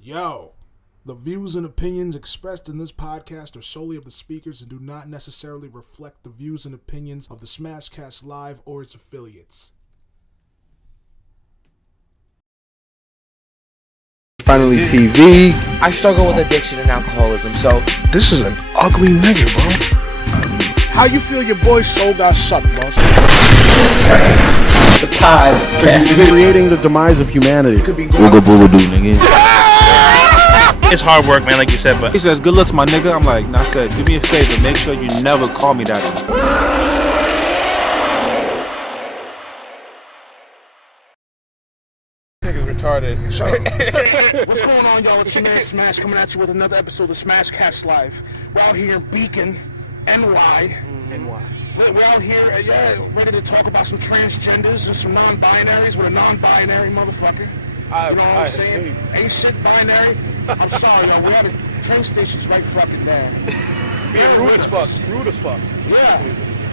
Yo, the views and opinions expressed in this podcast are solely of the speakers and do not necessarily reflect the views and opinions of the Smashcast Live or its affiliates. Finally TV. I struggle with addiction and alcoholism, so This is an ugly nigga, bro. How you feel your boy's soul got sucked, boss? the podcast. Creating the demise of humanity. Booga booga doo, nigga. It's hard work, man, like you said, but he says, good looks, my nigga. I'm like, nah, said, do me a favor, make sure you never call me that. Nigga's retarded. What's going on, y'all? It's your man Smash coming at you with another episode of Smashcast Live. We're out here in Beacon, NY. We're out here, ready to talk about some transgenders and some non-binaries with a non-binary motherfucker. You know what I'm saying? Ain't shit binary. I'm sorry, y'all. We have a train station's right fucking there. Being rude as fuck. Rude as fuck. Yeah.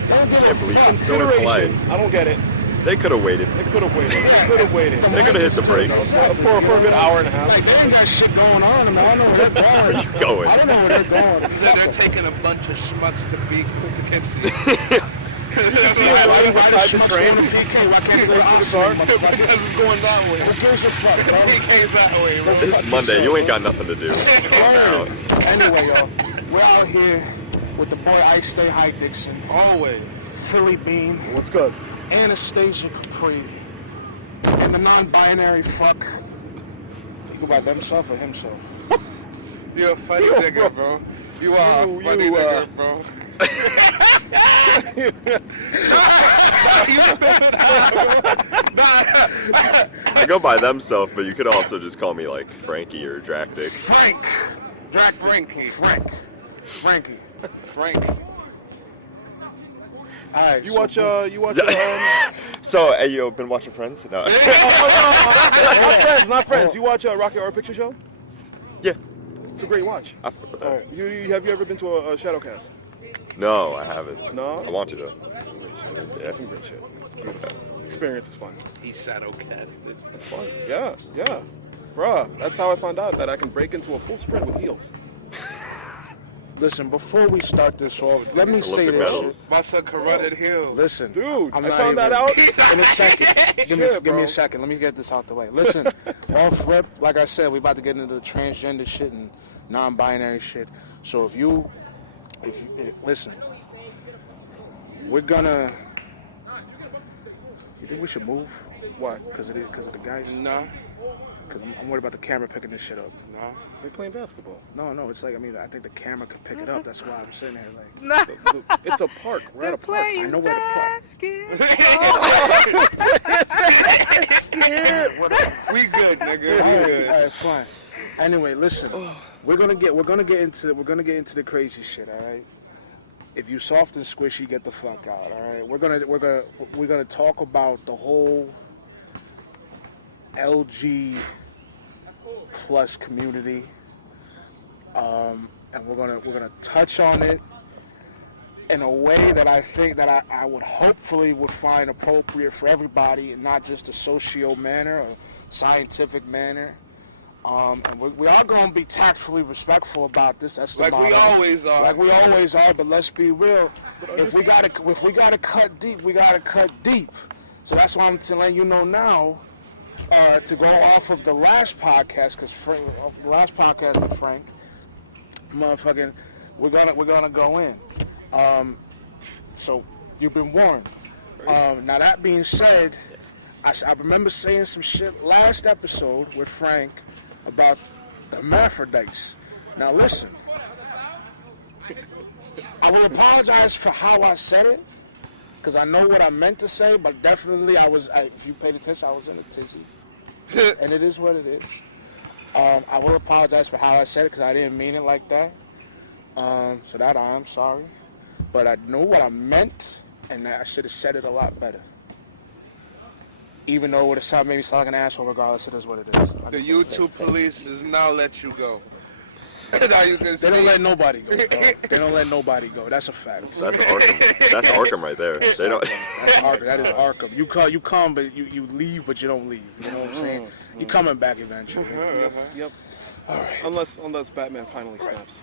Don't give a fuck. Consideration. I don't get it. They could have waited. They could have waited. They could have hit the brakes. For a good hour and a half. Like, they ain't got shit going on, man. I don't know where they're going. Where you going? I don't know where they're going. They're taking a bunch of schmucks to Poughkeepsie. You see that line beside the train? Why can't we go to Into the Oxford, car? motherfucker? Because it's going that way. Who gives a fuck, bro? PK's that way, bro. It's Monday. You ain't got nothing to do. Calm down. Anyway, y'all, we're out here with the boy Ike Dixon, Always. Philly Bean, What's good? Anastasia Capri, and the non-binary fuck. You go by themself or himself? You're a funny nigga, bro. You are a funny nigga, bro. I go by themself, but you could also just call me like Frankie or Dractic. Frankie. All right. You so watch, So, hey, you been watching Friends? No. not friends. You watch Rocky Horror Picture Show? Yeah. It's a great watch. I fuck with that. Alright. Have you ever been to a Shadowcast? No, I haven't. No? I want to though. That's some great shit. Yeah. That's some great shit. It's beautiful. Experience is fun. He shadow casted. It's fun. Yeah. Bruh, that's how I found out that I can break into a full sprint with heels. listen, before we start this off, let me say Olympic this medals. shit. My son carotid heel. Listen, Dude, I'm I not found even- that out. In a second. Give me Shit, a bro. second. Let me get this out the way. Listen, off rip, like I said, we about to get into the transgender shit and non-binary shit. So if you listen, we're gonna. You think we should move? Why? Because of the guys? No. Because I'm worried about the camera picking this shit up. No. They're playing basketball. No, it's like, I think the camera could pick it up. That's why I'm sitting here like. It's a park. We're at a park. I know where to We good, nigga. We All good. right, fine. Anyway, listen. We're gonna get into the crazy shit. All right. If you soft and squishy, get the fuck out. All right. We're gonna talk about the whole LG plus community, and we're gonna touch on it in a way that I think that I would hopefully would find appropriate for everybody, and not just a socio manner or scientific manner. And we are going to be tactfully respectful about this. That's the Like we motto. always are. Like we always are. But let's be real. If we gotta cut deep, we gotta cut deep. So that's why I'm letting you know now. To go off of the last podcast, because the last podcast with Frank, motherfucking, we're gonna go in. So you've been warned. Now that being said, I remember saying some shit last episode with Frank about the hermaphrodites. Now listen, I will apologize for how I said it, because I know what I meant to say, but definitely if you paid attention, I was in a tizzy. And it is what it is. I will apologize for how I said it, because I didn't mean it like that. So that I'm sorry. But I know what I meant, and I should have said it a lot better. Even though it would have made me sound like an asshole, regardless, it is what it is. The YouTube police has now let you go. Now you can They speak. don't let nobody go, bro. They don't let nobody go. That's a fact. That's Arkham. That's Arkham right there. They don't. That's Arkham. That is Arkham. You come, but you leave, but you don't leave. You know what I'm saying? You coming back eventually. Yep. Unless Batman finally snaps.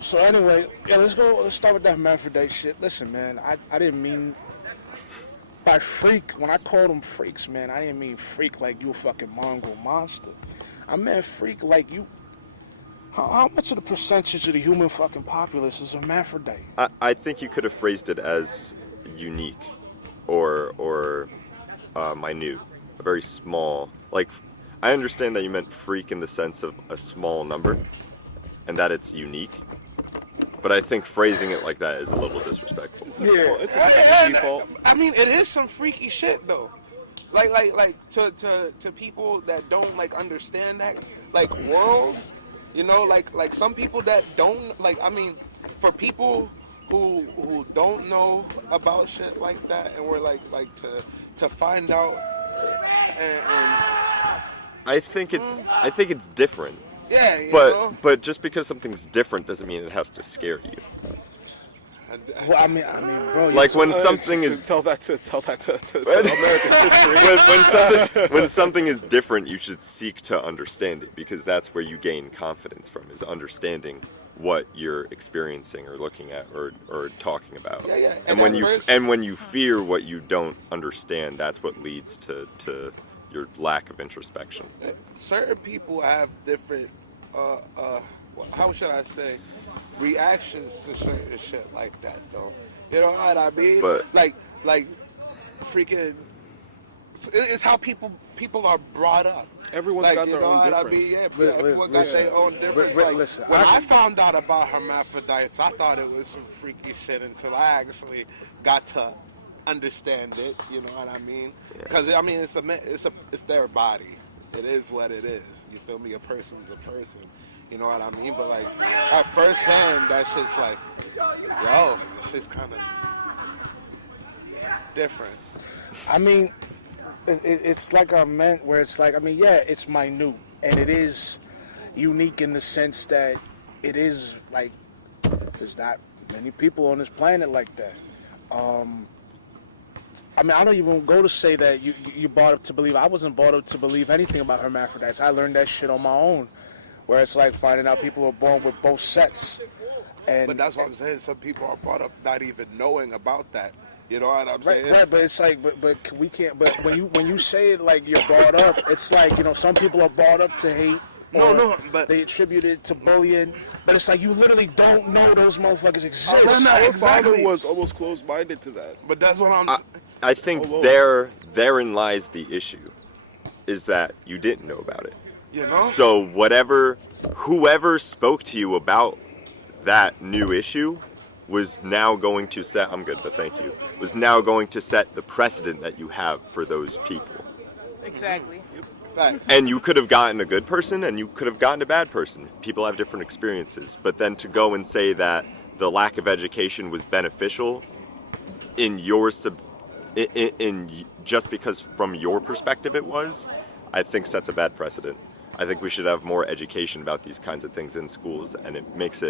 So anyway, let's start with that hermaphrodite shit. Listen, man, I didn't mean by freak. When I called them freaks, man, I didn't mean freak like you a fucking mongrel monster. I meant freak like you. How much of the percentage of the human fucking populace is hermaphrodite? I think you could have phrased it as unique, or minute, a very small. Like, I understand that you meant freak in the sense of a small number, and that it's unique. But I think phrasing it like that is a little disrespectful. It's a default. I mean, it is some freaky shit though. Like to people that don't like understand that like world, you know, like some people that don't like. I mean, for people who don't know about shit like that, and we're like to find out, and I think it's different. yeah, you know? But just because something's different doesn't mean it has to scare you. Well, I mean, bro. Like when something is Tell that to American history. when something is different, you should seek to understand it, because that's where you gain confidence from, is understanding what you're experiencing or looking at or talking about. Yeah. And when you fear what you don't understand, that's what leads to your lack of introspection. Certain people have different, how should I say, reactions to certain shit like that, though. You know what I mean? But like freaking, it's how people are brought up. Everyone's Like, got you their know own what I difference. mean? Yeah, everyone got their own difference. Like, listen, when I found out about hermaphrodites, I thought it was some freaky shit until I actually got to understand it. You know what I mean? Because I mean, it's their body. It is what it is. You feel me? A person's a person. You know what I mean? But like at first hand, that shit's like, yo, this shit's kind of different. I mean, it's like I meant where it's like, I mean, yeah, it's minute and it is unique in the sense that it is like there's not many people on this planet like that. I mean, I don't even go to say that you brought up to believe. I wasn't brought up to believe anything about hermaphrodites. I learned that shit on my own, where it's like finding out people are born with both sets. But that's what I'm saying. Some people are brought up not even knowing about that. You know what I'm saying? Right, but it's like, but we can't. But when you say it like you're brought up, it's like, you know, some people are brought up to hate. But they attribute it to bullying. But it's like you literally don't know those motherfuckers exist. Our father was almost closed-minded to that. But that's what I'm. I think therein lies the issue, is that you didn't know about it. You know? So whoever spoke to you about that new issue was now going to set, I'm good, but thank you, was now going to set the precedent that you have for those people. Exactly. And you could have gotten a good person and you could have gotten a bad person. People have different experiences. But then to go and say that the lack of education was beneficial in just because from your perspective it was, I think sets a bad precedent. I think we should have more education about these kinds of things in schools, and it makes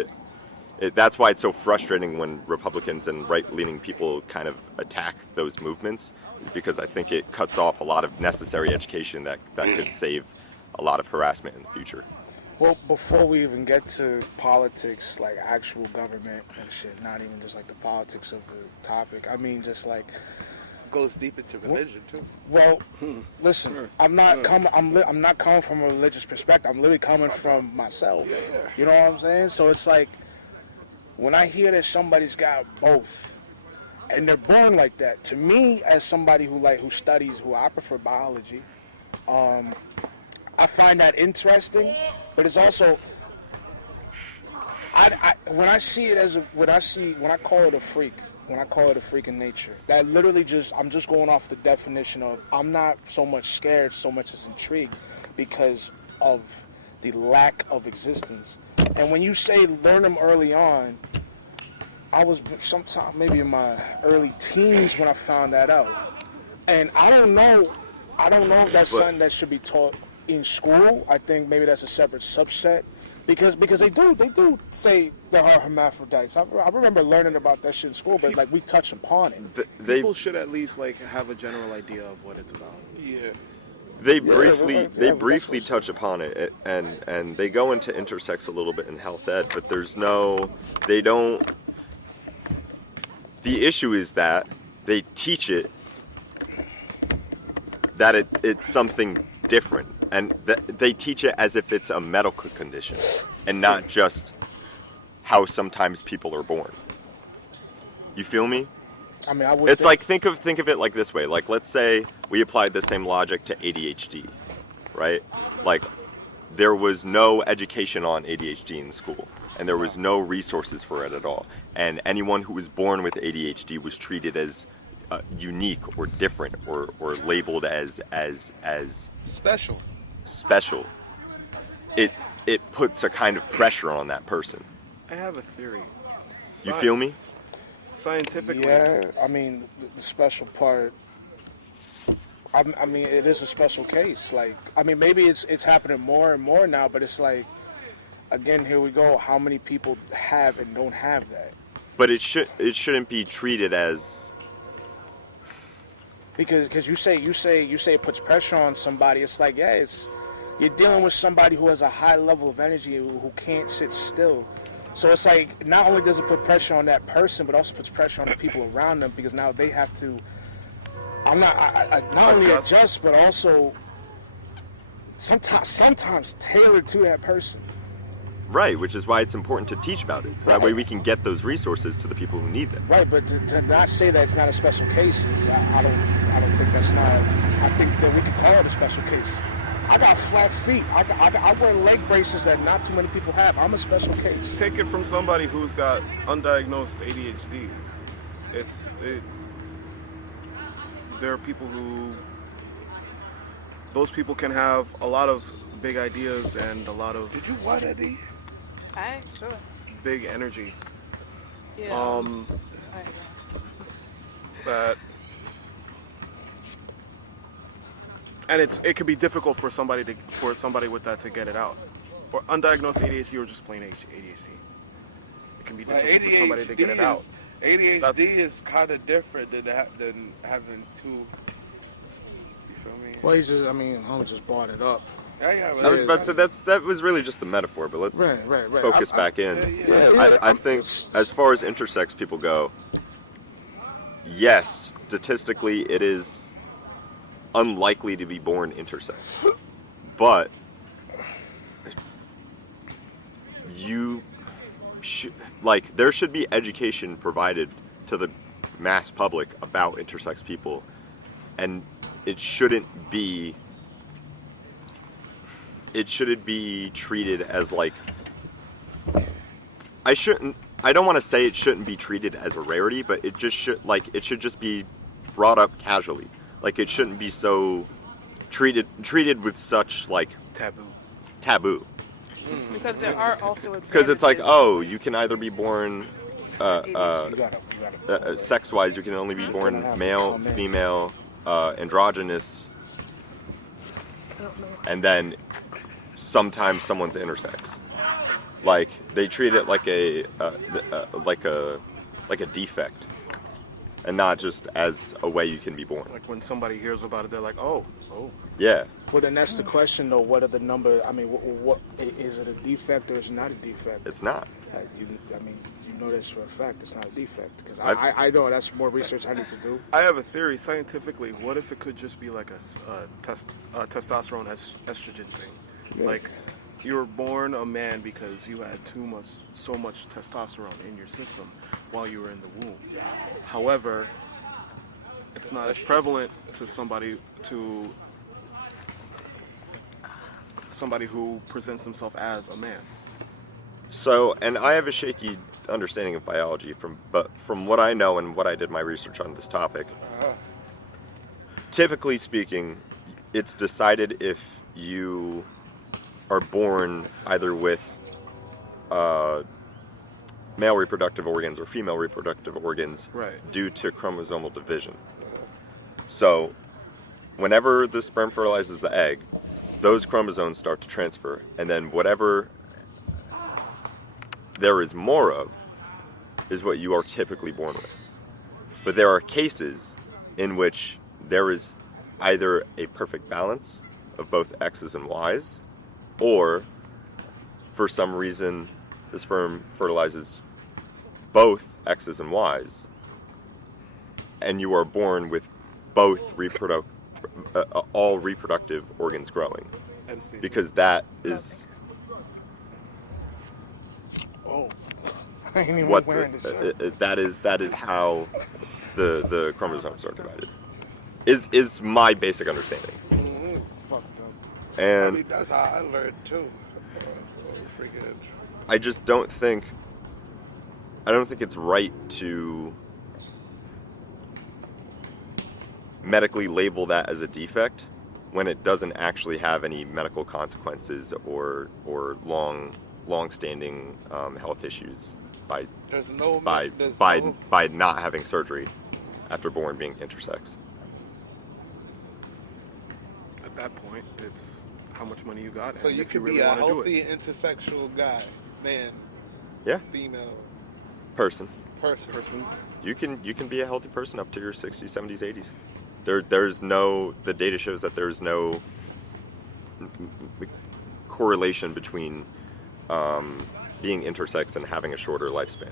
that's why it's so frustrating when Republicans and right-leaning people kind of attack those movements, is because I think it cuts off a lot of necessary education that could save a lot of harassment in the future. Well, before we even get to politics, like actual government and shit, not even just like the politics of the topic, I mean just like goes deep into religion too. Well, listen, I'm not coming from a religious perspective. I'm literally coming from myself. You know what I'm saying? So it's like when I hear that somebody's got both, and they're born like that, to me, as somebody who I prefer biology, I find that interesting. But it's also, when I call it a freak. When I call it a freak in nature, that literally I'm just going off the definition of, I'm not so much scared, so much as intrigued because of the lack of existence. And when you say learn them early on, I was sometime maybe in my early teens when I found that out. And I don't know if that's something that should be taught in school. I think maybe that's a separate subset. Because they do say there are hermaphrodites. I remember learning about that shit in school, but like we touched upon it. People should at least like have a general idea of what it's about. Yeah. They briefly touch upon it, and they go into intersex a little bit in health ed, but they don't. The issue is that they teach it that it's something different, and they teach it as if it's a medical condition, and not just how sometimes people are born. You feel me? I mean, I would. It's like think of it like this way. Like, let's say we applied the same logic to ADHD, right? Like, there was no education on ADHD in school, and there was no resources for it at all. And anyone who was born with ADHD was treated as unique or different, or labeled as Special. It puts a kind of pressure on that person. I have a theory. You feel me? Scientifically. Yeah, I mean, the special part. I mean, it is a special case. Like, I mean, maybe it's happening more and more now, but it's like, again, here we go. How many people have and don't have that? But it shouldn't be treated as. Because you say it puts pressure on somebody. It's like, yeah, you're dealing with somebody who has a high level of energy who can't sit still. So it's like, not only does it put pressure on that person, but also puts pressure on the people around them, because now they have to. Not only adjust, but also sometimes tailor to that person. Right, which is why it's important to teach about it, so that way we can get those resources to the people who need them. Right, but to not say that it's not a special case I don't think that's not. I think that we can call it a special case. I got flat feet. I wear leg braces that not too many people have. I'm a special case. Take it from somebody who's got undiagnosed ADHD. There are people who. Those people can have a lot of big ideas and a lot of. Did you what, Eddie? Alright, sure. Big energy. Yeah. Alright. That. And it could be difficult for somebody with that to get it out, or undiagnosed ADHD or just plain ADHD. It can be difficult for somebody to get it out. ADHD is kind of different than having two. You feel me? Well, homie just brought it up. Yeah, I was about to say that was really just a metaphor, but let's right. focus back in. Yeah, I think as far as intersex people go, yes, statistically it is unlikely to be born intersex, but there should be education provided to the mass public about intersex people, and it shouldn't be treated as like, I don't want to say it shouldn't be treated as a rarity, but it should just be brought up casually. Like, it shouldn't be so treated with such like taboo. Because there are also because it's like, oh, you can either be born sex-wise, you can only be born male, female, androgynous, and then sometimes someone's intersex. Like, they treat it like a defect, and not just as a way you can be born. Like, when somebody hears about it, they're like, oh. Yeah. Well, then that's the question, though. What are the number? I mean, what is it, a defect or is it not a defect? It's not. You know this for a fact. It's not a defect, because I know that's more research I need to do. I have a theory scientifically. What if it could just be like a testosterone estrogen thing? Yeah. Like, you were born a man because you had so much testosterone in your system while you were in the womb. However, it's not as prevalent to somebody who presents themselves as a man. So, and I have a shaky understanding of biology but from what I know and what I did my research on this topic, typically speaking, it's decided if you are born either with male reproductive organs or female reproductive organs, right, due to chromosomal division. So whenever the sperm fertilizes the egg, those chromosomes start to transfer, and then whatever there is more of is what you are typically born with. But there are cases in which there is either a perfect balance of both X's and Y's, or for some reason the sperm fertilizes both X's and Y's, and you are born with both all reproductive organs growing, because that is I ain't even what wearing this shirt. that is how the chromosomes are divided. Is my basic understanding. Fucked up. And That's how I learned too. Freaking. I just don't think it's right to medically label that as a defect when it doesn't actually have any medical consequences or long-standing health issues by not having surgery after born being intersex. At that point, it's how much money you got. So and you if could really be a want to do healthy it. intersexual guy, man, Yeah, female, person. person. You can be a healthy person up to your 60s, 70s, 80s. The data shows that there's no correlation between being intersex and having a shorter lifespan.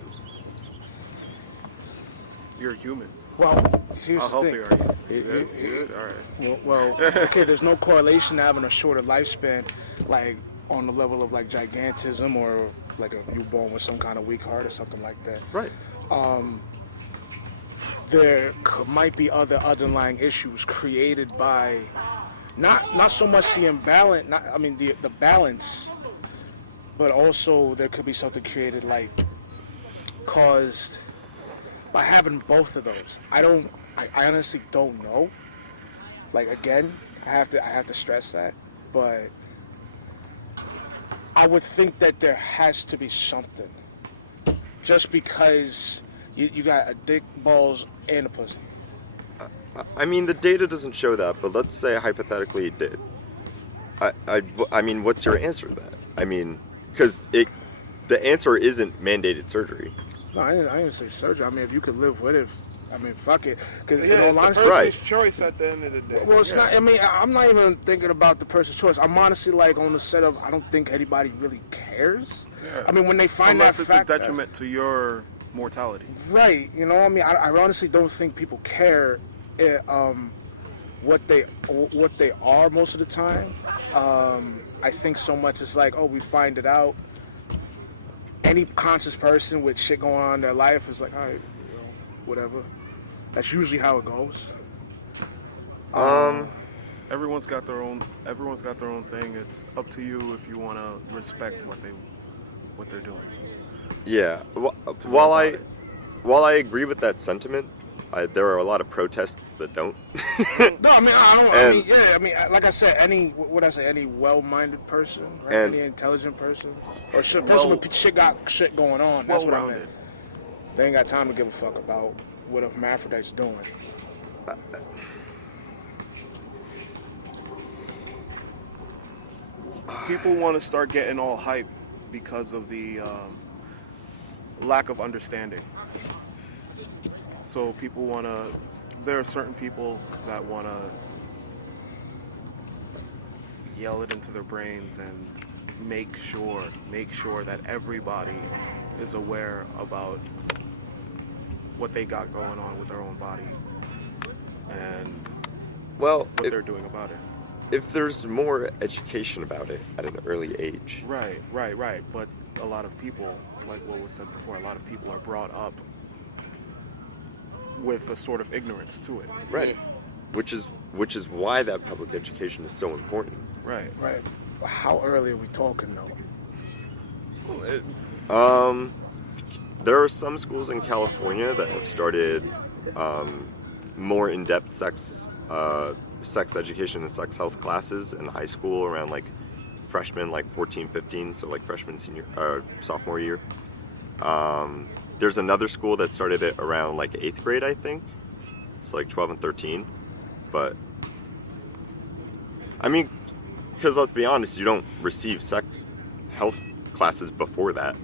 You're human. Well, here's How the healthy thing. are you? You good? You good? All right. Well, okay, there's no correlation to having a shorter lifespan, like on the level of like gigantism or like you born with some kind of weak heart or something like that. Right. There might be other underlying issues created by not so much the imbalance, the balance, but also there could be something created like caused by having both of those. I honestly don't know. Like again, I have to stress that, but I would think that there has to be something. Just because you got a dick, balls, and a pussy. I mean, the data doesn't show that, but let's say hypothetically it did. I mean, what's your answer to that? I mean, because the answer isn't mandated surgery. No, I didn't say surgery. I mean, if you could live with it, I mean, fuck it. Because Yeah, it's the person's Right. choice at the end of the day. well, it's not. I mean, I'm not even thinking about the person's choice. I'm honestly like on the set of I don't think anybody really cares. Yeah. I mean, when they find Unless that it's fact, a detriment to your mortality. right? You know, I mean, I honestly don't think people care what they are most of the time. I think so much it's like, oh, we find it out. Any conscious person with shit going on in their life is like, all right, you know, whatever. That's usually how it goes. Everyone's got their own thing. It's up to you if you want to respect what they're doing. Yeah. While I agree with that sentiment, there are a lot of protests that don't. No, I mean, I mean, like I said, any well-minded person, right? Any intelligent person, or person with got shit going on. That's what I meant. They ain't got time to give a fuck about what a hermaphrodite's doing. People want to start getting all hype because of the lack of understanding. So there are certain people that want to yell it into their brains and make sure that everybody is aware about what they got going on with their own body and what they're doing about it. If there's more education about it at an early age. Right. But a lot of people, like what was said before, a lot of people are brought up with a sort of ignorance to it. Right. Which is why that public education is so important. Right. Right. How early are we talking Well, there are some schools in California that have started more in-depth sex education and sex health classes in high school around like freshmen, like 14, 15, so like freshman, sophomore year. There's another school that started it around like 8th grade, I think. So like 12 and 13. But I mean, because let's be honest, you don't receive sex health classes before that.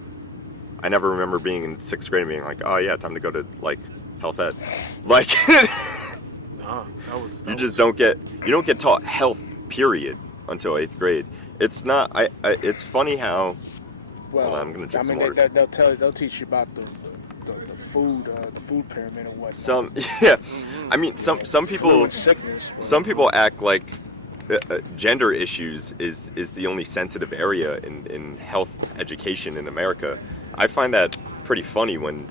I never remember being in 6th grade and being like, oh yeah, time to go to like health ed. Like, you don't get taught health, period. until 8th grade. It's not. It's funny how. Well, Hold on, I'm gonna drink some water. They'll teach you about the food pyramid and what. Yeah, I mean some people Fluid sickness. some people act like gender issues is the only sensitive area in health education in America. I find that pretty funny when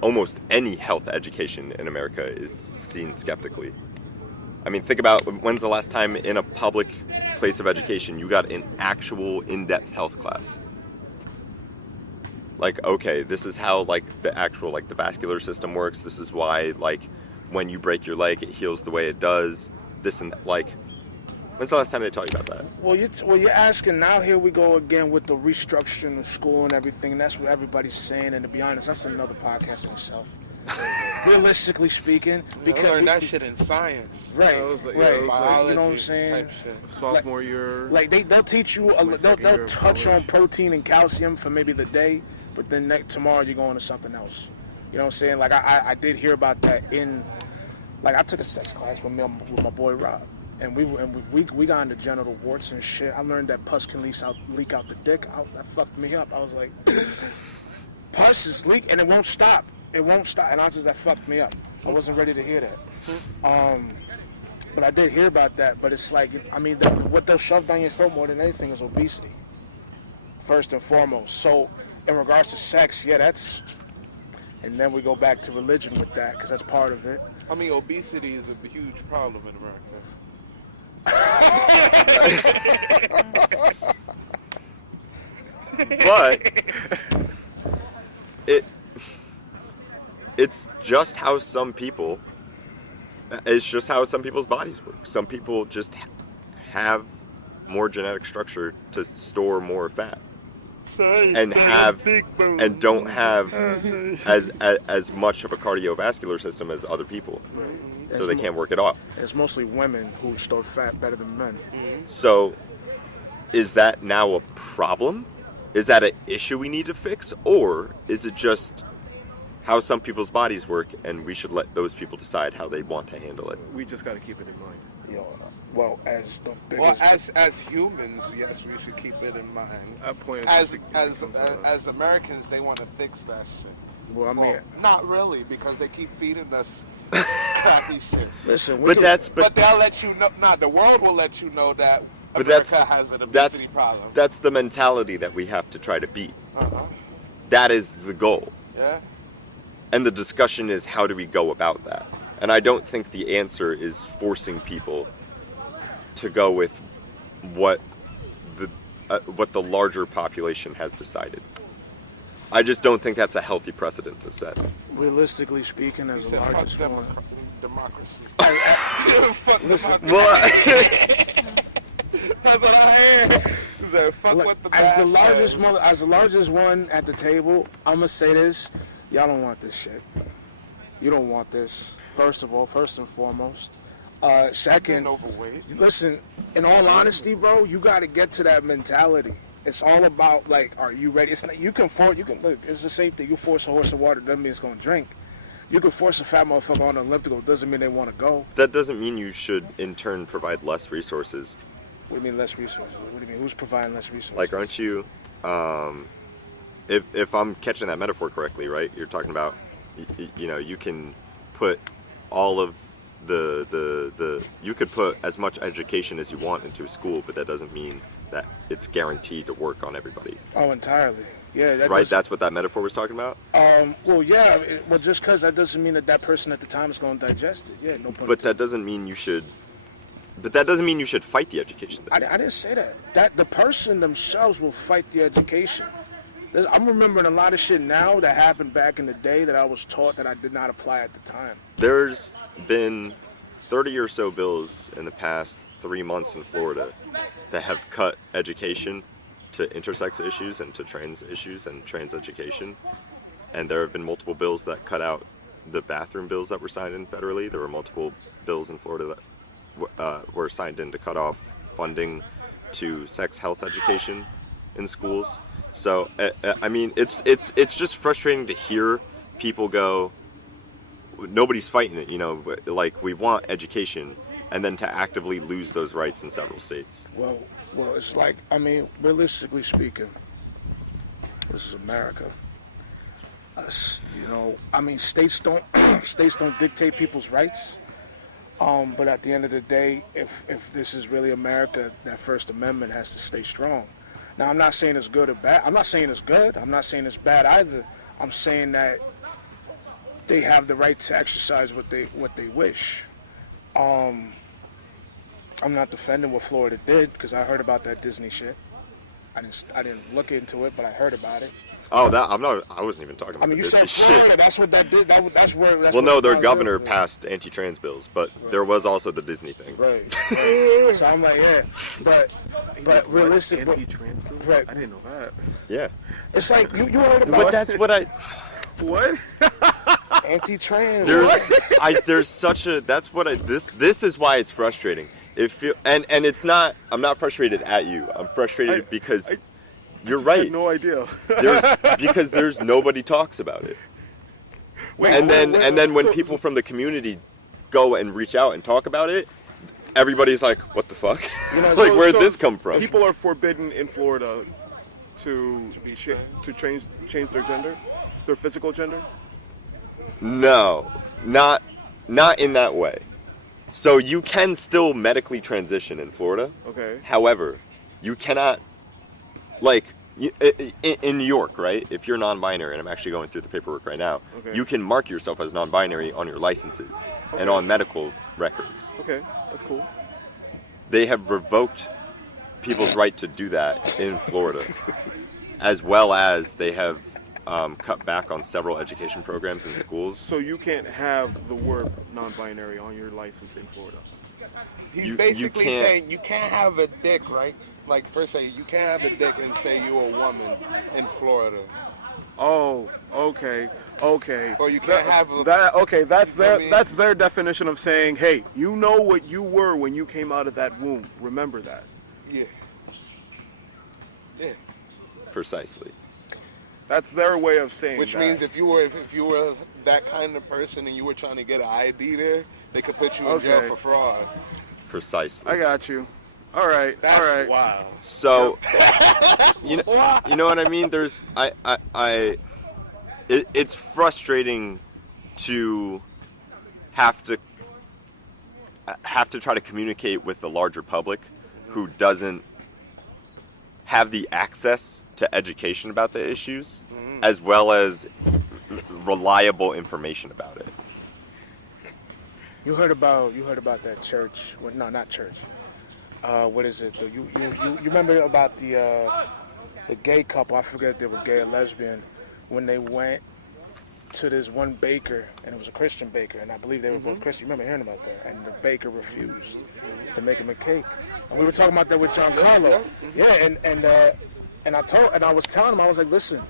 almost any health education in America is seen skeptically. I mean, think about when's the last time in a public place of education you got an actual in-depth health class? Like, okay, this is how like the actual like the vascular system works. This is why like when you break your leg, it heals the way it does. This and that. Like, when's the last time they taught you about that? Well, you're asking now. Here we go again with the restructuring of school and everything. And that's what everybody's saying. And to be honest, that's another podcast in itself. Realistically speaking, Because learn that shit in science. Right, right. Biology, you know what I'm saying? Type shit. Sophomore year. Like they'll teach you, they'll touch on protein and calcium for maybe the day, but then tomorrow you're going to something else. You know what I'm saying? Like I did hear about that I took a sex class with my boy Rob, and we got into genital warts and shit. I learned that pus can leak out the dick. That fucked me up. I was like, pus is leak and it won't stop. It won't stop, and that fucked me up. I wasn't ready to hear that. But I did hear about that. But it's like, I mean, what they'll shove down your throat more than anything is obesity, first and foremost. So, in regards to sex, yeah, that's, and then we go back to religion with that because that's part of it. I mean, obesity is a huge problem in America. But it's just how some people. It's just how some people's bodies work. Some people just have more genetic structure to store more fat, and don't have as much of a cardiovascular system as other people, so they can't work it off. It's mostly women who store fat better than men. So, is that now a problem? Is that an issue we need to fix, or is it just how some people's bodies work, and we should let those people decide how they want to handle it? We just got to keep it in mind. Well, as the biggest... as humans, yes, we should keep it in mind. As Americans, they want to fix that shit. Well, I mean, not really, because they keep feeding us crappy shit. Listen, but they'll let you know. Not the world will let you know that America has an obesity problem. That's the mentality that we have to try to beat. Uh-huh. That is the goal. Yeah. And the discussion is, how do we go about that? And I don't think the answer is forcing people to go with what the larger population has decided. I just don't think that's a healthy precedent to set. Realistically speaking, as the largest one, democracy. Listen, That's what I hear. Fuck what the as the largest one at the table, I'm gonna say this: y'all don't want this shit. You don't want this. First and foremost. Second, listen. In all honesty, bro, you got to get to that mentality. It's all about like, are you ready? It's not, you can look. It's the same thing. You force a horse to water, doesn't mean it's gonna drink. You can force a fat motherfucker on an elliptical, doesn't mean they want to go. That doesn't mean you should, in turn, provide less resources. What do you mean less resources? What do you mean? Who's providing less resources? Like, aren't you? If I'm catching that metaphor correctly, right? You're talking about, you can put all of you could put as much education as you want into a school, but that doesn't mean that it's guaranteed to work on everybody. Oh, entirely. Yeah. Right. That's what that metaphor was talking about. Well, yeah. Well, just because that doesn't mean that person at the time is going to digest it. Yeah, no point. But that doesn't mean you should. But that doesn't mean you should fight the education. I didn't say that. That the person themselves will fight the education. I'm remembering a lot of shit now that happened back in the day that I was taught that I did not apply at the time. There's been 30 or so bills in the past 3 months in Florida that have cut education to intersex issues and to trans issues and trans education. And there have been multiple bills that cut out the bathroom bills that were signed in federally. There were multiple bills in Florida that were signed in to cut off funding to sex health education in schools. So, I mean, it's just frustrating to hear people go, nobody's fighting it, like, we want education, and then to actively lose those rights in several states. Well, it's like, I mean, realistically speaking, this is America. Us, you know, I mean, states don't dictate people's rights. But at the end of the day, if this is really America, that First Amendment has to stay strong. Now, I'm not saying it's good or bad. I'm not saying it's good. I'm not saying it's bad either. I'm saying that they have the right to exercise what they wish. I'm not defending what Florida did because I heard about that Disney shit. I didn't look into it, but I heard about it. Oh, I wasn't even talking about. I mean, you this said shit. Florida. That's what that did. That's where. Well, no, their governor passed anti-trans bills, but there was also the Disney thing. Right. So I'm like, yeah, but realistic. Anti-trans bill? Right. I didn't know that. Yeah. It's like you heard about But that's what I. What? anti-trans. There's such a. That's what I. This is why it's frustrating. And it's not. I'm not frustrated at you. I'm frustrated because. You're I right. had no idea. Because there's nobody talks about it. And then when people from the community go and reach out and talk about it, everybody's like, "What the fuck? You know, Like, where'd this come from?" People are forbidden in Florida to change their gender, their physical gender. No, not in that way. So you can still medically transition in Florida. Okay. However, you cannot. Like, in New York, right? If you're non-binary, and I'm actually going through the paperwork right now, Okay. you can mark yourself as non-binary on your licenses and on medical records. Okay, that's cool. They have revoked people's right to do that in Florida, as well as they have cut back on several education programs in schools. So you can't have the word non-binary on your license in Florida. He's You basically can't- saying you can't have a dick, right? Like, per se, you can't have a dick and say you're a woman in Florida. Oh, okay. Or you can't have a... that. Okay, that's You know what I mean? that's their definition of saying, hey, you know what you were when you came out of that womb. Remember that. Yeah. Yeah. Precisely. That's their way of saying Which that. means if you were that kind of person and you were trying to get an ID there, they could put you in jail Okay. for fraud. Precisely. I got you. All right. That's all right. wild. So, you know what I mean? It's frustrating to have to try to communicate with the larger public who doesn't have the access to education about the issues, as well as reliable information about it. You heard about that church? Well, no, not church. What is it? You remember about the gay couple? I forget if they were gay or lesbian. When they went to this one baker, and it was a Christian baker, and I believe they were both Christian. You remember hearing about that? And the baker refused to make him a cake. And we were talking about that with John Carlo. Yeah, and I was telling him, I was like, listen,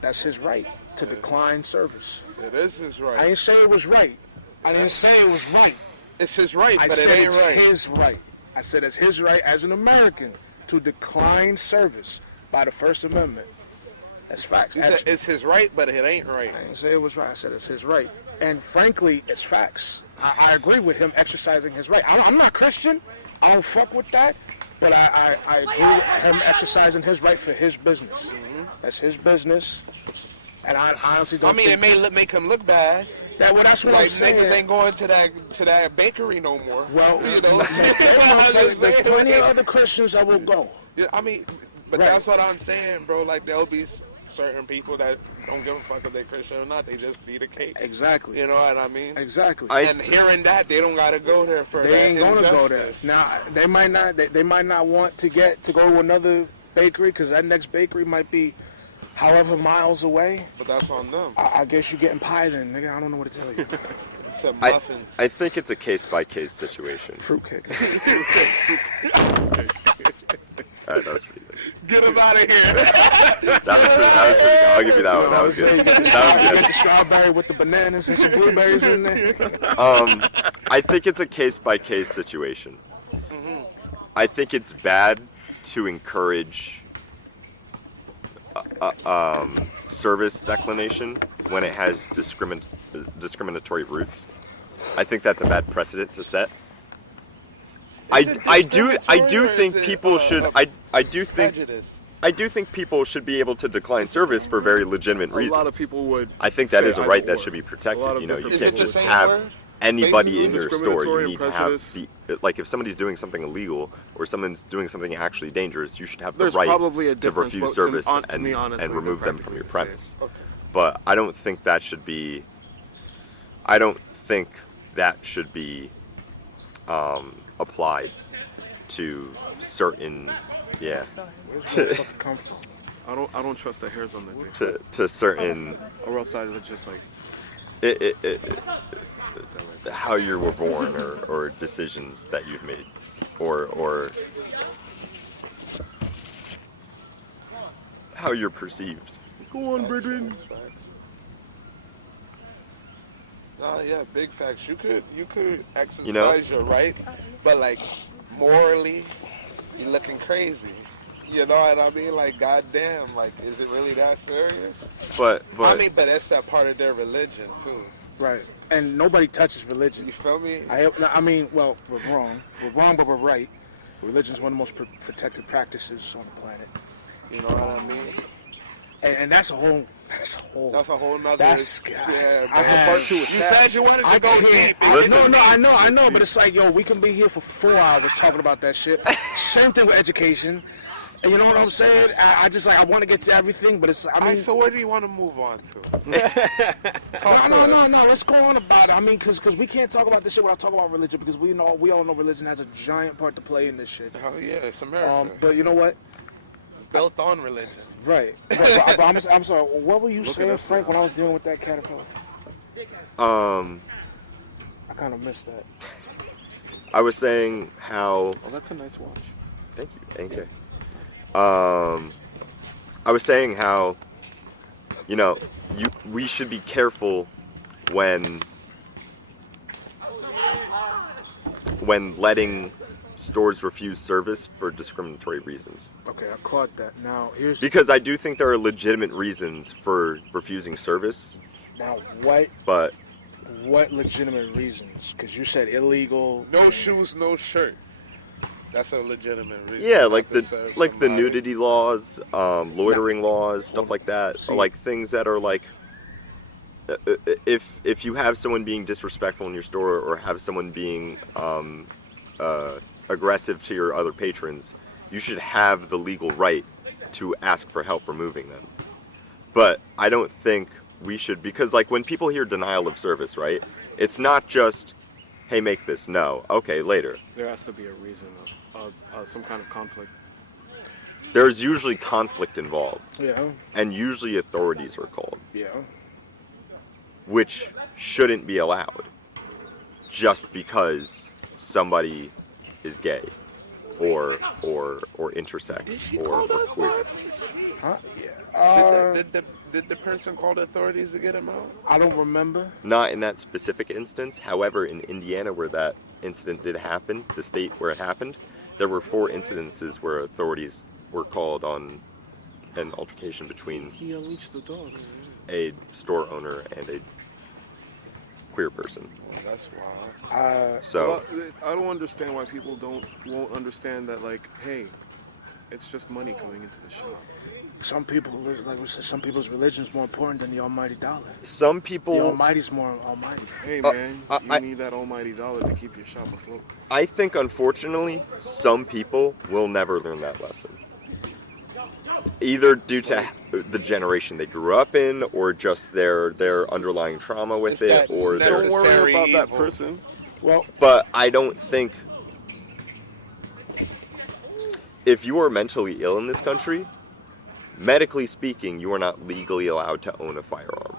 that's his right to decline service. It is his right. I didn't say it was right. I didn't say it was right. It's his right, I but it said ain't it's right. his right. I said it's his right as an American to decline service by the First Amendment. That's facts. He said it's his right, but it ain't right. I didn't say it was right. I said it's his right. And frankly, it's facts. I agree with him exercising his right. I'm not Christian. I don't fuck with that. But I agree with him exercising his right for his business. That's his business. And I honestly don't it may make him look bad. That's what Like, I'm saying. niggas ain't going to that bakery no more. Well, you know, there's plenty of other Christians that will go. Yeah, I mean, but Right. that's what I'm saying, bro. Like, there'll be certain people that don't give a fuck if they're Christian or not. They just need a cake. Exactly. You know what I mean? Exactly. And hearing that, they don't gotta go there for They that ain't gonna go there. injustice. Now they might not. They might not want to go to another bakery because that next bakery might be however miles away. But that's on them. I guess you're getting pie then, nigga. I don't know what to tell you. It's a muffins. I think it's a case-by-case situation. Fruitcake. All right, that was pretty good. Get him out of here. That was pretty good. I'll give you that one. That was good. You get the strawberry with the bananas and some blueberries in there. I think it's a case-by-case situation. I think it's bad to encourage service declination when it has discriminatory roots. I think that's a bad precedent to set. Is it I do discriminatory or think is it, people should. I do think prejudice. I do think people should be able to decline service for very legitimate A reasons. lot of people would. I think that say is a right either that or. should be A lot protected. of You know, you different can't Is it the just same have word? anybody in Basically, your store. You discriminatory need to and have prejudice. like if somebody's doing something illegal or someone's doing something actually dangerous, you should have the There's right probably a to difference, refuse but service to me, honestly, and remove they're them from your practically the premise. Okay. But I don't think that should be. I don't think that should be applied to certain. Yeah. Where's motherfucker come from? I don't trust the hairs on the dick. To certain. Or else I'd just like. How you were born or decisions that you've made or how you're perceived. Go on, brethren. Yeah, big facts. You could exercise You know? your right, but like morally, you're looking crazy. You know what I mean? Like, goddamn, like, is it really that serious? But I mean, but that's that part of their religion too. Right. And nobody touches religion. You feel me? I mean, well, we're wrong. We're wrong, but we're right. Religion is one of the most protected practices on the planet. You know what I mean? And that's a whole. That's a whole nother. That's yeah, that's man. a part two. You said you wanted to go deep. Listen. I know, but it's like, yo, we can be here for 4 hours talking about that shit. Same thing with education. And you know what I'm saying? I just like I want to get to everything, but it's I mean. Alright, so where do you want to move on to? No. Let's go on about it. I mean, because we can't talk about this shit without talking about religion because we all know religion has a giant part to play in this shit. Hell yeah, it's America. But you know what? Built on religion. Right. But I'm sorry. What were you Look at saying, us Frank, now. when I was dealing with that caterpillar? I kind of missed that. I was saying how. Oh, that's a nice watch. Thank you. I was saying how, you know, we should be careful when letting stores refuse service for discriminatory reasons. Okay, I caught that. Now here's Because I do think there are legitimate reasons for refusing service, now but what legitimate reasons? Because you said illegal. No shoes, no shirt. That's a legitimate reason. yeah, not like to the serve like the somebody. nudity laws, loitering laws, stuff like that. See. Like things that are like, if you have someone being disrespectful in your store or have someone being aggressive to your other patrons, you should have the legal right to ask for help removing them. But I don't think we should, because like when people hear denial of service, right? It's not just, hey, make this. No. Okay, later. There has to be a reason of some kind of conflict. There's usually conflict involved, Yeah. and usually authorities are called, Yeah. which shouldn't be allowed just because somebody is gay or intersex or queer. Huh? Yeah. Did the person call the authorities to get him out? I don't remember. Not in that specific instance. However, in Indiana, where that incident did happen, the state where it happened, there were 4 incidences where authorities were called on an altercation between He unleashed the dogs. a store owner and a queer person. Well, that's wild. So Well, I don't understand why people won't understand that. Like, hey, it's just money coming into the shop. Some people, like we said, some people's religion is more important than the almighty dollar. some The people, almighty's more almighty. Hey, man, you I- need that almighty dollar to keep your shop afloat. I think unfortunately, some people will never learn that lesson. Either due to the generation they grew up in, or just their underlying trauma with It's it, that or their. Don't worry Necessary about that evil. person. Well, But I don't think if you are mentally ill in this country, medically speaking, you are not legally allowed to own a firearm.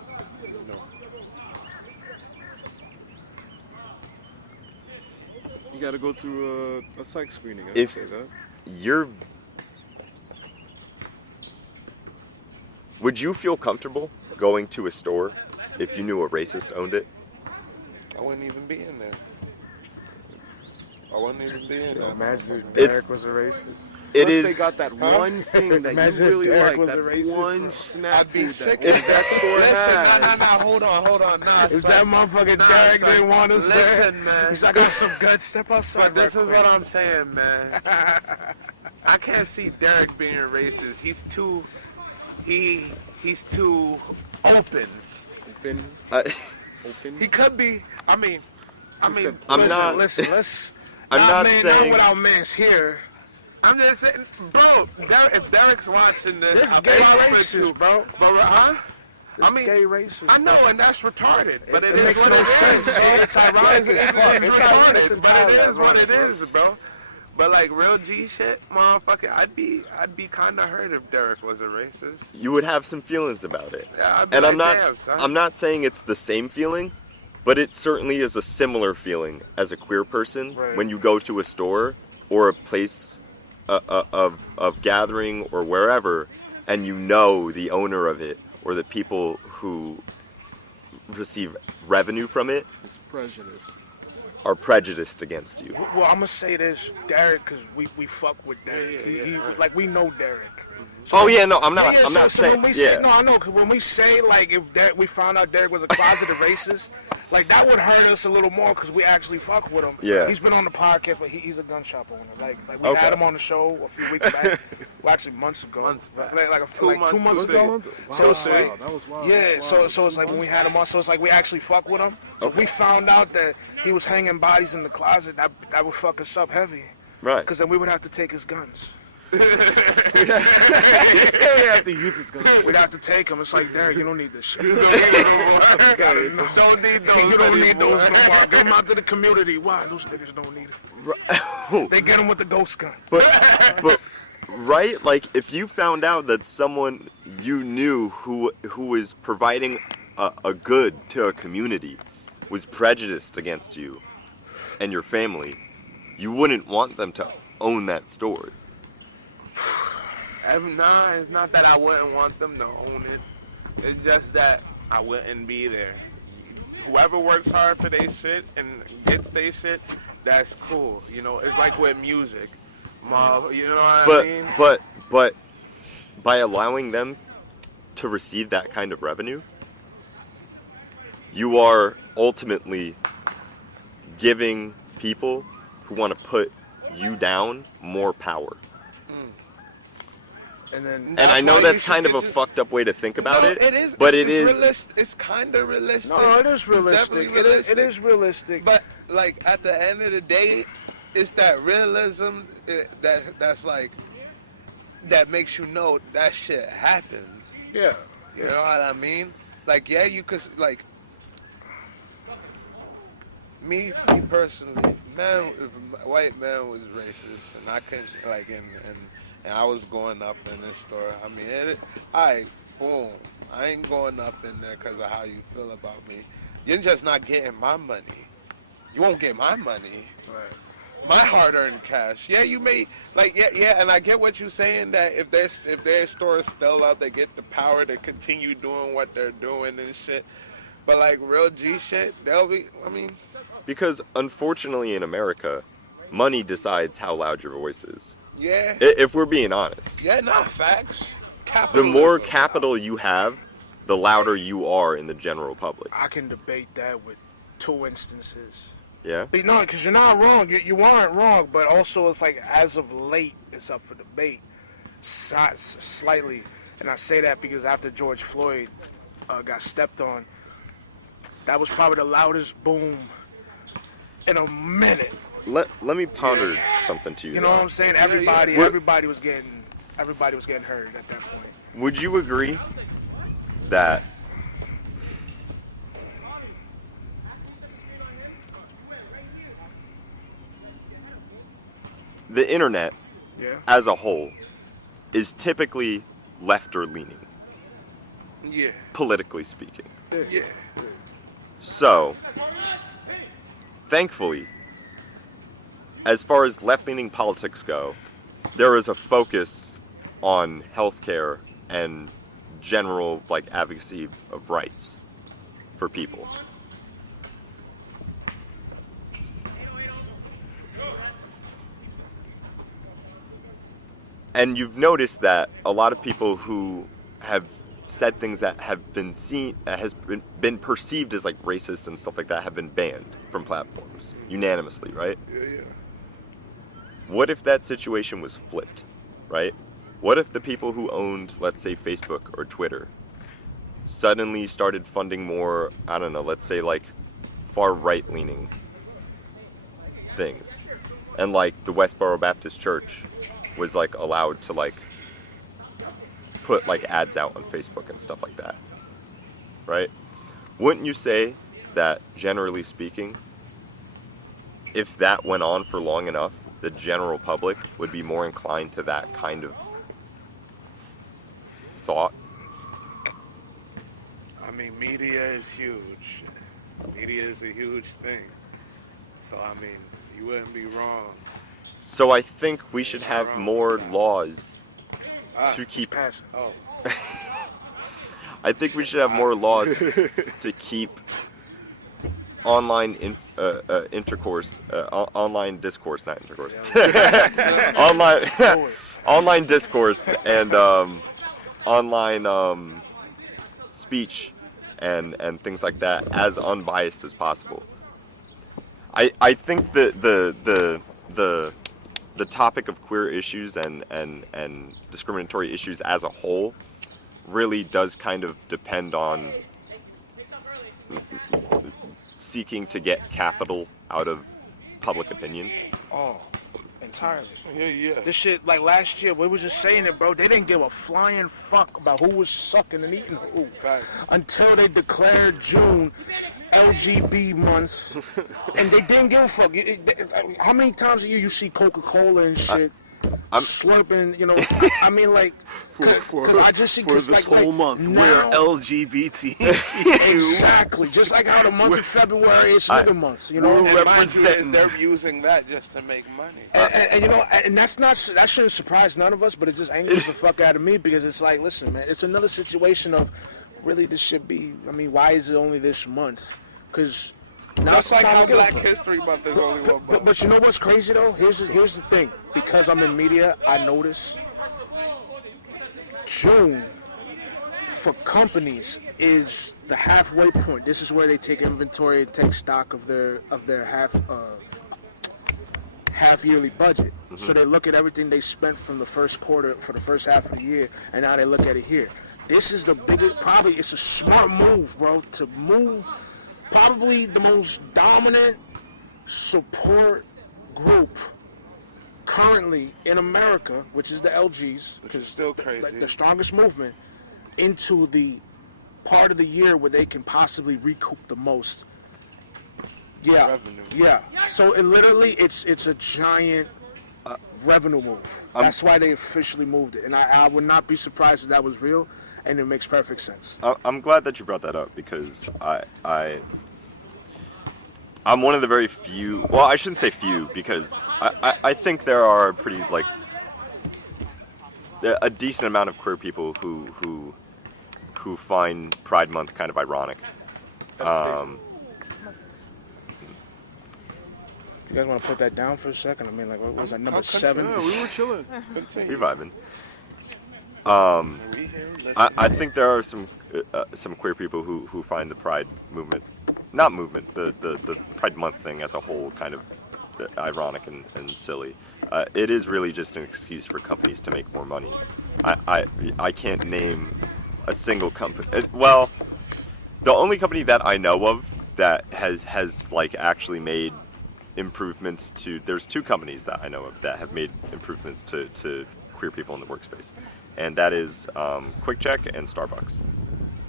You got to go through a psych screening. I If- say that. Would you feel comfortable going to a store if you knew a racist owned it? I wouldn't even be in there. I wouldn't even be in that. Imagine if It's- Derek was a racist. It Plus, is. they got that one thing that Imagine you if really Derek like. was That a racist, one bro. snack I'd be food sick that, of that store Listen, has. nah, hold on, nah. If son. that motherfucker Nah, Derek son. didn't want to say, Listen, man. he's like, I got some good. Step outside. But this right is quick. what I'm saying, man. I can't see Derek being racist. He's too open. Open. He could be. I mean, I'm listen, not. Listen, let's. I'm not man, saying. Not without man's here. I'm just saying, bro. If Derek's watching this, This I'll gay be honest with racist, you. bro. But huh? This gay racist. I know, and that's retarded. But It is makes what no it is. sense, bro. It's ironic as fuck. It's It's retarded, entirely but it is what ironic, it bro. is, bro. But like real G shit, motherfucker, I'd be kind of hurt if Derek was a racist. You would have some feelings about it. Yeah, I'd be And like, I'm not. damn, son. I'm not saying it's the same feeling, but it certainly is a similar feeling as a queer person Right. when you go to a store or a place of gathering or wherever, and you know the owner of it or the people who receive revenue from it It's prejudice. are prejudiced against you. Well, I'm gonna say this, Derek, because we fuck with Derek. Like we know Derek. Oh yeah, no, I'm not. Yeah, I'm not so saying. when we say, Yeah. no, I know, because when we say, like, if we found out Derek was a closeted racist, like, that would hurt us a little more because we actually fuck with him. Yeah. He's been on the podcast, but he's a gun shop owner. Like we Okay. had him on the show a few weeks back. Well, actually, months ago. Months back. Like 2 months. 2 months Was ago. Wow, So it's like, that was wild. yeah, That's wild. so it's like when we had him on, so it's like we actually fuck with him. So if we found out that he was hanging bodies in the closet, that would fuck us up heavy. Right. Because then we would have to take his guns. we have to use his gun. We'd have to take him. It's like, Derek, you don't need this shit. Don't need those. You don't need anymore. those no more. Get them out to the community. Why? Those niggas don't need it. They get them with the ghost gun. But right, like if you found out that someone you knew who was providing a good to a community was prejudiced against you and your family, you wouldn't want them to own that store. Nah, it's not that I wouldn't want them to own it. It's just that I wouldn't be there. Whoever works hard for their shit and gets their shit, that's cool. You know, it's like with music. You know what I mean? But by allowing them to receive that kind of revenue, you are ultimately giving people who want to put you down more power. And then And That's I know why that's you should kind of a get your- fucked up way to think about it. It is. But it's it is. Realistic. It's kind of realistic. no, it is It's realistic. definitely It is realistic. But like at the end of the day, it's that realism that's like that makes you know that shit happens. yeah. You know what I mean? Like yeah, you could like me personally, man, if a white man was racist and I couldn't like and I was going up in this store, I mean, boom, I ain't going up in there because of how you feel about me. You're just not getting my money. You won't get my money. Right. My hard-earned cash. Yeah, you may yeah, and I get what you're saying that if their store is still up, they get the power to continue doing what they're doing and shit. But like real G shit, they'll be. I mean, Because unfortunately in America, money decides how loud your voice is. yeah, If we're being honest. yeah, not facts. The Capitalism. more capital you have, the louder you are in the general public. I can debate that with 2 instances. Yeah? But no, because you're not wrong. You aren't wrong, but also it's like as of late, it's up for debate, slightly. And I say that because after George Floyd got stepped on, that was probably the loudest boom in a minute. Let me ponder something to you. You know though. what I'm saying? Yeah. Everybody was getting heard at that point. Would you agree that the internet Yeah. as a whole is typically left or leaning, Yeah, politically speaking? yeah. So, thankfully, as far as left-leaning politics go, there is a focus on healthcare and general advocacy of rights for people. And you've noticed that a lot of people who have said things that have been seen, has been perceived as like racist and stuff like that, have been banned from platforms unanimously, right? Yeah. What if that situation was flipped, right? What if the people who owned, let's say, Facebook or Twitter suddenly started funding more, I don't know, let's say like far right-leaning things, and like the Westboro Baptist Church was like allowed to like put like ads out on Facebook and stuff like that, right? Wouldn't you say that, generally speaking, if that went on for long enough, the general public would be more inclined to that kind of thought? I mean, media is huge. Media is a huge thing. So, I mean, you wouldn't be wrong. So I think we should have more laws to keep. Oh. I think we should have more laws to keep online intercourse, online discourse, not intercourse, online discourse and online speech and things like that as unbiased as possible. I think the topic of queer issues and discriminatory issues as a whole really does kind of depend on seeking to get capital out of public opinion. Oh, entirely. Yeah. This shit, like last year, we was just saying it, bro. They didn't give a flying fuck about who was sucking and eating who until they declared June LGB month, and they didn't give a fuck. How many times a year you see Coca-Cola and shit slurping? You know, I mean, like, For I just see this like, whole month, now, we're LGBT. exactly, just like how the month of February is nigga month. You know, And mind you, they're using that just to make money. And you know, and that shouldn't surprise none of us, but it just angers the fuck out of me because it's like, listen, man, it's another situation of really this should be. I mean, why is it only this month? Because now That's like how Black History. History Month is only one month. But you know what's crazy though? Here's the thing. Because I'm in media, I notice June for companies is the halfway point. This is where they take inventory and take stock of their half yearly budget. Mm-hmm. So they look at everything they spent from the first quarter for the first half of the year, and now they look at it here. This is the biggest. Probably it's a smart move, bro, to move. Probably the most dominant support group currently in America, which is the LGs, Which is still crazy. the strongest movement, into the part of the year where they can possibly recoup the most. Yeah, Revenue. yeah. So it literally, it's a giant revenue move. That's why they officially moved it, and I would not be surprised if that was real, and it makes perfect sense. I'm glad that you brought that up because I'm one of the very few. Well, I shouldn't say few because I think there are pretty like a decent amount of queer people who find Pride Month kind of ironic. You guys want to put that down for a second? I mean, like, what was that, number 7? Yeah, we were chilling. Reviving. I think there are some queer people who find the Pride movement, not movement, the Pride Month thing as a whole kind of ironic and silly. It is really just an excuse for companies to make more money. I can't name a single company. Well, the only company that I know of that has like actually made improvements to. There's two companies that I know of that have made improvements to queer people in the workspace, and that is QuickCheck and Starbucks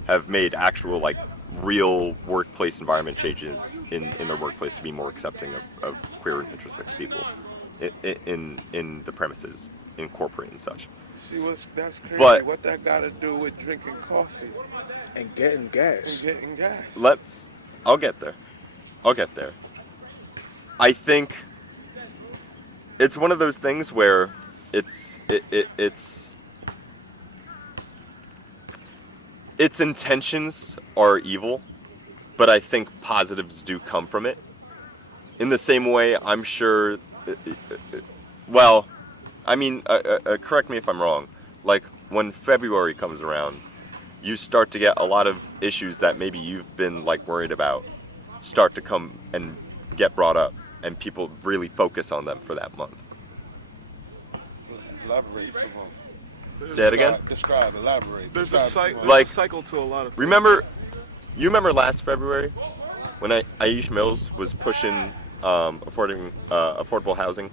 have made actual like real workplace environment changes in their workplace to be more accepting of queer and intersex people in the premises, in corporate and such. See, that's crazy. But- what that got to do with drinking coffee And getting gas. and getting gas? I'll get there. I think it's one of those things where its intentions are evil, but I think positives do come from it. In the same way, I'm sure, well, I mean, correct me if I'm wrong. Like when February comes around, you start to get a lot of issues that maybe you've been like worried about start to come and get brought up, and people really focus on them for that month. Elaborate some more. Say it again? Describe, elaborate. There's Describe a some Like- cycle to a lot of things. You remember last February when Aisha Mills was pushing affordable housing?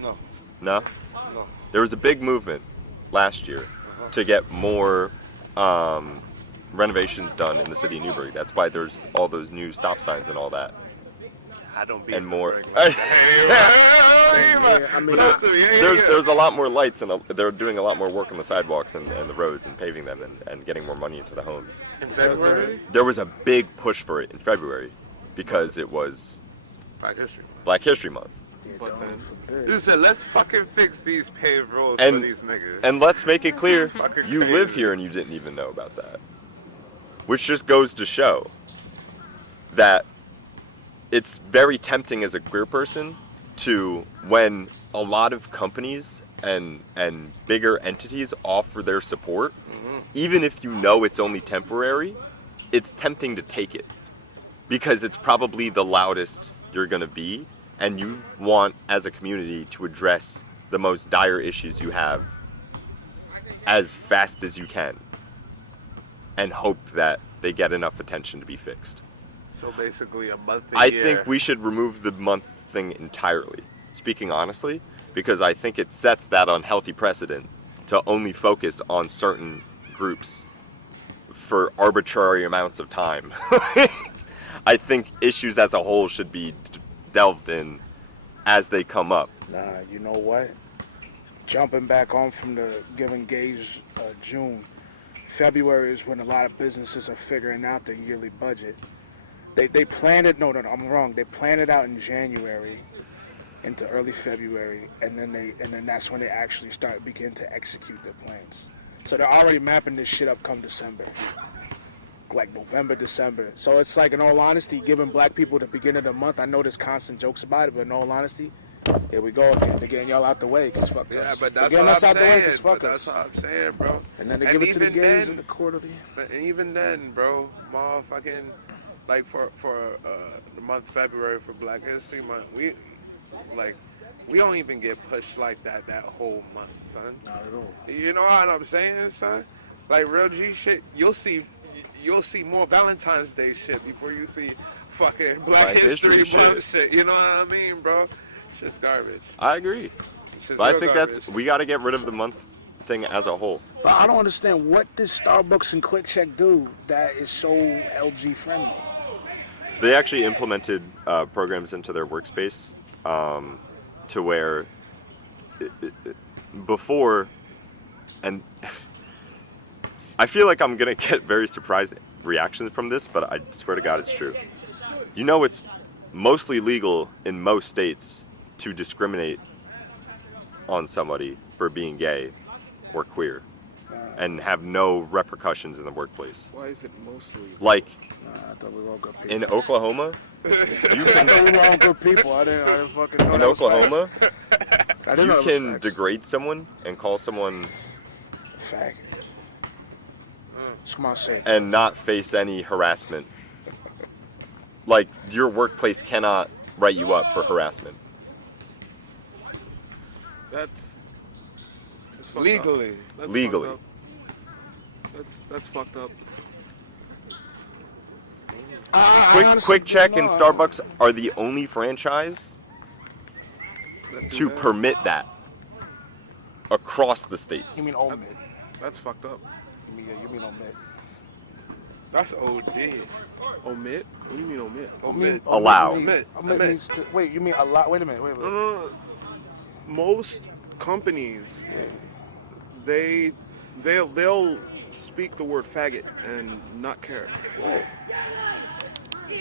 more. No? No. There was a big movement last year to get more renovations done in the city of Newbury. That's why there's all those new stop signs and all that. I don't be And more. I mean, There's a lot more lights, and they're doing a lot more work on the sidewalks and the roads and paving them and getting more money into the homes. in February. There was a big push for it in February because it was Black History. Black History Month. But then, You said let's fucking fix these paved roads And- for these niggas. And let's make it clear, Fucking you crazy. live here and you didn't even know about that. Which just goes to show that it's very tempting as a queer person to, when a lot of companies and bigger entities offer their support, even if you know it's only temporary, it's tempting to take it. Because it's probably the loudest you're gonna be, and you want, as a community, to address the most dire issues you have as fast as you can, and hope that they get enough attention to be fixed. So basically a month a I year. think we should remove the month thing entirely, speaking honestly, because I think it sets that unhealthy precedent to only focus on certain groups for arbitrary amounts of time. I think issues as a whole should be delved in as they come up. Nah, you know what? Jumping back on from the Giving Gays June, February is when a lot of businesses are figuring out their yearly budget. They planned it. No, I'm wrong. They planned it out in January into early February, and then that's when they actually begin to execute their plans. So they're already mapping this shit up come December, like November, December. So it's like, in all honesty, giving black people the beginning of the month. I know there's constant jokes about it, but in all honesty, here we go again. They're getting y'all out the way, cause fuck us. Yeah, but They're that's getting what us I'm out the way, saying. cause fuck But us. that's what I'm saying, bro. And then they And give it to the even gays then- in the quarterly. But even then, bro, motherfucking, like for the month February for Black History Month, we don't even get pushed like that whole month, son. Not at all. You know what I'm saying, son? Like real G shit, you'll see more Valentine's Day shit before you see fucking Black History Month shit. You know what I mean, bro? Shit's garbage. I agree. Shit's But I real think garbage. we got to get rid of the month thing as a whole. But I don't understand what does Starbucks and Quick Check do that is so LG friendly. They actually implemented programs into their workspace to where before, and I feel like I'm going to get very surprised reactions from this, but I swear to God it's true. You know, it's mostly legal in most states to discriminate on somebody for being gay or queer and have no repercussions in the workplace. why is it mostly? Like I thought we were all good people. in Oklahoma, you I can thought we were all good people. I didn't fucking know in that was Oklahoma, facts. I didn't know you that was can facts. degrade someone and call someone Faggot. That's my shit. and not face any harassment. Like, your workplace cannot write you up for harassment. That's fucked Legally. Up. That's Legally. fucked up. That's fucked up. Quick Check and Starbucks are the only franchise That do to that. permit that across the states. You mean omit? That's fucked up. You mean omit? That's OD. Omit? What do you mean omit? Omit. Allow. Omit Omit. means to, wait. You mean allow? Wait a minute. Wait. No. Most companies, they'll speak the word faggot and not care.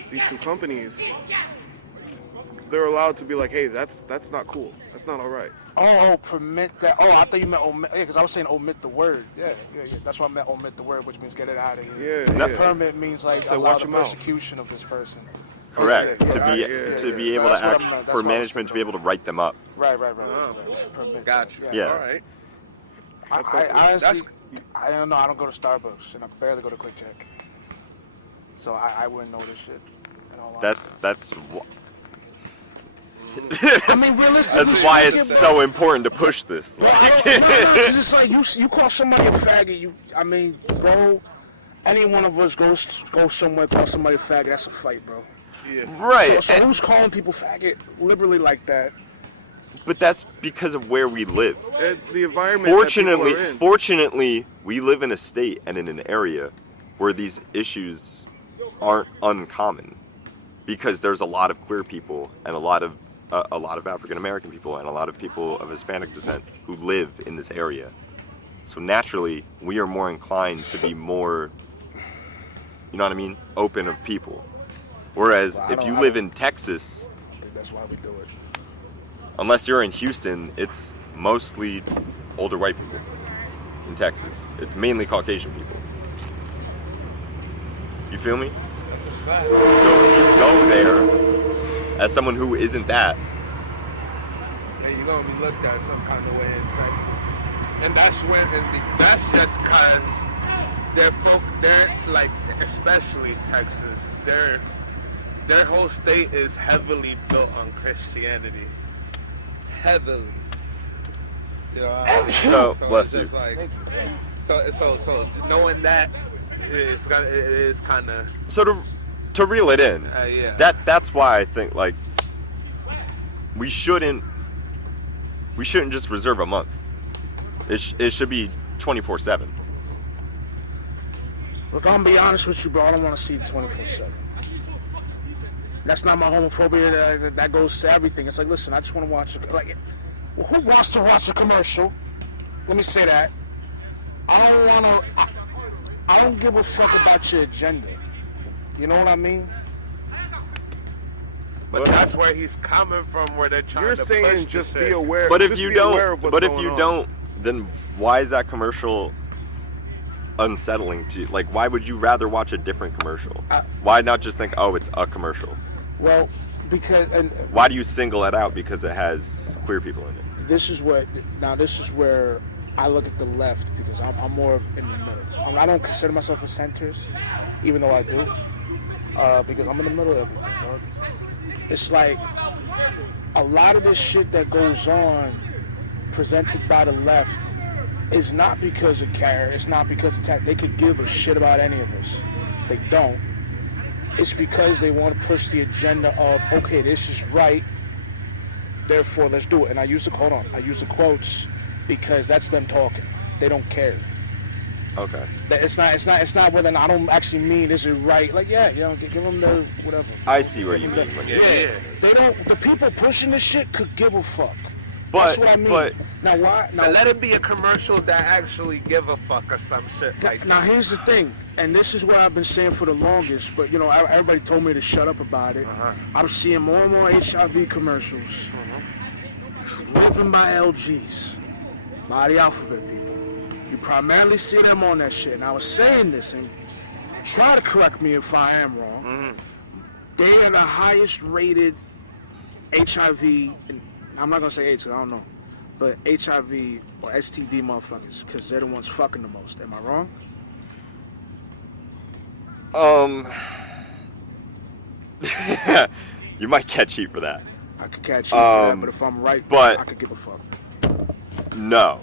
These two companies, they're allowed to be like, hey, that's not cool. That's not all right. Oh, permit that. Oh, I thought you meant omit. Yeah, because I was saying omit the word. Yeah. That's why I meant omit the word, which means get it out of here. Yeah. Permit means like So allow watch the your mouth. persecution of this person. Correct. Yeah, To be able That's to what act I'm- that's for what I was management to be able to write them up. Right. Got you. Yeah. All right. I honestly, I don't know. I don't go to Starbucks, and I barely go to Quick Check. So I wouldn't know this shit. in all honesty. I mean, realistically, That's why speaking, it's bro, so important to push this. no, it's just like you call somebody a faggot. I mean, bro, any one of us go somewhere, call somebody a faggot. That's a fight, bro. Yeah. Right. So who's calling people faggot liberally like that? But that's because of where we live. The environment that people are in. Fortunately, we live in a state and in an area where these issues aren't uncommon, because there's a lot of queer people and a lot of African American people and a lot of people of Hispanic descent who live in this area. So naturally, we are more inclined to be more, you know what I mean, open of people. Whereas if you live in Texas, I think that's why we do it. unless you're in Houston, it's mostly older white people in Texas. It's mainly Caucasian people. You feel me? So if you go there as someone who isn't that, Yeah, you're gonna be looked at some kind of way in Texas, and that's just cause they're like, especially Texas, their whole state is heavily built on Christianity, heavily. You know, so bless you. it's just like, so knowing that it is kind of So to reel it in, yeah. that's why I think like we shouldn't just reserve a month. It should be 24/7. If I'm gonna be honest with you, bro, I don't want to see it 24/7. That's not my homophobia. That goes to everything. It's like, listen, I just want to watch. Like, well, who wants to watch a commercial? Let me say that. I don't want to. I don't give a fuck about your agenda. You know what I mean? But that's where he's coming from, where they're trying You're to saying push just the be shit. aware. But if just you be aware of don't, what's going on. then why is that commercial unsettling to you? Like, why would you rather watch a different commercial? Why not just think, oh, it's a commercial? Well, because Why do you single it out because it has queer people in it? this is where I look at the left, because I'm more in the middle. I don't consider myself a centrist, even though I do, because I'm in the middle of everything, dog. It's like a lot of this shit that goes on presented by the left is not because of care. It's not because of they could give a shit about any of us. They don't. It's because they want to push the agenda of, okay, this is right, therefore let's do it. And I use the quotes because that's them talking. They don't care. Okay. It's not whether I don't actually mean is it right. Like, yeah, you know, give them their whatever. I see what you mean. Yeah. They don't. The people pushing this shit could give a fuck. But That's what I mean. but Now why? So let it be a commercial that actually give a fuck or some shit like Now that. here's the thing, and this is what I've been saying for the longest, but you know, everybody told me to shut up about it. I'm seeing more and more HIV commercials driven by LGs, by the alphabet people. You primarily see them on that shit. And I was saying this, and try to correct me if I am wrong. They are the highest rated HIV, and I'm not gonna say AIDS, 'cause I don't know, but HIV or STD motherfuckers, because they're the ones fucking the most. Am I wrong? you might catch heat for that. I could catch you for that, but if I'm right, but- I could give a fuck. No.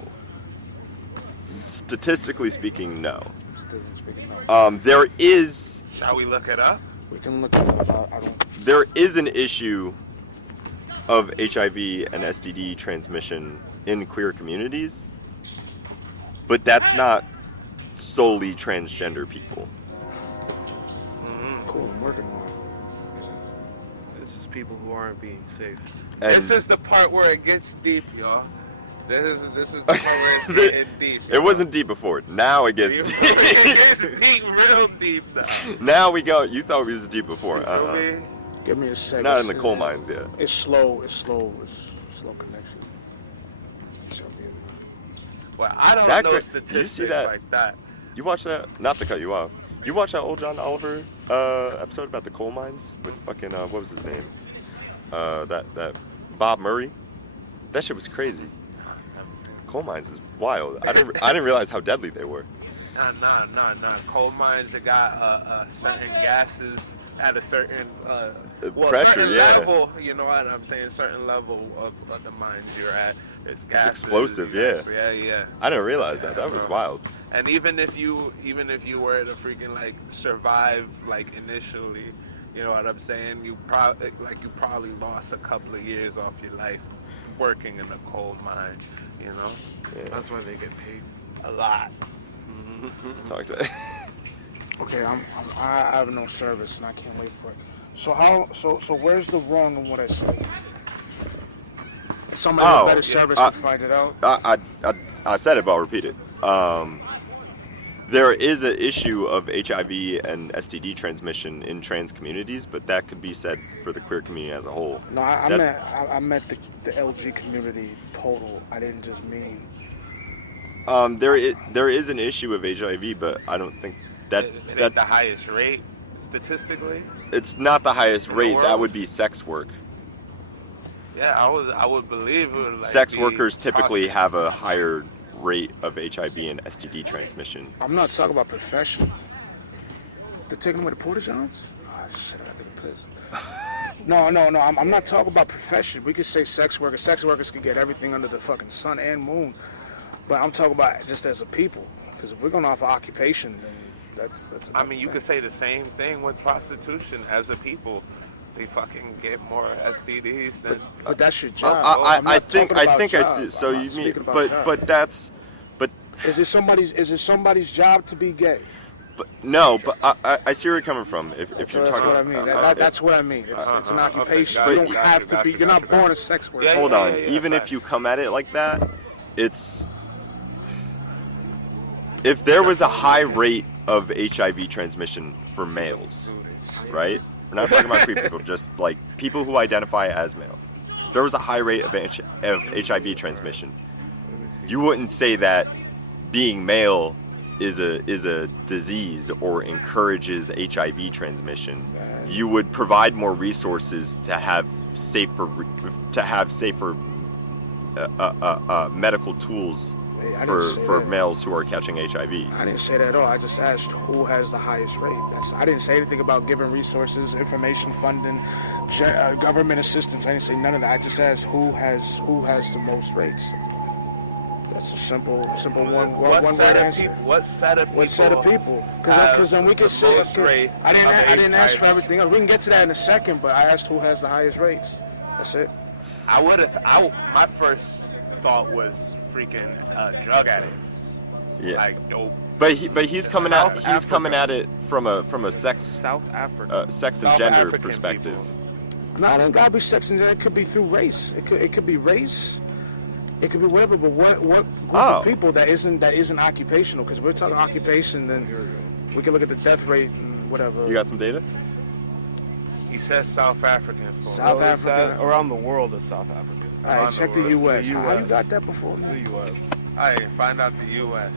Statistically speaking, no. Statistically speaking, no. There is Shall we look it up? We can look at it. I don't. there is an issue of HIV and STD transmission in queer communities, but that's not solely transgender people. Cool, I'm working on it. This is people who aren't being safe. And This is the part where it gets deep, y'all. This is the part where it's getting deep. it wasn't deep before. Now it gets It deep. gets deep, real deep now. Now we go. You thought it was deep before. You feel me? Give me a second. Not in the coal mines yet. It's slow. It's slow connection. Well, I don't That know cra- statistics you see that? like that. You watch that? Not to cut you off. You watch that old John Oliver episode about the coal mines with fucking what was his name? That Bob Murray. That shit was crazy. Coal mines is wild. I didn't realize how deadly they were. Nah. Coal mines, they got certain gases at a certain Pressure, certain yeah. level. You know what I'm saying? Certain level of the mines you're at. It's gases. Explosive, yeah. Yeah. I didn't realize that. That was wild. And even if you were to freaking like survive like initially, you know what I'm saying? You probably lost a couple of years off your life working in a coal mine. You know. Yeah. That's why they get paid a lot. Talk to. Okay, I have no service and I can't wait for it. So where's the wrong in what I said? Somebody with better service can find it out. I said it, but I'll repeat it. There is an issue of HIV and STD transmission in trans communities, but that could be said for the queer community as a whole. No, I meant the LG community total. I didn't just mean. There is an issue of HIV, but I don't think that It ain't the highest rate statistically. it's not the highest the rate. That world? would be sex work. Yeah, I would believe it would like Sex be workers typically possible. have a higher rate of HIV and STD transmission. I'm not talking about profession. They're taking away the porta johns? Oh shit, I think I'm pissed. No. I'm not talking about profession. We could say sex workers. Sex workers can get everything under the fucking sun and moon. But I'm talking about just as a people. Because if we're going off occupation, then that's. I mean, you could say the same thing with prostitution. As a people, they fucking get more STDs than. But that's your job. I think I see. So you mean, but is it somebody's job to be gay? But no, but I see where you're coming from. If you're That's talking, what I mean. That's what I mean. It's an occupation. Okay, You don't gotcha, have to be. gotcha, You're not gotcha. born a sex worker. Yeah, hold on. yeah, Even facts. if you come at it like that, it's if there was a high rate of HIV transmission for males, right? We're not talking about queer people, just like people who identify as male. If there was a high rate of HIV transmission, you wouldn't say that being male is a disease or encourages HIV transmission. You would provide more resources to have safer medical tools I didn't say for that. males who are catching HIV. I didn't say that at all. I just asked who has the highest rate. I didn't say anything about giving resources, information, funding, government assistance. I didn't say none of that. I just asked who has the most rates. That's a simple one word answer. What set of people? What set of people? Because then we can say. most rates I didn't of ask for HIV. everything else. We can get to that in a second, but I asked who has the highest rates. That's it. My first thought was freaking drug addicts. Yeah. Like dope. But he's coming South at Africa. it from a sex South Africa. sex and South gender African perspective. people. No, it don't gotta be sex and gender. It could be through race. It could be race. It could be whatever. But what group of people that isn't occupational? Because we're talking occupation, then we can look at the death rate and whatever. You got some data? He says South African. For South Africa. Around the world is South Africa. All right, check the U.S. The How you US. got that before? It's the U.S. Alright, find out the U.S.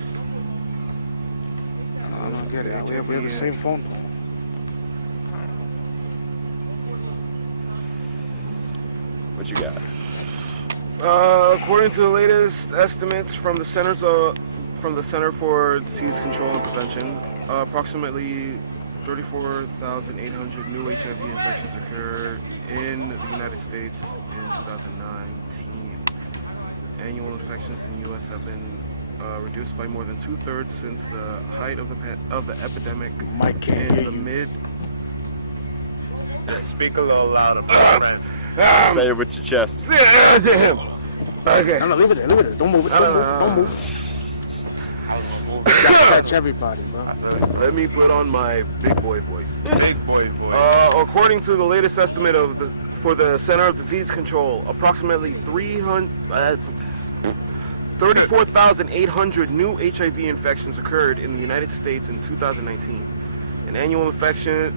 I don't get it. We have the same phone plan. What you got? According to the latest estimates from the Center for Disease Control and Prevention, approximately 34,800 new HIV infections occurred in the United States in 2019. Annual infections in the U.S. have been reduced by more than 2/3 since the height of the epidemic Mike can't in hear the you. mid. Speak a little louder, friend. Say it with your chest. Okay. No, leave it there. Don't move it. Don't move. You gotta catch everybody, bro. Let me put on my big boy voice. Big boy voice. According to the latest estimate for the Center of Disease Control, approximately 34,800 new HIV infections occurred in the United States in 2019. And annual infections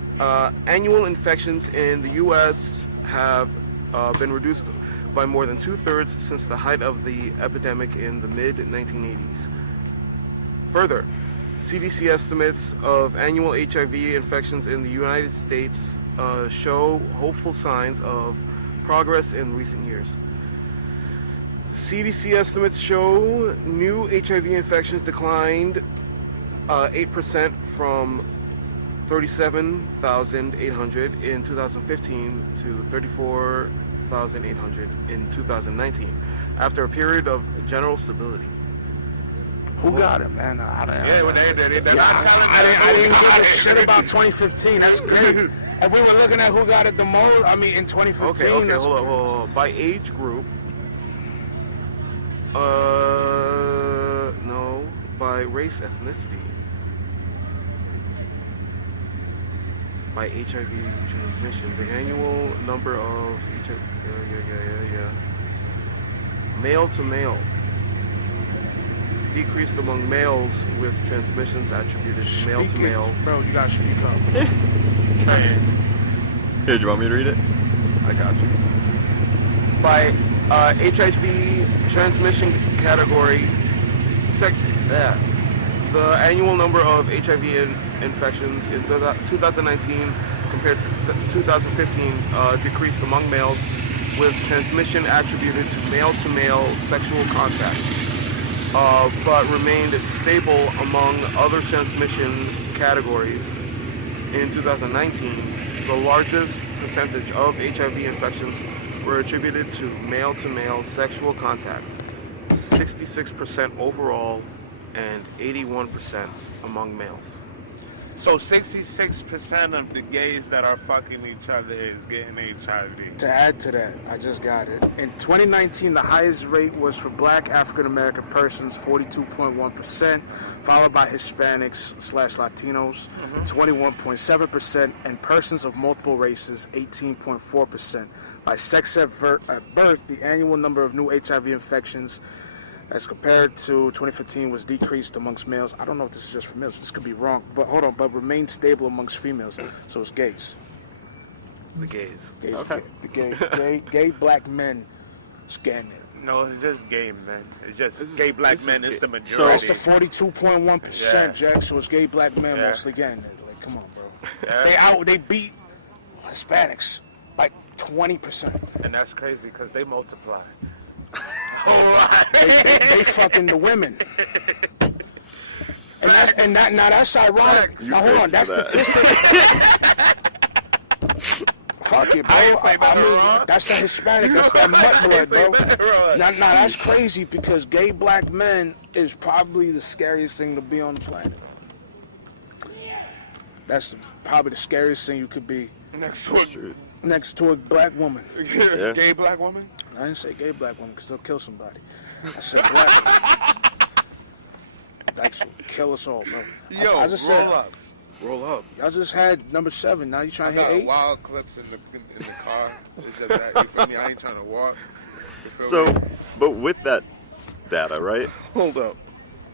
in the U.S. have been reduced by more than 2/3 since the height of the epidemic in the mid-1980s. Further, CDC estimates of annual HIV infections in the United States show hopeful signs of progress in recent years. CDC estimates show new HIV infections declined 8% from 37,800 in 2015 to 34,800 in 2019, after a period of general stability. Who got it, man? I didn't didn't give a shit about 2015. That's great. If we were looking at who got it the most, I mean, in 2015. Okay, hold on. By age group, no, by race, ethnicity, by HIV transmission, the annual number of HIV, male to male, decreased among males with transmissions attributed to male to male. Bro, you gotta speak up. Okay. Here, do you want me to read it? I got you. By HIV transmission category, the annual number of HIV infections in 2019 compared to 2015 decreased among males with transmission attributed to male sexual contact, but remained stable among other transmission categories. In 2019, the largest percentage of HIV infections were attributed to male sexual contact, 66% overall and 81% among males. So 66% of the gays that are fucking each other is getting HIV. To add to that, I just got it. In 2019, the highest rate was for Black African American persons, 42.1%, followed by Hispanics/Latinos, 21.7%, and persons of multiple races, 18.4%. By sex at birth, the annual number of new HIV infections as compared to 2015 was decreased amongst males. I don't know if this is just for males. This could be wrong, but hold on. But remained stable amongst females. So it's gays. The gays. Okay. The gay black men scamming. No, it's just gay men. It's just gay black men is the majority. So That's the 42.1%, Yeah. Jack. So it's gay black men Yeah. mostly getting it. Like, come on, bro. Yeah. They beat Hispanics by 20%. And that's crazy because they multiply. They fucking the women. And that's ironic. Now hold on, that's statistic. Fuck it, bro. I ain't say nothing wrong. That's the Hispanic. That's that mud blood, bro. Now that's crazy because gay black men is probably the scariest thing to be on the planet. That's probably the scariest thing you could be Next to a black woman. Yeah. Gay black woman? I didn't say gay black woman because they'll kill somebody. I said black woman. That's kill us all, bro. Yo, I just roll said, up. Roll up. y'all just had number 7. Now you I trying to hit got 8? wild clips in the car. It's just that, you feel me? I ain't trying to walk. You feel So, me? but with that data, right? Hold up.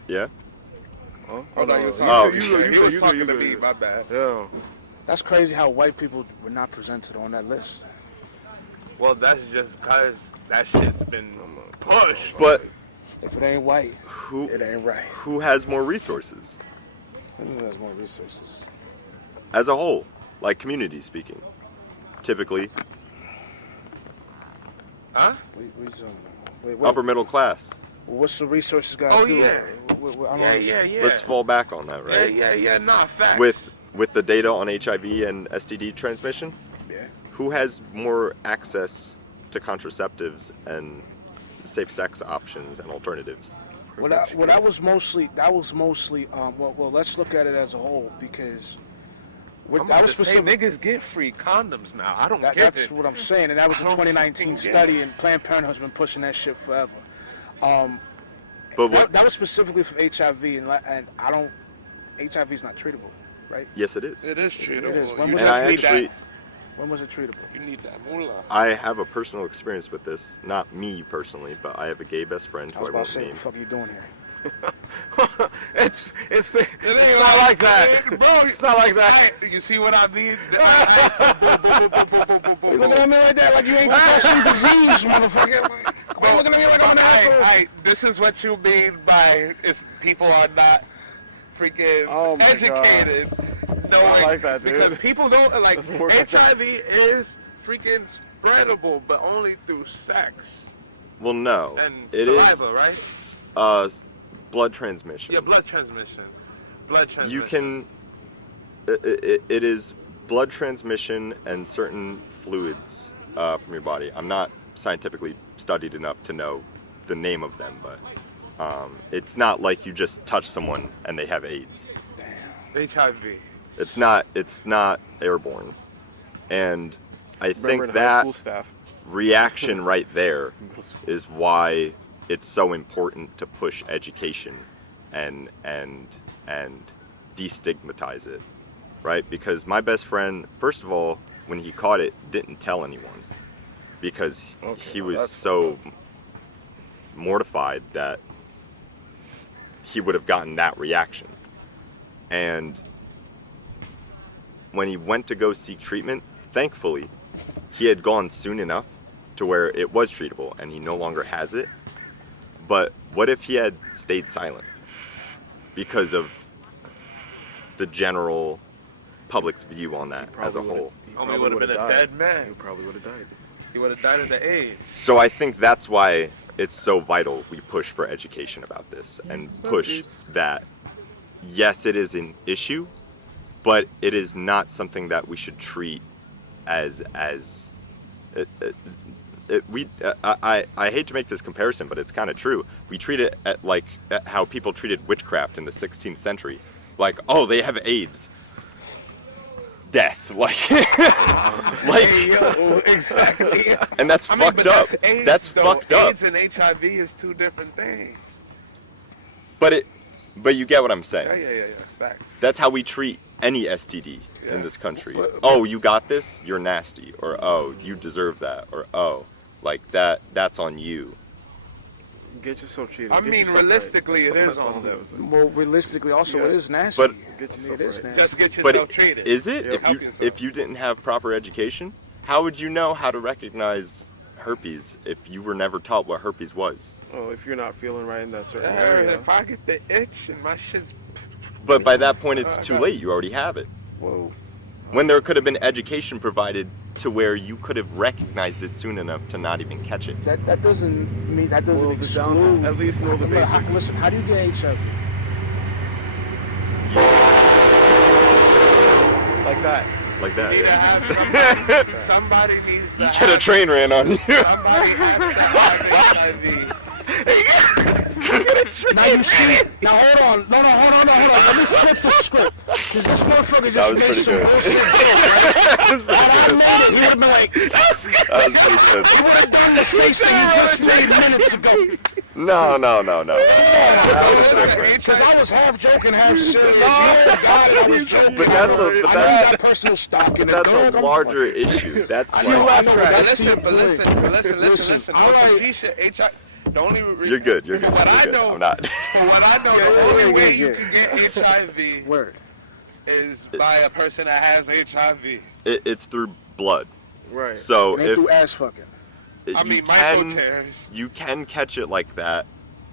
Yeah. Huh? Oh, no, you was Oh, talking, you he was good, talking you to good. me, my bad. Yeah. That's crazy how white people were not presented on that list. Well, that's just because that shit's been pushed. But If it ain't white, who it ain't right. who has more resources Who has more resources? as a whole, like community speaking? Typically, Huh? What you talking about? Wait, upper middle class. what's the resources got to Oh, do? yeah. I don't Yeah, know. yeah, yeah. Let's fall back on that, right? Yeah, nah, facts. With the data on HIV and STD transmission, Yeah. who has more access to contraceptives and safe sex options and alternatives? That was mostly well, let's look at it as a whole because I'm that about was to say, specific. niggas get free condoms now. I don't get That's it. what I'm saying, and that was a I don't 2019 fucking get study, it. and Planned Parenthood's been pushing that shit forever. But what? That was specifically for HIV, and I don't. HIV is not treatable, right? Yes, it is. It is treatable. It is. When You was And just I need actually, that. When was it treatable? You need that moolah. I have a personal experience with this. Not me personally, but I have a gay best friend I who was I about won't to say, what name. the fuck are you doing here? It's not like that, bro. It's not like that. You see what I mean? You looking at me like that, like you ain't got some disease, motherfucker. Why you looking at me like I'm an asshole? This is what you mean by people are not freaking Oh my educated. No, I like that, dude. Because people don't like Doesn't work like that. HIV is freaking spreadable, but only through sex Well, no, and it saliva, is right? blood transmission. Yeah, blood transmission. Blood transmission. You can. It is blood transmission and certain fluids from your body. I'm not scientifically studied enough to know the name of them, but it's not like you just touch someone and they have AIDS. HIV. It's not airborne, and I Remember think in high that school staff. reaction right there is why it's so important to push education and destigmatize it, right? Because my best friend, first of all, when he caught it, didn't tell anyone because he was so mortified that he would have gotten that reaction. And when he went to go seek treatment, thankfully, he had gone soon enough to where it was treatable and he no longer has it. But what if he had stayed silent because of the general public's view on that as a whole? He would have been a dead man. He probably would have died. He would have died of the AIDS. So I think that's why it's so vital we push for education about this and push that, yes, it is an issue, but it is not something that we should treat as I hate to make this comparison, but it's kind of true. We treat it at how people treated witchcraft in the 16th century. Like, oh, they have AIDS. Death. Exactly. And that's fucked up. That's fucked up. AIDS and HIV is two different things. But you get what I'm saying. Yeah. Facts. That's how we treat any STD in this country. But- Oh, you got this? You're nasty. Or, oh, you deserve that. Or, oh, like that's on you. Get yourself treated. I Get mean, yourself realistically, right. it is That's all on that you. was like. Well, realistically, also, Yeah. it is nasty. But- Get I mean, yourself it is right. nasty. Just get But yourself treated. is it? Yeah. Help yourself. If you didn't have proper education, how would you know how to recognize herpes if you were never taught what herpes was? Oh, if you're not feeling right in that certain Yeah, area. if I get the itch and my shit's... But by that point, it's too late. You already have it. Whoa. When there could have been education provided to where you could have recognized it soon enough to not even catch it. That doesn't mean that doesn't Boils it down to exclude. at least know the basics. Listen, how do you get HIV? Like that. Like that. Need to Yeah. have somebody needs to You get a have, train ran on you. somebody has to have HIV. Now you see. Now hold on. No, hold on. Let me flip the script. Cause this motherfucker just was made pretty some good. bullshit joke, right? Had I made it, he would have been like, That was pretty good. he would have done the face that he just made minutes ago. No. Because I was half joking, half serious. Yeah, God, I was joking. But that's I know that personal stock in it. That's dog. a I'm larger issue. That's I know, like, but But that's to your point. listen. All right. HIV, the only you're good. You're good. What I You're good. know, I'm not. For what I know, the only way you yeah. can get HIV Word. is by a person that has HIV. It's through blood. Right. So It ain't through ass fucking. I you mean, can micro tears. you can catch it like that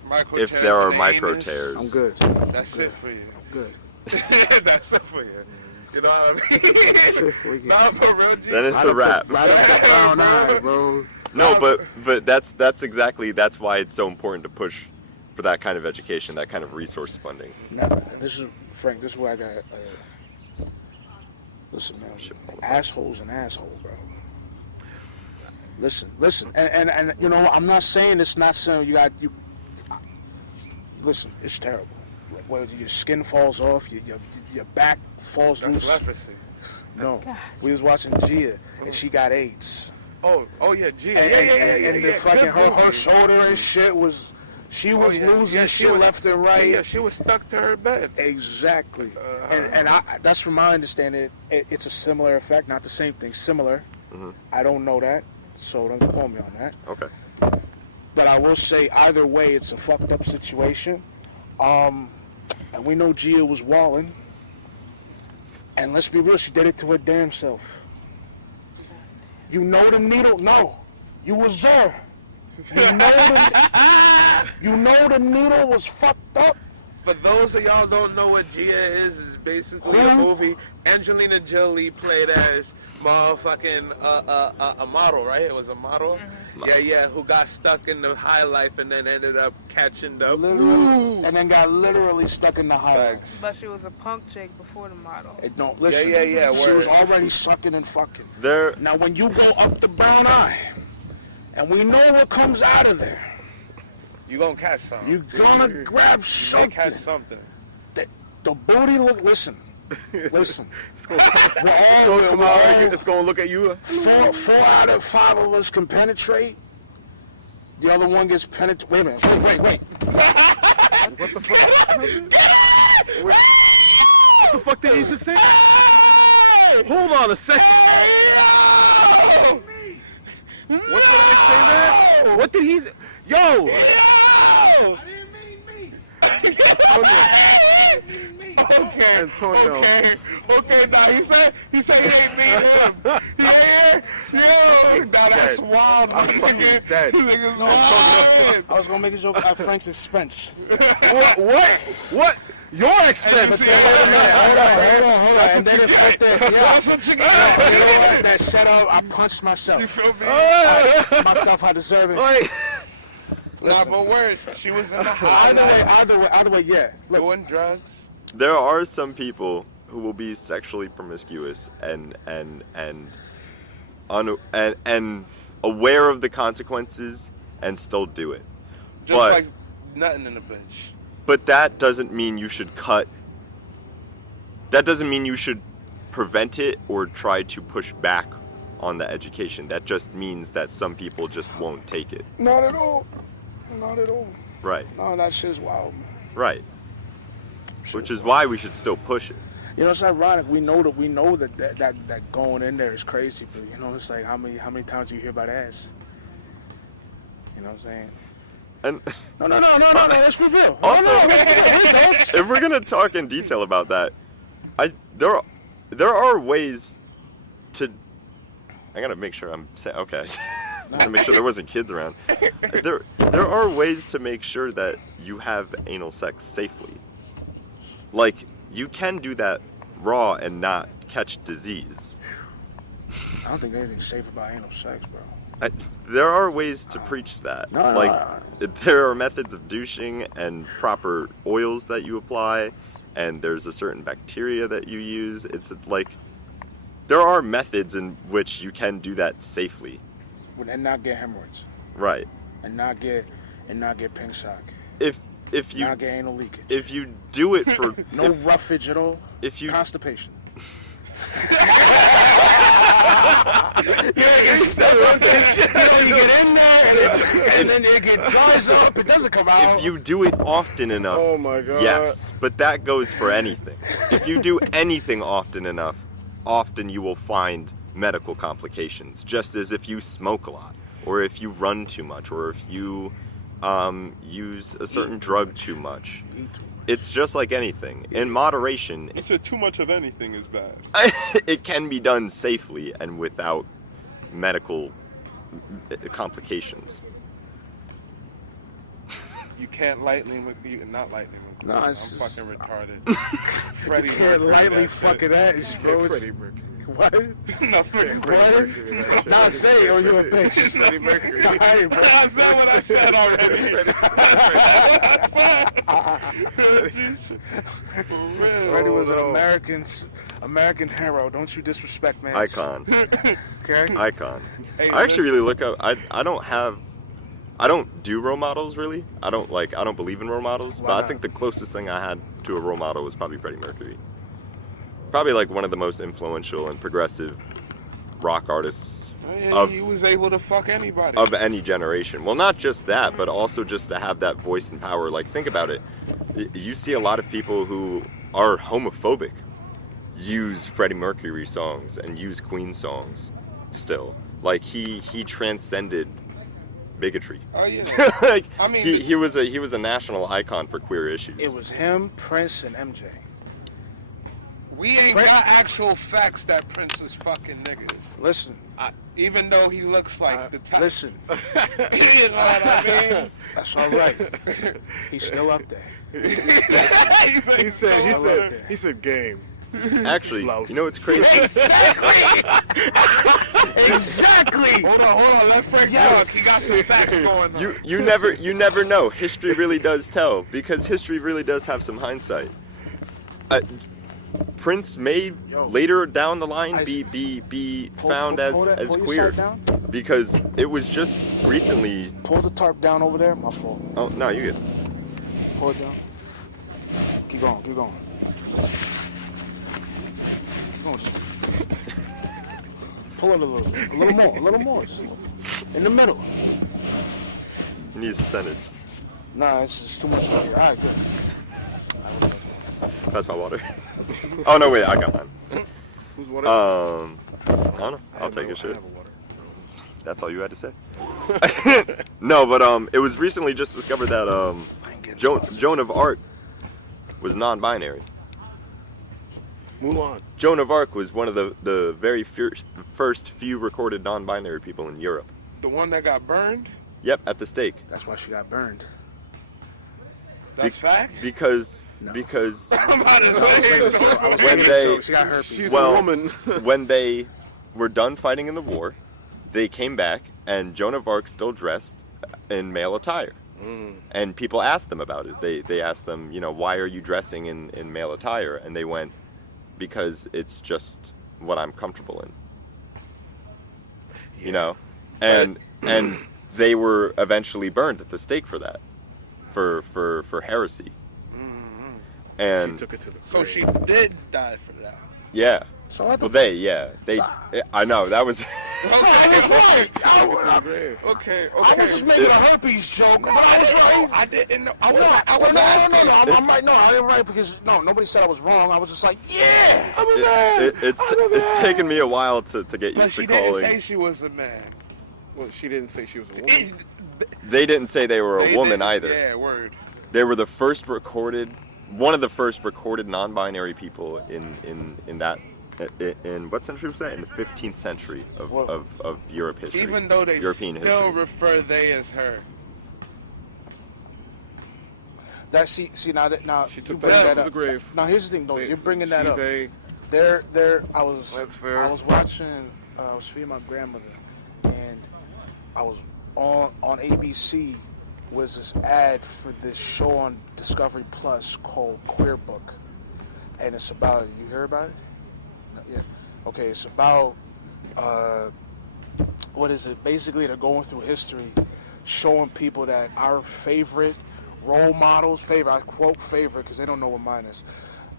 Micro if tears there are in the micro anus. tears. I'm good. That's it for you. Good. That's it for you. You know what I mean? That's it for you. Nah, for real, G. Then it's a wrap. Right up the brown eye, bro. No, but that's exactly why it's so important to push for that kind of education, that kind of resource funding. Now, this is Frank. This is where I got. Listen, man. Asshole's an asshole, bro. Listen, and you know, I'm not saying it's not saying you. Listen, it's terrible. Where your skin falls off, your back falls That's loose. leprosy. No, we was watching Gia, and she got AIDS. Oh yeah, G. And the fucking her shoulder and shit was. She was losing shit left and right. Yeah, she was stuck to her bed. Exactly. And that's from my understanding. It's a similar effect, not the same thing. Similar. Mm-hmm. I don't know that, so don't quote me on that. Okay. But I will say either way, it's a fucked up situation. And we know Gia was walling. And let's be real, she did it to her damn self. You know the needle? No. You was there. You know the needle was fucked up. For those of y'all don't know what Gia is basically a movie. Angelina Jolie played as motherfucking a model, right? It was a model. Yeah, who got stuck in the high life and then ended up catching the And then got literally stuck in the high. But she was a punk chick before the model. It don't listen. Yeah, She was word. already sucking and fucking. There, Now, when you go up the brown eye, and we know what comes out of there, You gonna catch something. you're gonna grab You something. catch something. The booty look. Listen. It's gonna look at you. 4 out of 5 of us can penetrate. The other one gets penetrated. Wait a minute. Wait. What the fuck? What the fuck did he just say? Hold on a second. What did I say that? What did he say? Yo! I didn't mean me. Okay, Antonio. Okay. Now he said he ain't mean him. Yo, now that's wild. I'm fucking dead. I was gonna make a joke at Frank's expense. What? Your expense. Hold on. And then it's like that. That setup, I punched myself. You feel me? Myself, I deserve it. Nah, but word, she was in the house. Either way, yeah. Look, Doing drugs. there are some people who will be sexually promiscuous and aware of the consequences and still do it. Just But- like nothing in the bitch. But that doesn't mean you should cut. That doesn't mean you should prevent it or try to push back on the education. That just means that some people just won't take it. not at all. Right. No, that shit's wild, man. Right. Which is why we should still push it. You know, it's ironic. We know that going in there is crazy, but you know, it's like how many times do you hear about ass? You know what I'm saying? And No. Let's be real. also, Let's if we're gonna talk in detail about that, there are ways to. I gotta make sure I'm saying okay. I gotta make sure there wasn't kids around. There are ways to make sure that you have anal sex safely. Like you can do that raw and not catch disease. I don't think anything's safe about anal sex, bro. There are ways to preach that. There are methods of douching and proper oils that you apply, and there's a certain bacteria that you use. It's like there are methods in which you can do that safely. And not get hemorrhoids. Right. And not get pink sock. If you Not get anal leakage. if you do it for No roughage at all. if you Constipation. You get in there And then it dries up. It doesn't come out. if you do it often enough, Oh my god. yes, but that goes for anything. If you do anything often enough, often you will find medical complications, just as if you smoke a lot, or if you run too much, or if you use a certain drug too much. It's just like anything. In moderation, You said too much of anything is bad. it can be done safely and without medical complications. You can't lightning McBeat and not lightning McBeat. Nah, I'm it's fucking just- retarded. Freddie Can't Mercury, lightly that's fucking it. ass, bro. Yeah, It's- Freddie Mercury. What? No, Freddie What? Mercury. that shit. Nah, say it or you a bitch. Freddie Mercury. All right, bro. I said what I said already. Freddie was an American hero. Don't you disrespect, man. Icon. Okay? Icon. Hey, I actually really look up. I don't do role models really. I don't believe in role models. Why But I not? think the closest thing I had to a role model was probably Freddie Mercury. Probably like one of the most influential and progressive rock artists He was able to fuck anybody. of any generation. Well, not just that, but also just to have that voice and power. Like, think about it. You see a lot of people who are homophobic use Freddie Mercury songs and use Queen songs still. Like, he transcended bigotry. Oh yeah. Like, I mean, he was a national icon for queer issues. It was him, Prince, and MJ. We ain't Prince- got actual facts that Prince is fucking niggas. Listen, Even though he looks like the type. listen. You know what I mean? That's all right. He's still up there. He said game. Actually, you know what's crazy? Exactly. Exactly. Hold on. Let Frank talk. He got some facts going on. You never know. History really does tell, because history really does have some hindsight. Prince may later down the line be found as queer, because it was just recently. Pull the tarp down over there. My fault. Oh no, you good. Pull it down. Keep going. Keep going. Pull it a little more. Just in the middle. He needs a sentence. Nah, it's just too much right here. All right, good. That's my water. Oh no, wait, I got mine. Who's water? I don't know. I'll take a shit. That's all you had to say? No, but it was recently just discovered that Joan of Arc was non-binary. Mulan. Joan of Arc was one of the very first few recorded non-binary people in Europe. The one that got burned? Yep, at the stake. That's why she got burned. That's facts? Because I'm about to say, when they She got herpes. She's well, a woman. when they were done fighting in the war, they came back and Joan of Arc still dressed in male attire. And people asked them about it. They asked them, why are you dressing in male attire? And they went, because it's just what I'm comfortable in. And they were eventually burned at the stake for that, for heresy. And She took it to the grave. So she did die for that. yeah. So what the They. I know that was. Okay. I was just making a herpes joke. But I was right. I didn't know. I was asking. I'm right. No, I didn't right because nobody said I was wrong. I was just like, yeah, I'm a man. It's taken me a while to get But used to she didn't say calling. she was a man. Well, she didn't say she was a woman. They didn't say they were a They woman didn't- either. Yeah, word. They were one of the first recorded non-binary people in that. In what century was that? In the 15th century of Europe history. Even though they European still history. refer they as her. That see now She you took bring that to up. the grave. Now here's the thing, though. You're bringing that She, up. they, There. I was. That's fair. I was watching. I was feeding my grandmother, and I was on ABC. Was this ad for this show on Discovery Plus called Queer Book, and it's about. You hear about it? No, yeah. Okay. It's about. What is it? Basically, they're going through history, showing people that our favorite role models, I quote favorite because they don't know what mine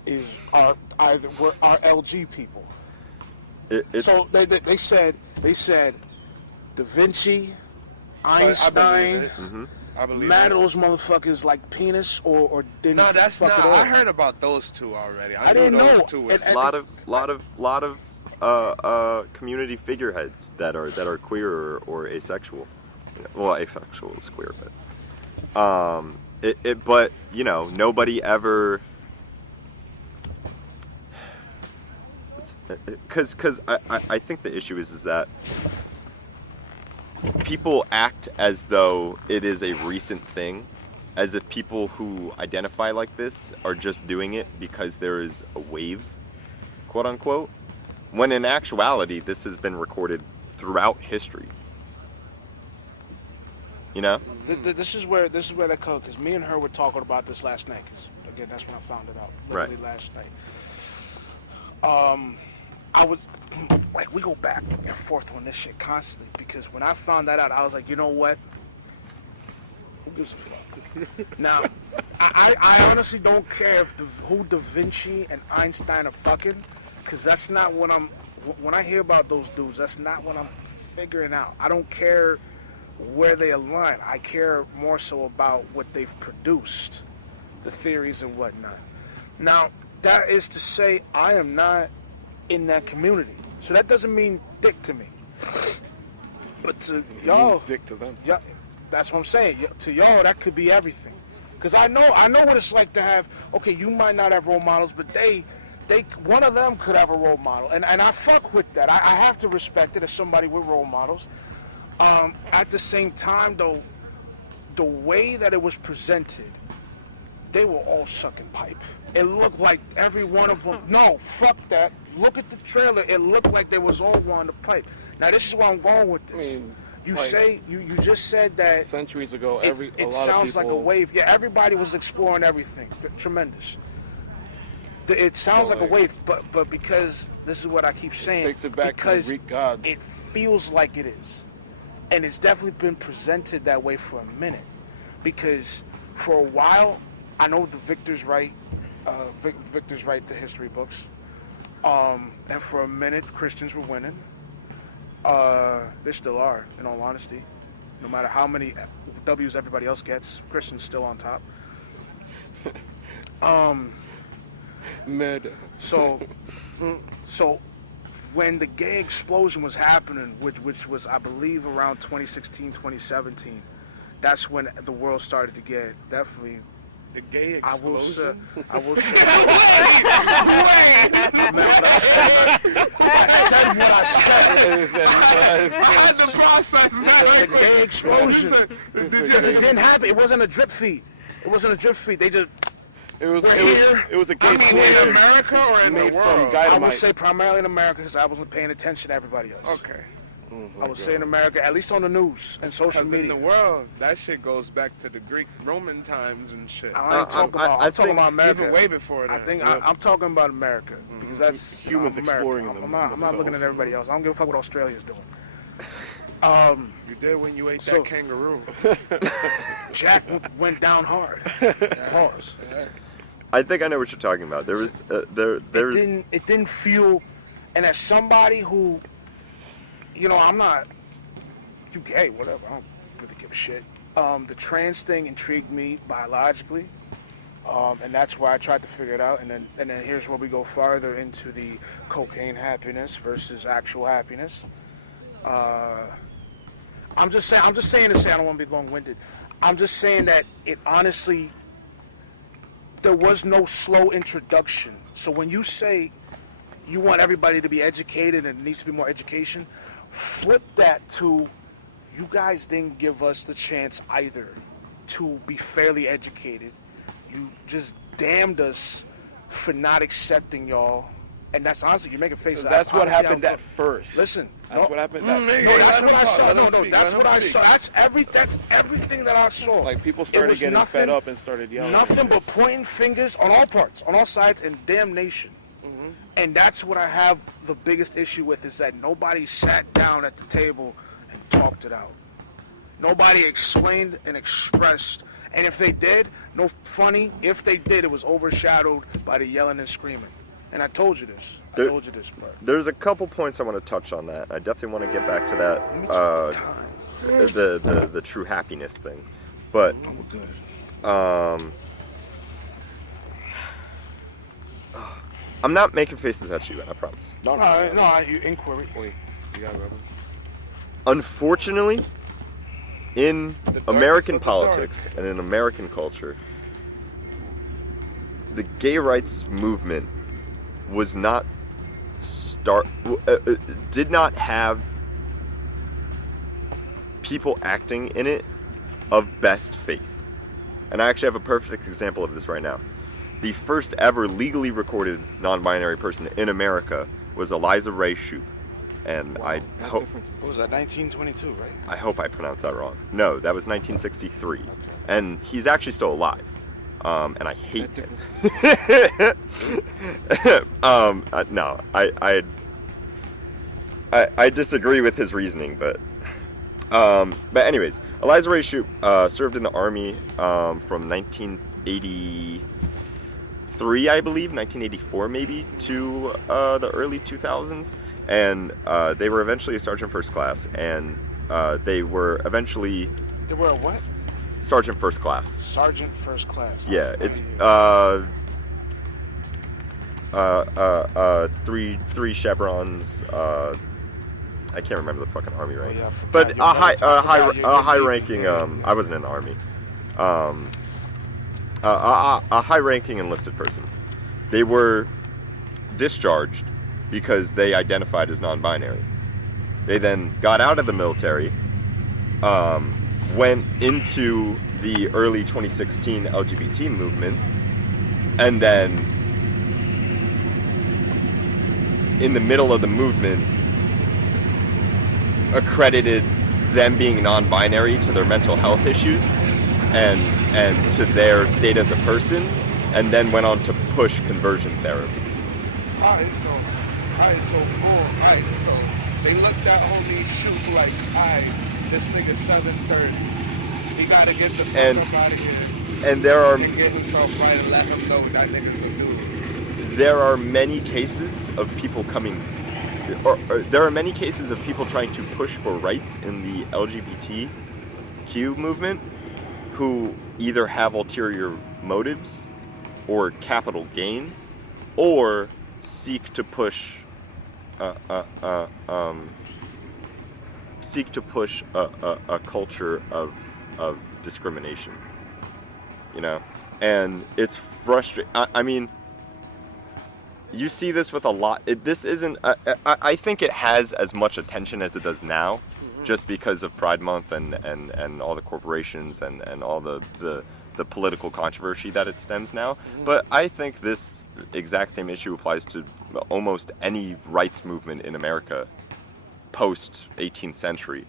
is our LG people. So they said Da Vinci, Einstein, I believe Mm-hmm. mad it. those motherfuckers like penis or didn't No, that's fuck not. it all. I heard about those two already. I didn't knew those know. two was. And- lot of community figureheads that are queer or asexual. Well, asexual is queer, but but nobody ever. Because I think the issue is that people act as though it is a recent thing, as if people who identify like this are just doing it because there is a wave, quote unquote, when in actuality this has been recorded throughout history. This is where they come, because me and her were talking about this last night. 'Cause, again, that's when I found it out. Literally last night. I was like, we go back and forth on this shit constantly, because when I found that out, I was like, you know what? Who gives a fuck? Now, I honestly don't care if who Da Vinci and Einstein are fucking, because that's not what when I hear about those dudes, that's not what I'm figuring out. I don't care where they align. I care more so about what they've produced, the theories and whatnot. Now, that is to say, I am not in that community, so that doesn't mean dick to me. But to y'all, means dick to them. Yeah, that's what I'm saying. To y'all, that could be everything. Because I know what it's like to have. Okay, you might not have role models, but they one of them could have a role model, and I fuck with that. I have to respect it as somebody with role models. At the same time, though, the way that it was presented, they were all sucking pipe. It looked like every one of them. No, fuck that. Look at the trailer. It looked like they was all wanting to pipe. Now this is where I'm going with this. I mean, you like, say you just said that centuries ago, it a lot of sounds people, like a wave. Yeah, everybody was exploring everything. Tremendous. It sounds So, like a wave, but because this is what I keep saying, takes it back to the because Greek gods. it feels like it is, and it's definitely been presented that way for a minute. Because for a while, I know the Victor's right, Victor's right, the history books, and for a minute Christians were winning. They still are, in all honesty. No matter how many W's everybody else gets, Christians still on top. Mid. So when the gay explosion was happening, which was, I believe, around 2016, 2017, that's when the world started to get definitely. The gay I will say. explosion. I said what I said. I had to process that. The gay explosion. Because it didn't happen. It wasn't a drip feed. They just. It was a gay I mean, in explosion America or in made the from world? I would dynamite. say primarily in America because I wasn't paying attention to everybody else. Okay. I would say in America, at least on the news and social Because in media. the world, that shit goes back to the Greek Roman times and shit. I ain't talking about. I'm talking about America. Even way before that. I think I'm talking about America because that's Humans America. exploring I'm them not looking at themselves. everybody else. I don't give a fuck what Australia's doing. You did when you ate So- that kangaroo. Jack went down hard. Pause. I think I know what you're talking about. There was there's It didn't feel, and as somebody who, I'm not. You gay, whatever. I don't really give a shit. The trans thing intrigued me biologically, and that's why I tried to figure it out. And then here's where we go farther into the cocaine happiness versus actual happiness. I'm just saying to say I don't want to be long-winded. I'm just saying that it honestly, there was no slow introduction. So when you say you want everybody to be educated and it needs to be more education, flip that to you guys didn't give us the chance either to be fairly educated. You just damned us for not accepting y'all. And that's honestly, you're making faces. That's what Honestly, happened at first. Listen, That's what happened. No, that's what I saw. No, Let him that's speak. what I saw. That's everything that I saw. Like people It started was getting nothing- fed up and started yelling. Nothing but pointing fingers on all parts, on all sides, and damnation. And that's what I have the biggest issue with, is that nobody sat down at the table and talked it out. Nobody explained and expressed. And if they did, if they did, it was overshadowed by the yelling and screaming. And I told you this. Bro. there's a couple points I want to touch on that. I definitely want to get back to that the true happiness thing. But I'm not making faces at you, and I promise. No, you inquiry. Wait, you got it, brother. Unfortunately, in darkest American of the politics and in American culture, the gay rights movement was not did not have people acting in it of best faith. And I actually have a perfect example of this right now. The first ever legally recorded non-binary person in America was Eliza Ray Shoup. And I hope What was that, 1922, right? I hope I pronounced that wrong. No, that was 1963. And he's actually still alive. And I hate him. No, I disagree with his reasoning, but anyways, Eliza Ray Shoup served in the army from 1983, I believe, 1984 maybe, to the early 2000s, and they were eventually a sergeant first class, and they were eventually. They were a what? Sergeant first class. Sergeant first class. Yeah, it's three chevrons. I can't remember the fucking army ranks, yeah, I forgot. but You a never talked about your high Navy. ranking. I wasn't in the army. A high ranking enlisted person. They were discharged because they identified as non-binary. They then got out of the military, went into the early 2016 LGBT movement, and then in the middle of the movement accredited them being non-binary to their mental health issues and to their state as a person, and then went on to push conversion therapy. Alright, so they looked at homie shoot like, alright, this nigga 730. He gotta get the fuck up out of here. And there are and get himself right and let him know that nigga's a dude. There are many cases of people coming, or there are many cases of people trying to push for rights in the LGBTQ movement who either have ulterior motives or capital gain, or seek to push a culture of discrimination, you know, and it's frustrating. I mean, you see this with a lot. This isn't. I think it has as much attention as it does now, just because of Pride Month and all the corporations and all the political controversy that it stems now. But I think this exact same issue applies to almost any rights movement in America post 18th century.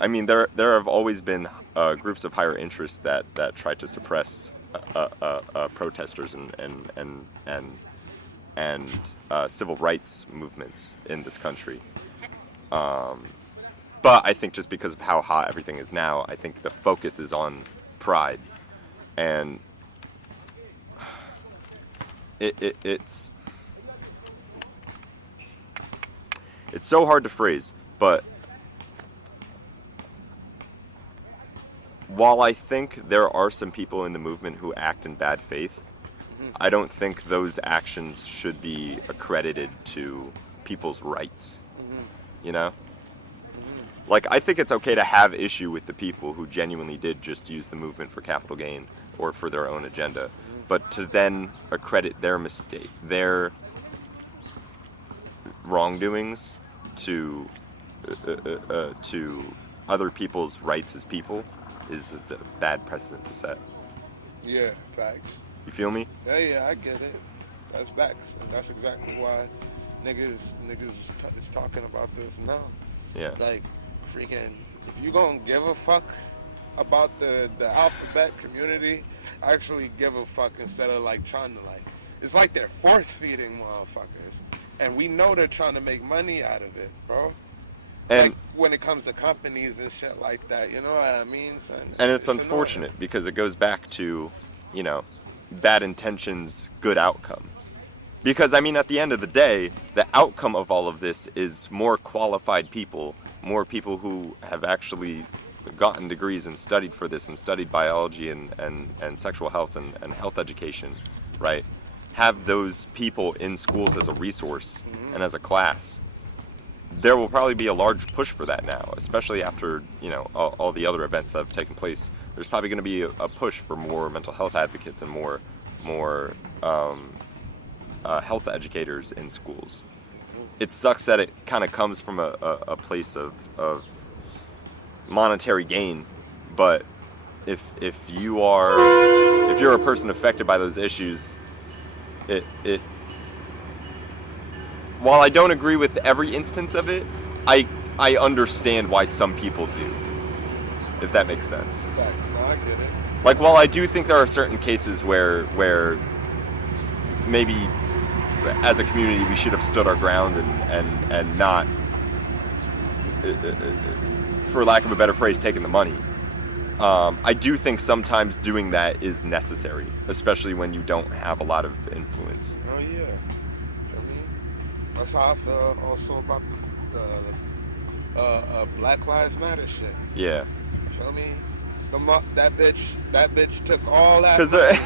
I mean, there have always been groups of higher interest that try to suppress protesters and civil rights movements in this country. But I think just because of how hot everything is now, I think the focus is on pride. And it's so hard to phrase, but while I think there are some people in the movement who act in bad faith, I don't think those actions should be accredited to people's rights, you know? Like, I think it's okay to have issue with the people who genuinely did just use the movement for capital gain or for their own agenda, but to then accredit their mistake, their wrongdoings to other people's rights as people is a bad precedent to set. Yeah, facts. You feel me? Yeah, I get it. That's facts. And that's exactly why niggas is talking about this now. Yeah. Like, freaking, if you gonna give a fuck about the alphabet community, actually give a fuck instead of like trying to like, it's like they're force feeding motherfuckers. And we know they're trying to make money out of it, bro. And like when it comes to companies and shit like that, you know what I mean, son? And it's unfortunate because it goes back to, you know, bad intentions, good outcome. Because, I mean, at the end of the day, the outcome of all of this is more qualified people, more people who have actually gotten degrees and studied for this and studied biology and sexual health and health education, right? Have those people in schools as a resource and as a class. There will probably be a large push for that now, especially after, you know, all the other events that have taken place. There's probably going to be a push for more mental health advocates and more health educators in schools. It sucks that it kind of comes from a place of monetary gain, but if you're a person affected by those issues, it while I don't agree with every instance of it, I understand why some people do, if that makes sense. No, I get it. Like, while I do think there are certain cases where maybe as a community we should have stood our ground and not, for lack of a better phrase, taken the money. I do think sometimes doing that is necessary, especially when you don't have a lot of influence. Oh yeah. I mean, that's how I feel also about the Black Lives Matter shit. Yeah. Feel me? That bitch took all that money.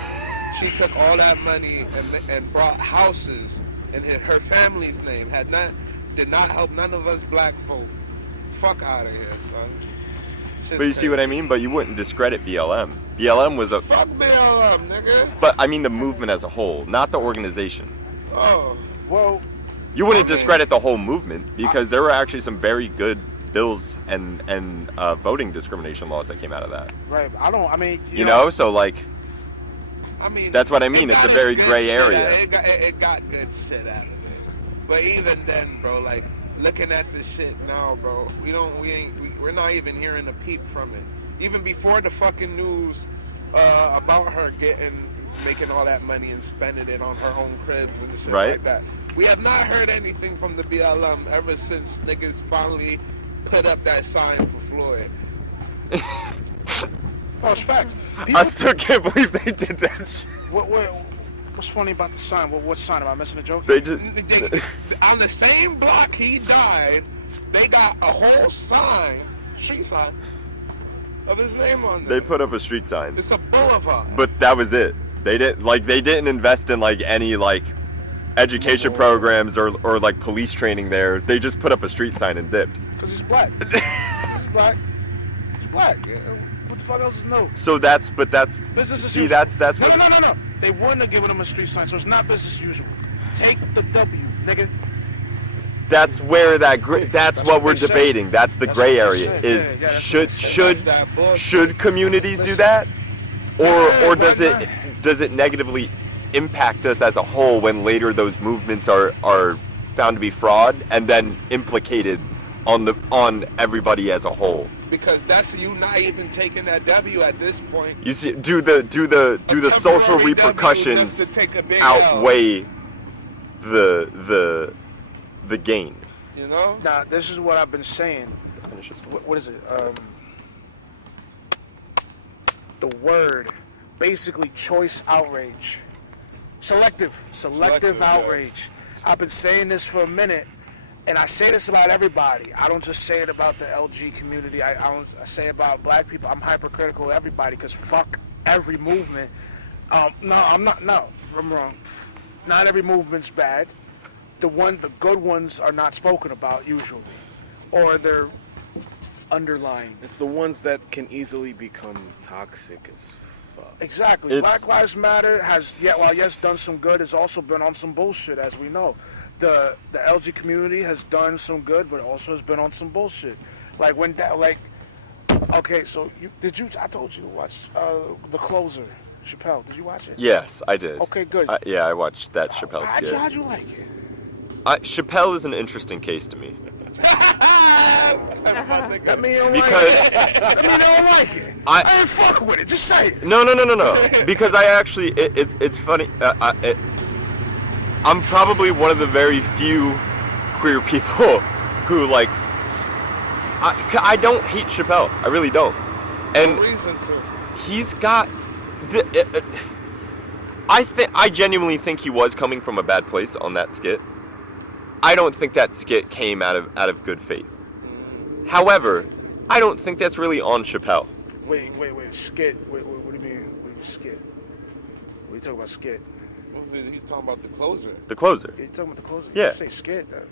She took all that money and brought houses in her family's name. Did not help none of us black folk. Fuck out of here, son. Shit's But you see what I mean? But you wouldn't discredit BLM. BLM was a... Fuck BLM, nigga. But I mean the movement as a whole, not the organization. Oh. Well, You wouldn't discredit the whole movement because there were actually some very good bills and voting discrimination laws that came out of that. Right. You know, so like, I mean, that's what I mean. It's a very good gray shit area. It got good shit out of it. But even then, bro, like looking at the shit now, bro, we're not even hearing a peep from it. Even before the fucking news about her making all that money and spending it on her own cribs and shit Right. like that. We have not heard anything from the BLM ever since niggas finally put up that sign for Floyd. Oh, it's facts. I still can't believe they did that shit. What's funny about the sign? What sign? Am I missing a joke? They just On the same block he died, they got a whole sign, street sign, of his name on there. they put up a street sign, It's a boulevard. but that was it. They didn't invest in like any like education programs or like police training there. They just put up a street sign and dipped. Because he's black. He's black. He's black. Yeah. What the fuck else is new? So that's Business as see usual. that's No, what no. They wouldn't have given him a street sign, so it's not business as usual. Take the W, nigga. that's where that's That's what what we're they say. debating. That's the That's gray what they area. say. Is Yeah, that's what should That's that bullshit. should communities do Listen. that, or Yeah, does why it does it negatively impact us as a whole when later those movements are found to be fraud and then implicated on everybody as a whole? Because that's you not even taking that W at this point. You see, do the social temporary W repercussions just to take a big outweigh the gain? You know? Now, this is what I've been saying. What is it? The word, basically, choice outrage. Selective yeah. outrage. I've been saying this for a minute, and I say this about everybody. I don't just say it about the LG community. I say it about black people. I'm hypercritical of everybody because fuck every movement. No, I'm not. No, I'm wrong. Not every movement's bad. The good ones are not spoken about usually, or they're underlying. It's the ones that can easily become toxic as fuck. Exactly. It's- Black Lives Matter has, while yes, done some good, has also been on some bullshit, as we know. The LG community has done some good, but also has been on some bullshit. Like when that, okay, so I told you to watch The Closer, Chappelle. Did you watch it? Yes, I did. Okay, good. Yeah, I watched that Chappelle skit. How'd you like it? Chappelle is an interesting case to me. That mean you don't Because- like it. That mean you don't like it. I ain't fuck with it. Just say it. No. Because I actually, it's funny. I'm probably one of the very few queer people who like. I don't hate Chappelle. I really don't. And No reason to. he's got. I genuinely think he was coming from a bad place on that skit. I don't think that skit came out of good faith. However, I don't think that's really on Chappelle. Wait, skit. Wait, what do you mean? Skit? What are you talking about, skit? He's talking about The Closer. The Closer. You talking about the closer? Yeah. You say skit though.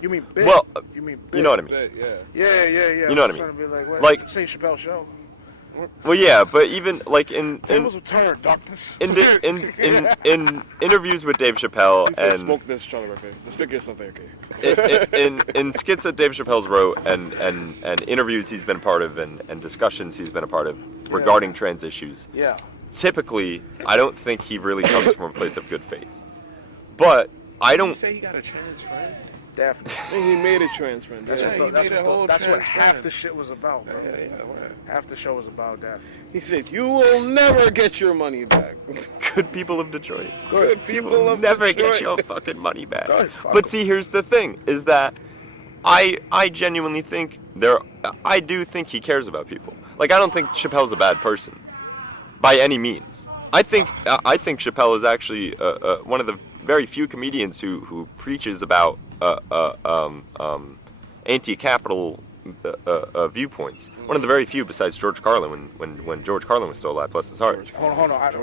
You mean bit? Well, you mean bit? you know what I mean. But, yeah. Yeah. You know what I was mean. trying to be like, what? Like- Say Chappelle show. Well, yeah, but even like in Tables have turned, darkness. in interviews with Dave Chappelle He said, and smoke this, Charlie Murphy. Let's stick something, okay? in skits that Dave Chappelle's wrote and interviews he's been a part of and discussions he's been a part of regarding trans issues. Yeah. Typically, I don't think he really comes from a place of good faith. But I You don't. say he got a trans friend? Definitely. And he made a trans friend. That's Yeah, what, he that's made a whole that's what trans half friend. the shit was about, bro. Yeah. Half the show was about that. He said, "You will never get your money back." Good people of Detroit. Good people of never Detroit. get your fucking money back. Good, fuck But 'em. see, here's the thing: is that I genuinely think I do think he cares about people. Like, I don't think Chappelle's a bad person, by any means. I think Chappelle is actually one of the very few comedians who preaches about anti-capital viewpoints. One of the very few, besides George Carlin, when George Carlin was still alive, bless his heart. Hold on.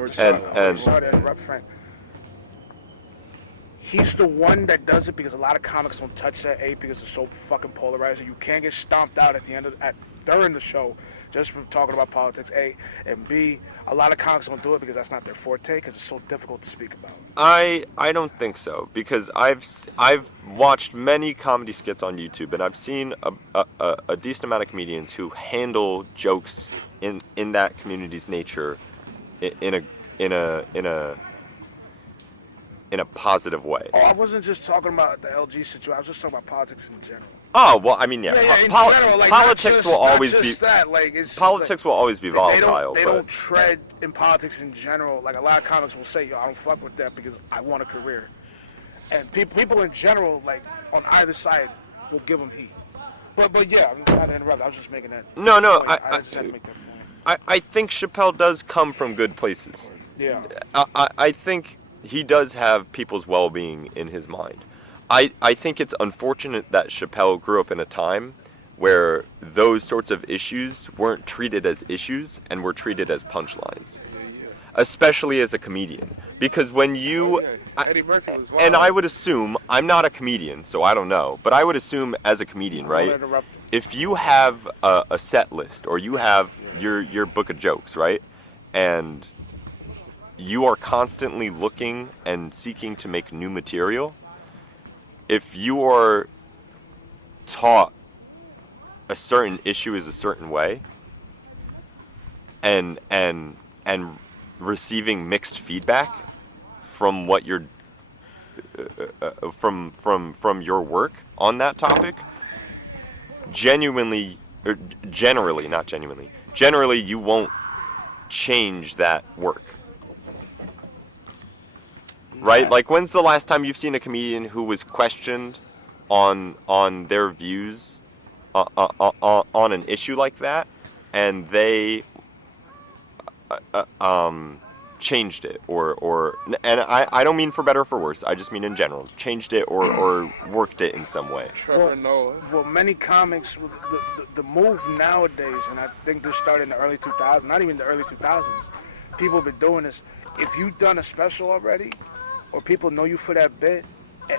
And- Sorry to interrupt, Frank. He's the one that does it because a lot of comics don't touch that, because it's so fucking polarizing. You can't get stomped out at the end of during the show, just from talking about politics. A and B, a lot of comics don't do it because that's not their forte because it's so difficult to speak about. I don't think so, because I've watched many comedy skits on YouTube, and I've seen a decent amount of comedians who handle jokes in that community's nature in a positive way. Oh, I wasn't just talking about the LG situation. I was just talking about politics in general. Oh well, I mean, yeah. In general, like, politics will always be. That. Like, it's Politics will always be volatile. They don't tread in politics in general. Like a lot of comics will say, "Yo, I don't fuck with that because I want a career." And people in general, like on either side, will give them heat. But yeah, I'm not to interrupt. I was just making that. No, point. I just had to make that point. I think Chappelle does come from good places. Yeah. I think he does have people's well-being in his mind. I think it's unfortunate that Chappelle grew up in a time where those sorts of issues weren't treated as issues and were treated as punchlines, especially as a comedian. Because when you, Eddie Murphy was wild. and I would assume, I'm not a comedian, so I don't know, but I would assume as a comedian, right? If you have a set list or you have your book of jokes, right, and you are constantly looking and seeking to make new material, if you are taught a certain issue is a certain way and receiving mixed feedback from what you're from your work on that topic, generally you won't change that work. Right? Like, when's the last time you've seen a comedian who was questioned on their views on an issue like that, and they changed it, and I don't mean for better or for worse, I just mean in general, changed it or worked it in some way. Trevor Noah. Well, many comics, the move nowadays, and I think this started in the early 2000s, not even the early 2000s, people have been doing this. If you've done a special already, or people know you for that bit,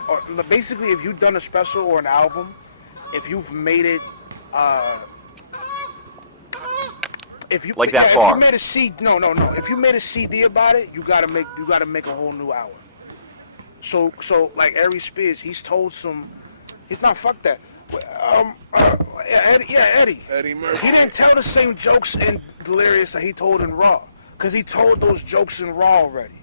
or basically if you've done a special or an album, if you've made it, if you like that if far. you made a CD, no. If you made a CD about it, you gotta make a whole new album. So like Ari Spears, he's told some, he's not fuck that. Eddie. Eddie Murphy. He didn't tell the same jokes in Delirious that he told in Raw, because he told those jokes in Raw already.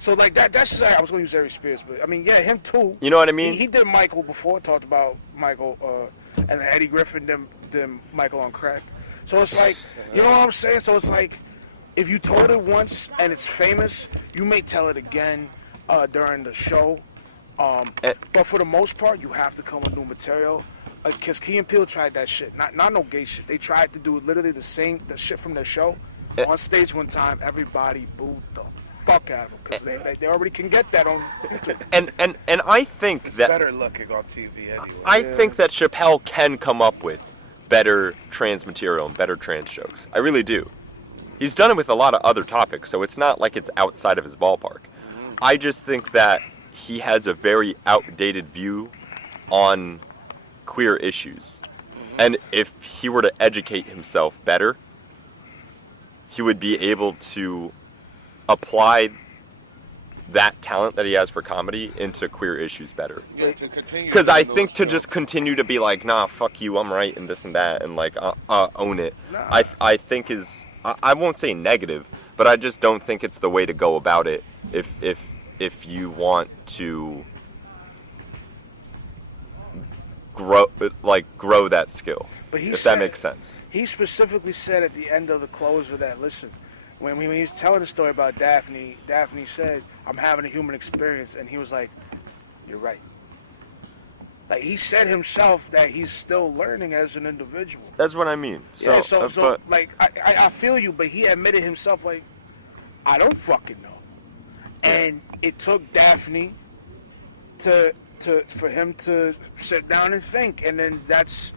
So like that's just, I was going to use Ari Spears, but I mean, yeah, him too. You know what I mean? He did Michael before, talked about Michael, and then Eddie Griffin did Michael on crack. So it's like, you know what I'm saying? So it's like, if you told it once and it's famous, you may tell it again during the show. But for the most part, you have to come with new material. Because Key and Peele tried that shit. Not no gay shit. They tried to do literally the shit from their show. On stage one time, everybody booed the fuck out of them because they already can get that on YouTube. And I think that Better looking on TV anyway. I think that Chappelle can come up with better trans material and better trans jokes. I really do. He's done it with a lot of other topics, so it's not like it's outside of his ballpark. I just think that he has a very outdated view on queer issues. And if he were to educate himself better, he would be able to apply that talent that he has for comedy into queer issues better. Yeah, to continue. Because I think to just continue to be like, nah, fuck you, I'm right, and this and that, and like, own it, Nah. I think is, I won't say negative, but I just don't think it's the way to go about it if you want to grow that skill. But he if said, that makes sense. He specifically said at the end of the closer that, listen, when he was telling the story about Daphne said, I'm having a human experience, and he was like, you're right. Like, he said himself that he's still learning as an individual. That's what I mean. So, Yeah, so but like, I feel you, but he admitted himself, like, I don't fucking know. And it took Daphne for him to sit down and think, and then that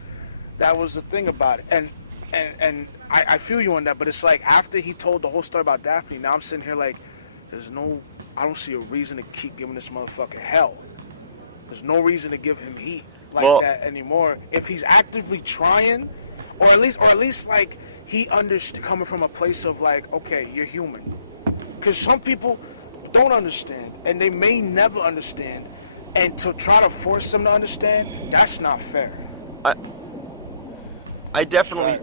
was the thing about it. And I feel you on that, but it's like, after he told the whole story about Daphne, now I'm sitting here like, I don't see a reason to keep giving this motherfucker hell. There's no reason to give him heat like that anymore. If he's actively trying, or at least like he coming from a place of like, okay, you're human. Because some people don't understand, and they may never understand, and to try to force them to understand, that's not fair. I definitely.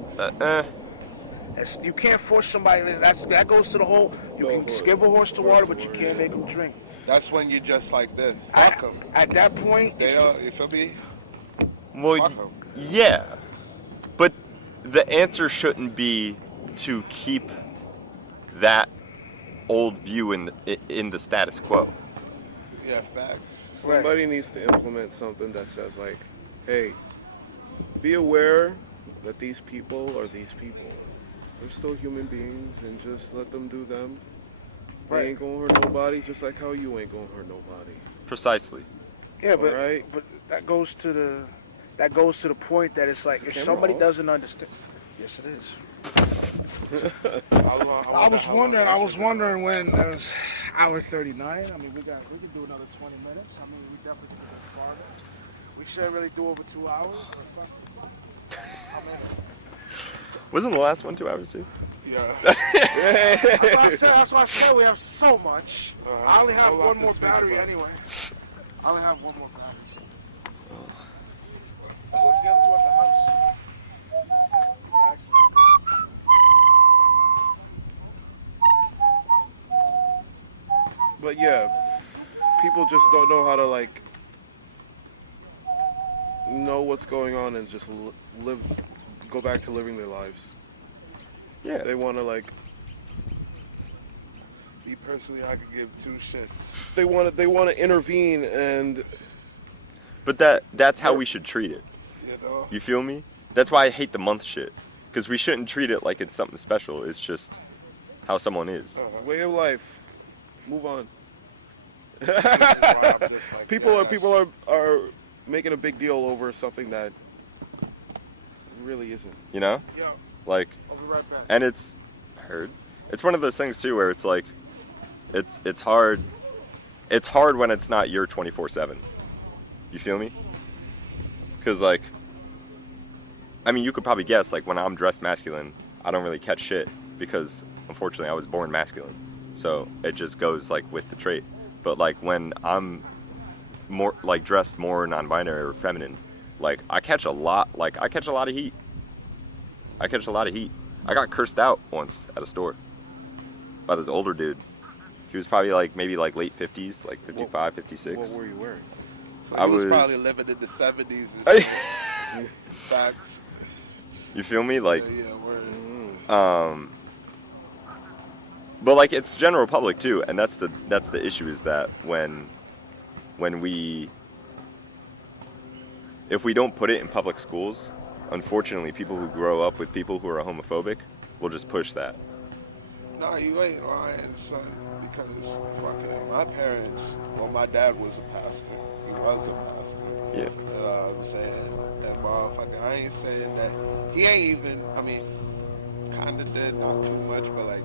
You can't force somebody. That goes to the whole. You can give a horse to water, but you can't make him drink. That's when you just like this. Fuck them. At that point, They don't, you feel me? Well, Fuck 'em. yeah, but the answer shouldn't be to keep that old view in the status quo. Yeah, fact. Somebody needs to implement something that says like, hey, be aware that these people are these people. They're still human beings, and just let them do them. Right. They ain't gonna hurt nobody, just like how you ain't gonna hurt nobody. Precisely. yeah, but Alright. but that goes to the point that it's like if somebody doesn't understand. Yes, it is. I was wondering when it was hour 39. I mean, we can do another 20 minutes. I mean, we definitely can go farther. We should really do over 2 hours or something. Wasn't the last one 2 hours too? Yeah. That's why I said we have so much. I only have I'll one have more to speak battery about it. anyway. I only have one more battery. Let's look the other two at the house. By accident. But yeah, people just don't know how to like know what's going on and just go back to living their lives. Yeah. They want to like, Me personally, I could give two shits. they want to intervene, and But that's how we should treat it. You know? You feel me? That's why I hate the month shit. Because we shouldn't treat it like it's something special. It's just how someone is. way of life. Move on. Rob this, like, People are making a big deal over something that really isn't. You know? Yo, Like, I'll be right back. and it's one of those things too where it's like it's hard when it's not your 24/7. You feel me? Because like, I mean, you could probably guess, like, when I'm dressed masculine, I don't really catch shit because unfortunately I was born masculine, so it just goes like with the trait. But like when I'm more like dressed more non-binary or feminine, like I catch a lot of heat. I got cursed out once at a store by this older dude. He was probably like maybe like late 50s, like 55, 56. What were you wearing? So I he was was- probably living in the 70s and shit. Facts. You feel me? Like, Yeah, word. but like it's general public too, and that's the issue, is that if we don't put it in public schools, unfortunately people who grow up with people who are homophobic will just push that. No, you ain't lying, son. Because fucking my parents, well, my dad was a pastor. He was a pastor. Yeah. You know what I'm saying? That motherfucker, I ain't saying that. He ain't even, I mean, kinda did, not too much, but like,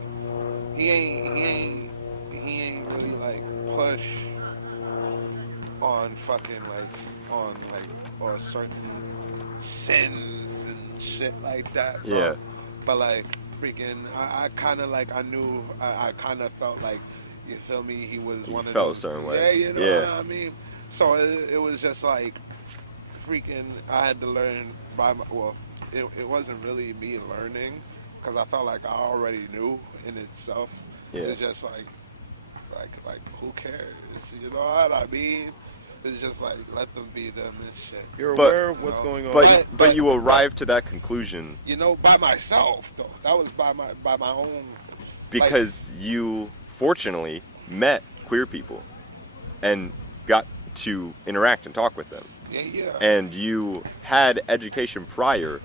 he ain't really like push on fucking or certain sins and shit like that. Bro. Yeah. But like, freaking, I kind of like, I knew, I kind of felt like, you feel me, he was You one of felt a those, certain way. Yeah, you know Yeah. what I mean? So it was just like, freaking, I had to learn it wasn't really me learning, because I felt like I already knew in itself. Yeah. It's just like who cares? You know what I mean? It's just like, let them be them and shit. You're But- aware of what's going on. But you arrive to that conclusion You know, by myself though. That was by my own. because you fortunately met queer people and got to interact and talk with them. Yeah. And you had education prior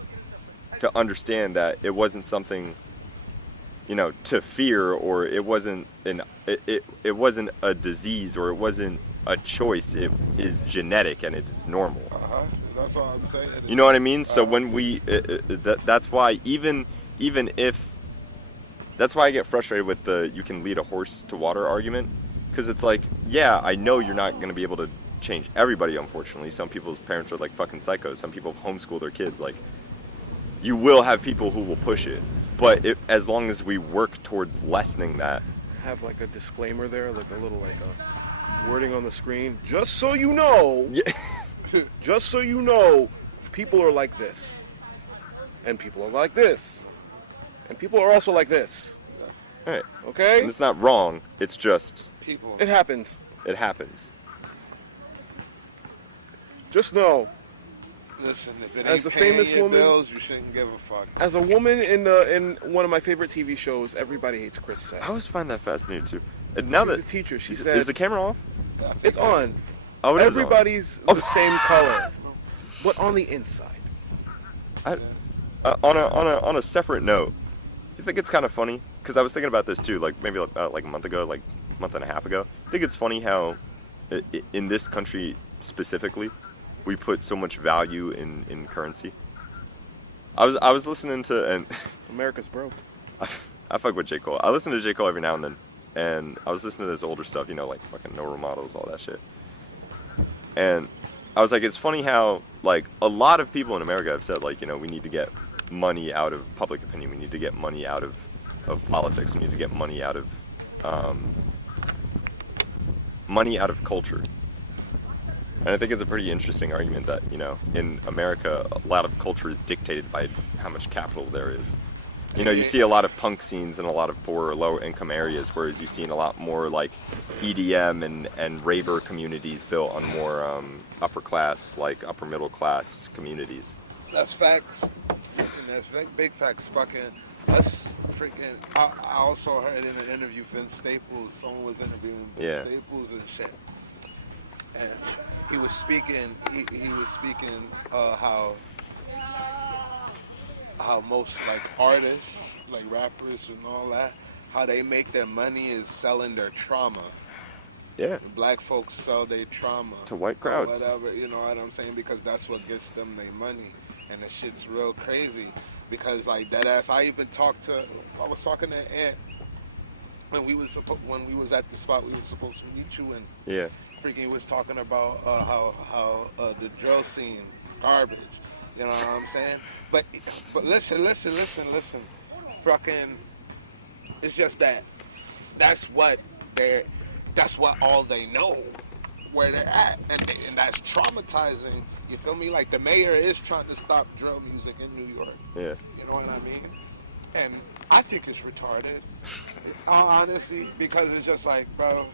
to understand that it wasn't something, you know, to fear, or it wasn't it wasn't a disease, or it wasn't a choice. It is genetic and it is normal. That's all I'm saying. You know what I mean? So when we that's why even if that's why I get frustrated with the you can lead a horse to water argument, because it's like, yeah, I know you're not going to be able to change everybody, unfortunately. Some people's parents are like fucking psychos. Some people homeschool their kids. Like, you will have people who will push it. But as long as we work towards lessening that. Have like a disclaimer there, like a little like a wording on the screen, just so you know. Yeah. Just so you know, people are like this, and people are like this, and people are also like this. Right. Okay? And it's not wrong. It's just People. It happens. it happens. Just know, Listen, if it As ain't a paying famous your woman- bills, you shouldn't give a fuck. as a woman in one of my favorite TV shows, Everybody Hates Chris says. I always find that fascinating too. And now She's that a teacher. She is said the camera off? it's on. Oh, it is on. Everybody's the same color, but on the inside. On a separate note, you think it's kind of funny? Because I was thinking about this too, like maybe about like a month ago, like a month and a half ago. I think it's funny how in this country specifically, we put so much value in currency. I was listening to, and America's broke. I fuck with J. Cole. I listen to J. Cole every now and then, and I was listening to this older stuff, you know, like fucking No Role Models, all that shit. And I was like, it's funny how, like, a lot of people in America have said, like, you know, we need to get money out of public opinion. We need to get money out of politics. We need to get money out of culture. And I think it's a pretty interesting argument that, you know, in America, a lot of culture is dictated by how much capital there is. You know, you see a lot of punk scenes in a lot of poor, low-income areas, whereas you've seen a lot more, like, EDM and raver communities built on more upper-class, like, upper-middle-class communities. That's facts. And that's big facts. Fucking us freaking. I also heard in an interview Vince Staples. Someone was interviewing Vince Staples and shit, and he was speaking. He was speaking how most like artists, like rappers and all that, how they make their money is selling their trauma. Yeah. Black folks sell their trauma To white or crowds. whatever, you know what I'm saying? Because that's what gets them their money, and the shit's real crazy. Because like that ass, I was talking to Aunt when we was at the spot we were supposed to meet you, and Yeah. freaking was talking about how the drill scene garbage. You know what I'm saying? But listen. Fucking, it's just that's what all they know, where they're at, and that's traumatizing. You feel me? Like the mayor is trying to stop drill music in New York. Yeah. You know what I mean? And I think it's retarded, honestly, because it's just like, bro,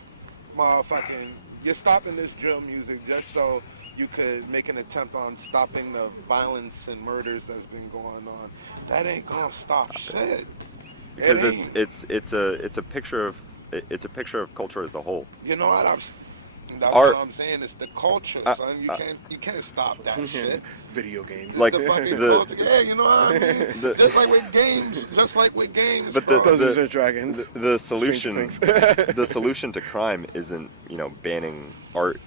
motherfucking, you're stopping this drill music just so you could make an attempt on stopping the violence and murders that's been going on. That ain't gonna stop shit. Because it's a picture of culture as a whole. You know what That's Art- what I'm saying. It's the culture, son. You can't stop that shit. Video games. Like It's the fucking the- culture. Yeah, you know what I mean? Just like with games. But bro. Dungeons and Dragons. the solution Stranger the solution to crime isn't, you know, banning art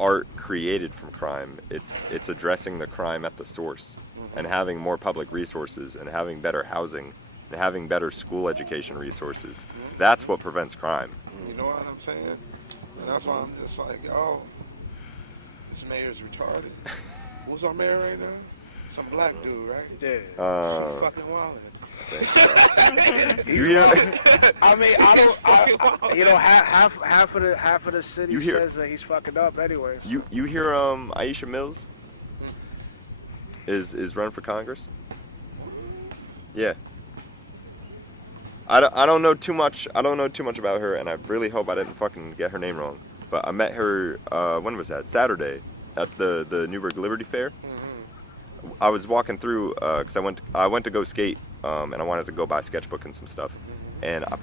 art created from crime. It's addressing the crime at the source, and having more public resources, and having better housing, and having better school education resources. That's what prevents crime. You know what I'm saying? And that's why I'm just like, yo, this mayor's retarded. Who's our mayor right now? Some black dude, right? Yeah. She's fucking wildin'. You hear? I mean, half of the city says that he's fucking up anyways. You hear Aisha Mills is running for Congress? Yeah. I don't know too much. I don't know too much about her, and I really hope I didn't fucking get her name wrong. But I met her. When was that? Saturday at the Newburgh Liberty Fair. Mm-hmm. I was walking through because I went to go skate, and I wanted to go buy a sketchbook and some stuff. Mm-hmm. And I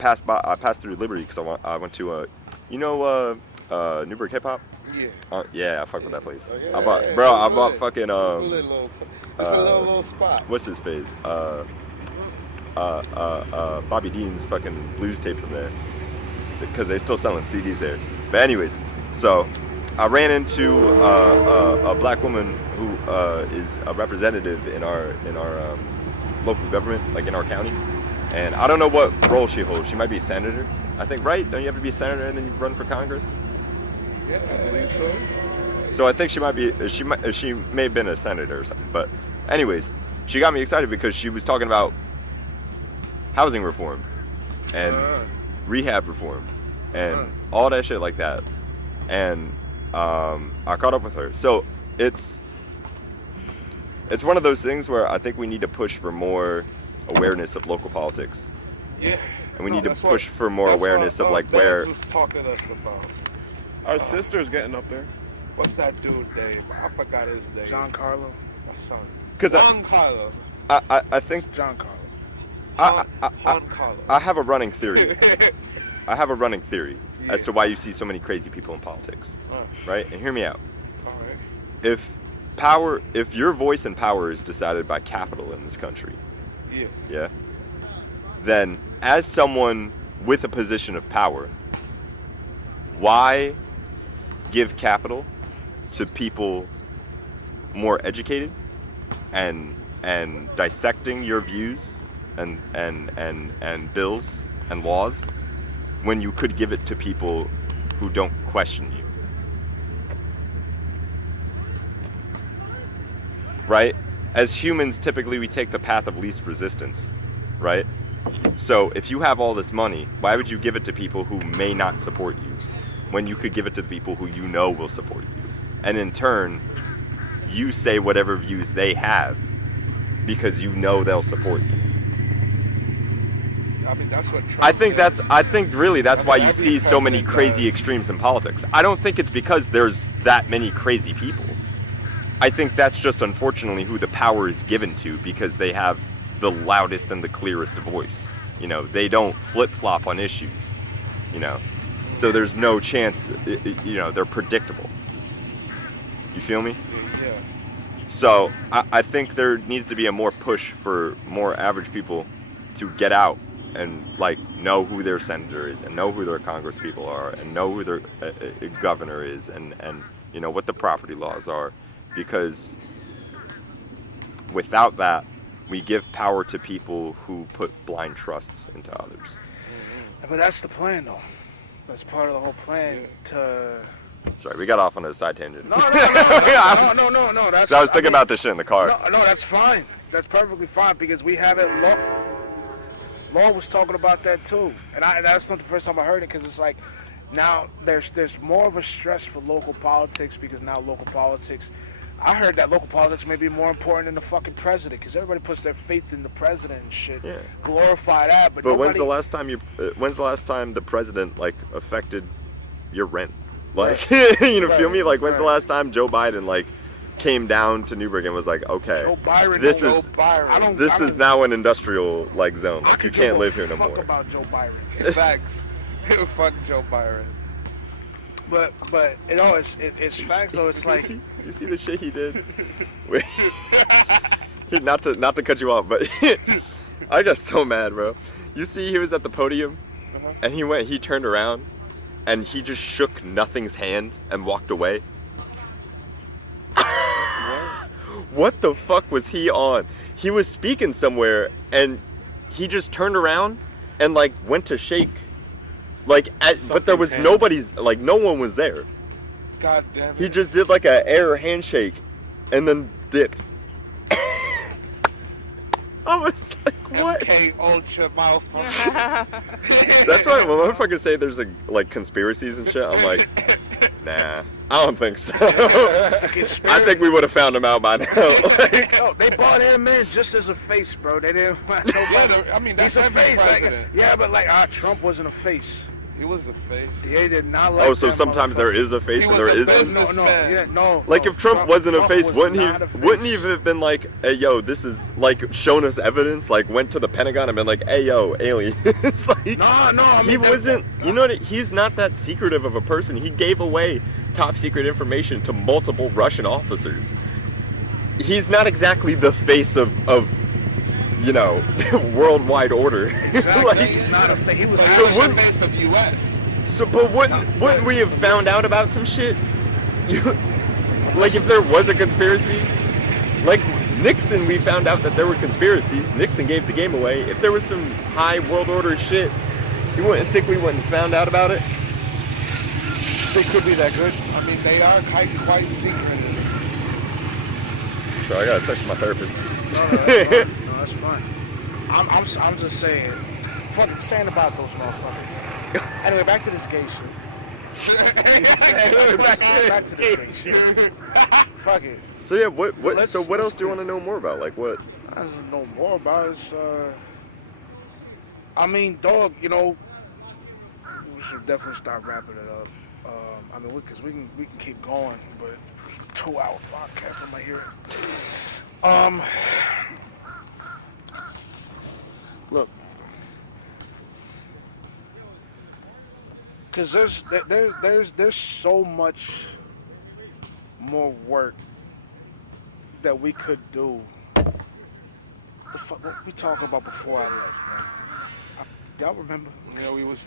passed through Liberty because I went to Newburgh Hip Hop. Yeah. Yeah, I fuck with that place. Oh, yeah, I bought yeah, I yeah. bought fucking It's a little spot. what's his face? Bobby Dean's fucking blues tape from there, because they still selling CDs there. But anyways, so I ran into a black woman who is a representative in our local government, like in our county, and I don't know what role she holds. She might be a senator, I think, right? Don't you have to be a senator and then you run for Congress? Yeah, I believe so. So I think she may have been a senator or something. But Anyways, she got me excited because she was talking about housing reform and rehab reform and all that shit like that. And I caught up with her. So it's one of those things where I think we need to push for more awareness of local politics. Yeah. And we need to push for more awareness of like where. was talking to us about. Our sister's getting up there. What's that dude name? I forgot his name. John Carlo. My son. Because Juan Carlo. I think John Carlo. Juan Carlo. I have a running theory. I have a running theory as to why you see so many crazy people in politics, right? And hear me out. All right. If your voice and power is decided by capital in this country, yeah, then as someone with a position of power, why give capital to people more educated and dissecting your views and bills and laws when you could give it to people who don't question you? Right? As humans, typically we take the path of least resistance, right? So if you have all this money, why would you give it to people who may not support you when you could give it to the people who you know will support you? And in turn, you say whatever views they have because you know they'll support you. I mean, that's what Trump I think did. that's why you what see every so many president crazy does. extremes in politics. I don't think it's because there's that many crazy people. I think that's just unfortunately who the power is given to because they have the loudest and the clearest voice. You know, they don't flip-flop on issues, you know. So there's no chance, you know, they're predictable. You feel me? Yeah. So I think there needs to be a more push for more average people to get out and like know who their senator is and know who their congresspeople are and know who their governor is and you know what the property laws are, because without that we give power to people who put blind trust into others. But that's the plan, though. That's part of the whole plan to. Sorry, we got off on a side tangent. No. That's. So I was thinking about this shit in the car. No, that's fine. That's perfectly fine because we have it. Law was talking about that too, and that's not the first time I heard it because it's like now there's more of a stress for local politics because now local politics. I heard that local politics may be more important than the fucking president because everybody puts their faith in the president and shit. Yeah. Glorify that, but when's the last time the president like affected your rent? Like, you know, feel me? Like, when's the last time Joe Biden like came down to Newburgh and was like, okay, this is now an industrial like zone. Like, you can't live here no more. About Joe Byron. Facts. Fuck Joe Byron. But you know it's facts though. It's like you see the shit he did. not to cut you off, but I got so mad, bro. You see, he was at the podium, and he turned around, and he just shook Nothing's hand and walked away. What the fuck was he on? He was speaking somewhere, and he just turned around and like went to shake. Like, but there was nobody's, like, no one was there. God damn it. He just did, like, an air handshake and then dipped. I was like, what? MK Ultra motherfucker. That's why when motherfuckers say there's, like, conspiracies and shit, I'm like, nah, I don't think so. I think we would have found him out by now. Like, no, they brought him in just as a face, bro. They didn't want nobody. I mean, that's He's a face. president. Yeah, but, like, Trump wasn't a face. He was a face. They did not like. Oh, so sometimes there is a face and there isn't. No. Like if Trump wasn't a face, wouldn't he have been like, hey yo, this is like shown us evidence, like went to the Pentagon and been like, hey yo, aliens. Like no. I mean, he wasn't. You know what? He's not that secretive of a person. He gave away top secret information to multiple Russian officers. He's not exactly the face of you know, worldwide order. Exactly. Like, he's not a face. He was the face of U.S. So, but wouldn't we have found out about some shit? Like if there was a conspiracy, like Nixon, we found out that there were conspiracies. Nixon gave the game away. If there was some high world order shit, you wouldn't think we wouldn't have found out about it? They could be that good. I mean, they are quite secretive. so I gotta text my therapist. No, that's fine. I'm just saying, fucking saying about those motherfuckers. Anyway, back to this gay shit. Back to this gay shit. Fuck it. So yeah, what else do you want to know more about? Like what? I just know more about it. I mean, dog, you know, we should definitely start wrapping it up. I mean, because we can keep going, but 2-hour podcast, I'm not hearing. Look, because there's so much more work that we could do. The fuck what we talking about before I left, man? Y'all remember? Yeah, we was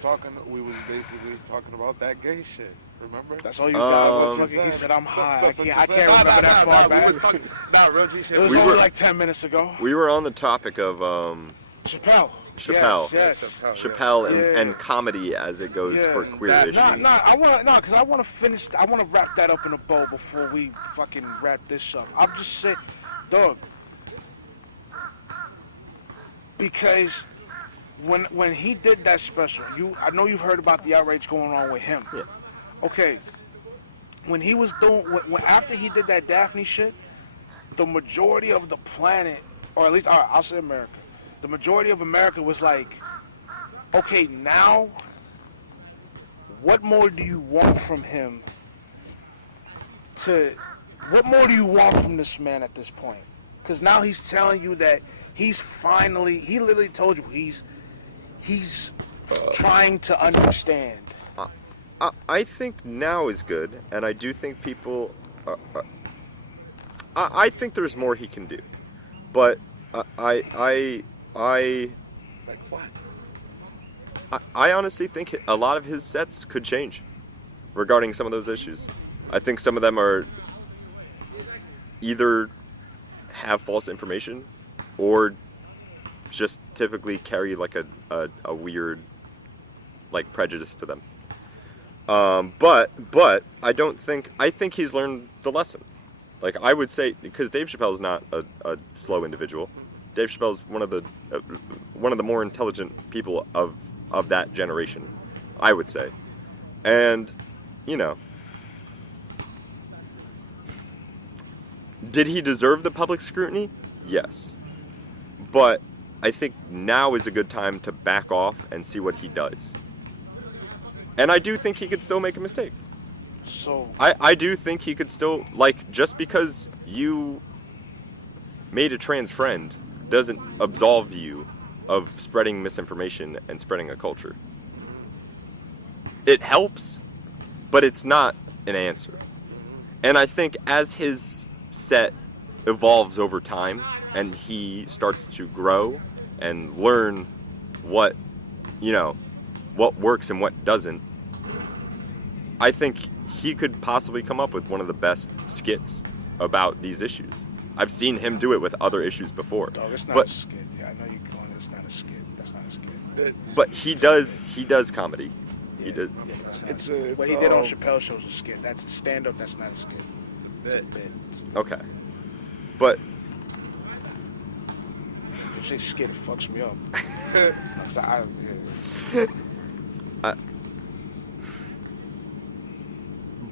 basically talking about that gay shit. Remember? That's all you guys. He said I'm high. I can't remember that far back. Real G shit. It was only like 10 minutes ago. We were on the topic of Chappelle. Yes. Chappelle and comedy as it goes for queer issues. Because I want to finish. I want to wrap that up in a bow before we fucking wrap this up. I'm just saying, dog. Because when he did that special, I know you've heard about the outrage going on with him. Yeah. Okay. When he was doing, after he did that Daphne shit, the majority of the planet, or at least I'll say America, the majority of America was like, okay, now, what more do you want from him? What more do you want from this man at this point? Because now he's telling you that he literally told you he's trying to understand. I think now is good, and I do think people. I think there's more he can do, but I Like what? I honestly think a lot of his sets could change regarding some of those issues. I think some of them are either have false information or just typically carry like a weird like prejudice to them. But I think he's learned the lesson. Like I would say, because Dave Chappelle is not a slow individual. Dave Chappelle is one of the more intelligent people of that generation, I would say. And, you know, did he deserve the public scrutiny? Yes. But I think now is a good time to back off and see what he does. And I do think he could still make a mistake. So I do think he could still, like, just because you made a trans friend doesn't absolve you of spreading misinformation and spreading a culture. It helps, but it's not an answer. And I think as his set evolves over time and he starts to grow and learn what works and what doesn't, I think he could possibly come up with one of the best skits about these issues. I've seen him do it with other issues before. Dog, it's not a skit. Yeah, I know you're going. It's not a skit. That's not a skit. But he does comedy. Yeah, He does. What he did on Chappelle show's a skit. That's a stand-up. That's not a skit. It's a bit. Okay. But If you say skit, it fucks me up.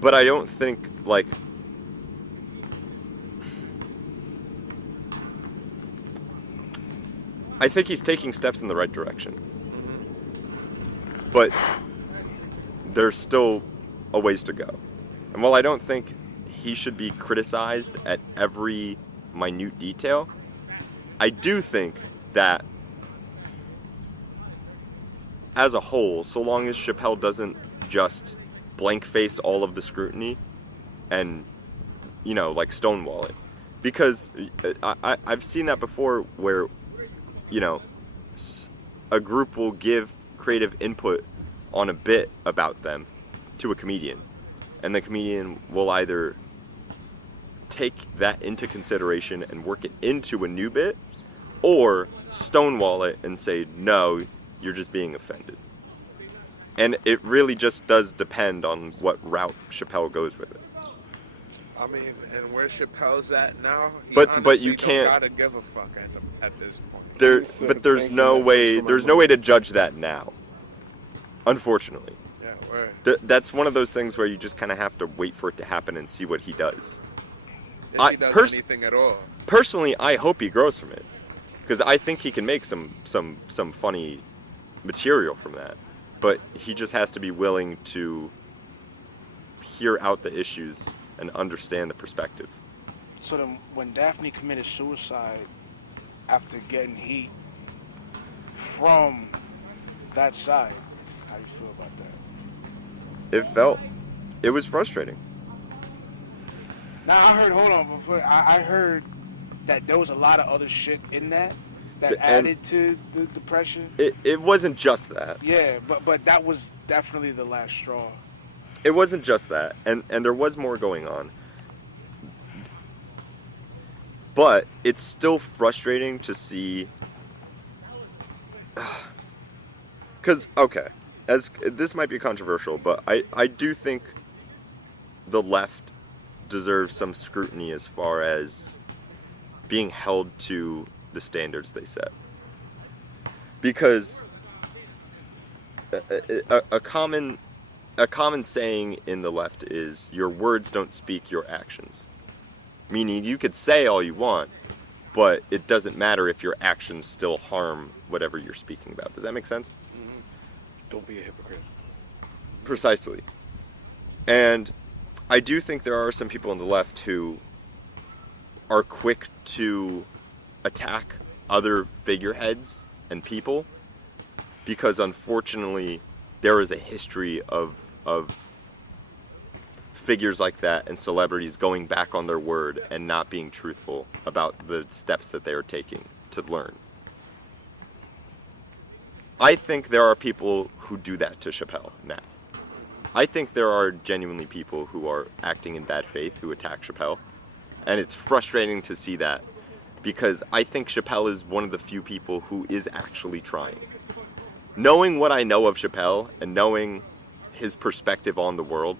But I don't think, like, I think he's taking steps in the right direction. But there's still a ways to go. And while I don't think he should be criticized at every minute detail, I do think that as a whole, so long as Chappelle doesn't just blank face all of the scrutiny and, like stonewall it. Because I've seen that before where, a group will give creative input on a bit about them to a comedian. And the comedian will either take that into consideration and work it into a new bit, or stonewall it and say, no, you're just being offended. And it really just does depend on what route Chappelle goes with it. I mean, and where Chappelle's at now, he But honestly you can't. don't gotta give a fuck at this point. But there's no way. There's no way to judge that now. Unfortunately, Yeah, where that's one of those things where you just kind of have to wait for it to happen and see what he does. if he does anything at all. Personally, I hope he grows from it, because I think he can make some funny material from that. But he just has to be willing to hear out the issues and understand the perspective. So then, when Daphne committed suicide after getting heat from that side, how do you feel about that? It was frustrating. Now I heard. Hold on, before I heard that there was a lot of other shit in that added to the depression. It wasn't just that. Yeah, but that was definitely the last straw. It wasn't just that, and there was more going on. But it's still frustrating to see, because as this might be controversial, but I do think the left deserves some scrutiny as far as being held to the standards they set, because a common saying in the left is your words don't speak your actions. Meaning you could say all you want, but it doesn't matter if your actions still harm whatever you're speaking about. Does that make sense? Mm-hmm. Don't be a hypocrite. Precisely. And I do think there are some people on the left who are quick to attack other figureheads and people, because unfortunately there is a history of figures like that and celebrities going back on their word and not being truthful about the steps that they are taking to learn. I think there are people who do that to Chappelle now. I think there are genuinely people who are acting in bad faith who attack Chappelle, and it's frustrating to see that, because I think Chappelle is one of the few people who is actually trying. Knowing what I know of Chappelle and knowing his perspective on the world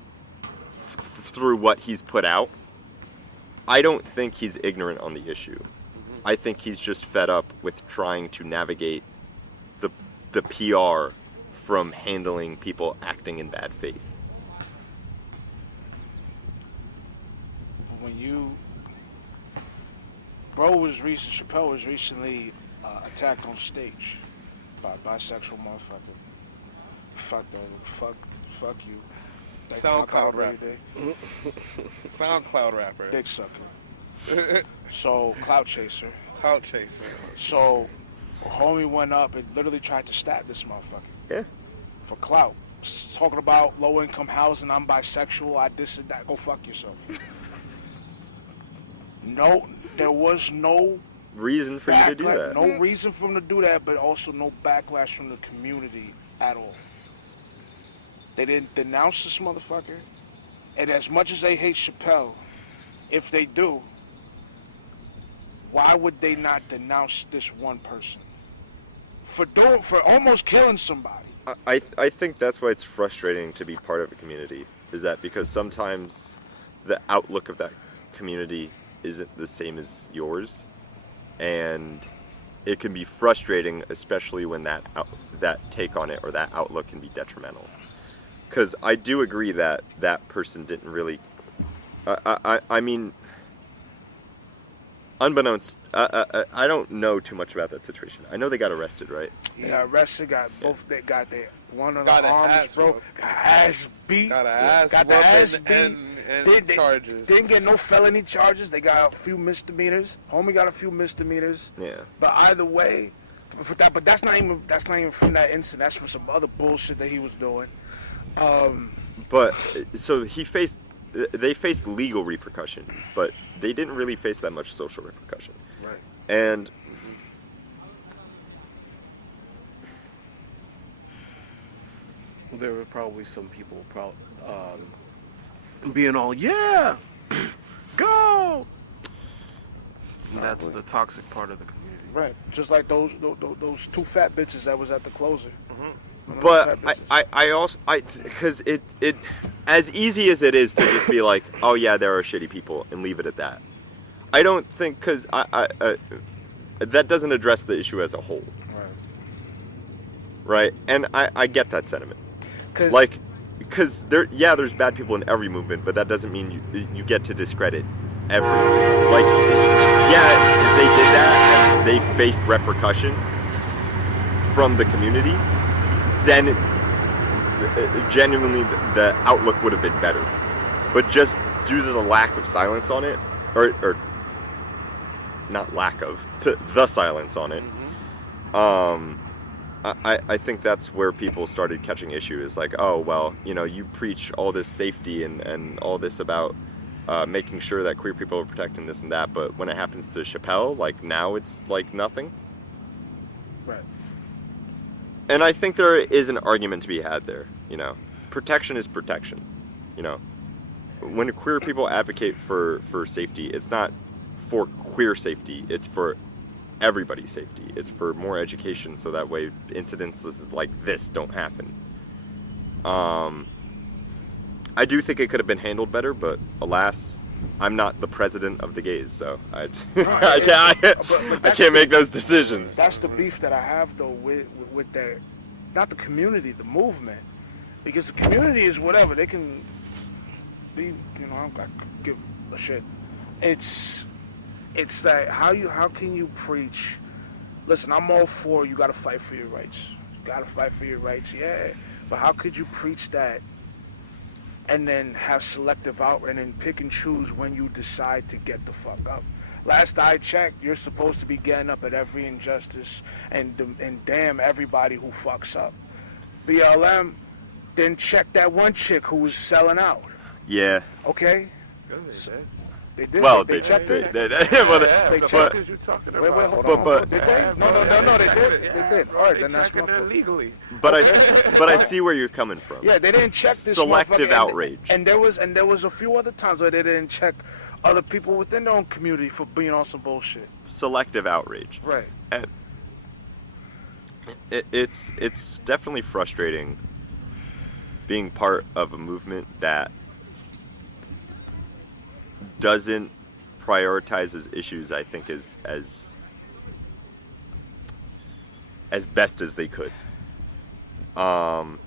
through what he's put out, I don't think he's ignorant on the issue. I think he's just fed up with trying to navigate the PR from handling people acting in bad faith. When Chappelle was recently attacked on stage by a bisexual motherfucker. Fuck you. Like, SoundCloud rapper. SoundCloud rapper. Dick sucker. So, clout chaser. Clout chaser. So, homie went up and literally tried to stab this motherfucker. Yeah. For clout. Talking about low income housing, I'm bisexual, I this and that. Go fuck yourself. No, there was no Reason for you to do that. No reason for him to do that, but also no backlash from the community at all. They didn't denounce this motherfucker. And as much as they hate Chappelle, if they do, why would they not denounce this one person? For almost killing somebody. I think that's why it's frustrating to be part of a community, is that because sometimes the outlook of that community isn't the same as yours, and it can be frustrating, especially when that take on it or that outlook can be detrimental. Because I do agree that that person didn't really, I mean, unbeknownst, I don't know too much about that situation. I know they got arrested, right? They got arrested, they got their one of the arms broke, got ass beat, Got the ass beat, and charges. Didn't get no felony charges. They got a few misdemeanors. Homie got a few misdemeanors. Yeah. But either way, but that's not even from that incident. That's from some other bullshit that he was doing. But so they faced legal repercussion, but they didn't really face that much social repercussion. Right. And there were probably some people being all, yeah, go. And that's the toxic part of the community. Right. Just like those two fat bitches that was at the closer. but I also because as easy as it is to just be like, oh yeah, there are shitty people, and leave it at that. I don't think, because that doesn't address the issue as a whole. Right? And I get that sentiment. Because there's bad people in every movement, but that doesn't mean you get to discredit everything. Like, yeah, if they did that and they faced repercussion from the community, then genuinely the outlook would have been better. But just due to the lack of silence on it, or not lack of, the silence on it, I think that's where people started catching issue. Is like, oh, well, you preach all this safety and all this about making sure that queer people are protecting this and that, but when it happens to Chappelle, like, now it's like nothing. Right. And I think there is an argument to be had there. Protection is protection. When queer people advocate for safety, it's not for queer safety, it's for everybody's safety. It's for more education, so that way incidences like this don't happen. I do think it could have been handled better, but alas, I'm not the president of the gays, so I can't make those decisions. That's the beef that I have, though, with that, not the community, the movement, because the community is whatever they can be. I could give a shit. It's that how can you preach? Listen, I'm all for you got to fight for your rights. You got to fight for your rights, yeah. But how could you preach that and then have selective outrage and then pick and choose when you decide to get the fuck up? Last I checked, you're supposed to be getting up at every injustice and damn everybody who fucks up. BLM then check that one chick who was selling out. Yeah. Okay. They did. Well, they checked it. They checked Because you're talking about. Wait, hold on. but- Did they? No, they did. They did. All right, then that's my fault. illegally. But I see where you're coming from. Yeah, they didn't check this Selective motherfucker, outrage. And there was a few other times where they didn't check other people within their own community for being on some bullshit. Selective outrage. Right. And it's definitely frustrating being part of a movement that doesn't prioritize as issues, I think, as best as they could. But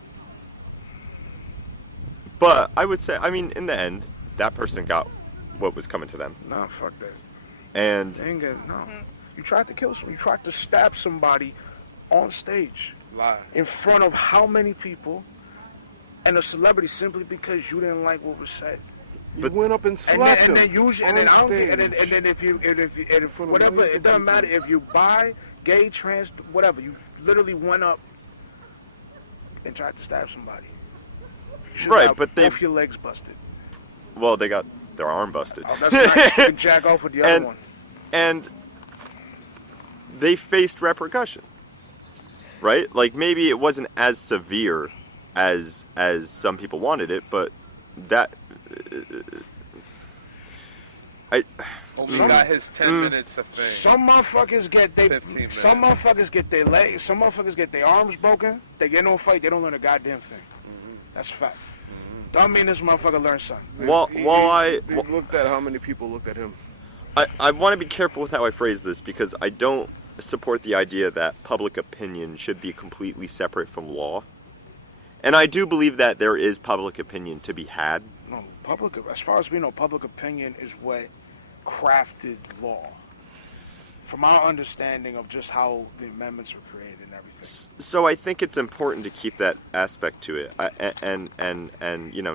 I would say, in the end, that person got what was coming to them. Nah, fuck that. And They ain't get, no. You tried to kill someone. You tried to stab somebody on stage. Lie. In front of how many people? And a celebrity simply because you didn't like what was said. You went up and slapped him. And then usually, and then I don't get, and then if whatever, it doesn't matter if you bi, gay, trans, whatever. You literally went up and tried to stab somebody. You should Right, have but they- both your legs busted. well, they got their arm busted. Oh, that's nice. You can jack off with the other one. And they faced repercussion, right? Like, maybe it wasn't as severe as some people wanted it, but that He got his 10 minutes of fame. Some motherfuckers get 15 minutes. some motherfuckers get their legs, some motherfuckers get their arms broken. They get no fight. They don't learn a goddamn thing. That's a fact. Don't mean this motherfucker learned something. He looked at how many people looked at him. I want to be careful with how I phrase this, because I don't support the idea that public opinion should be completely separate from law. And I do believe that there is public opinion to be had. No, as far as we know, public opinion is what crafted law. From our understanding of just how the amendments were created and everything. So I think it's important to keep that aspect to it, and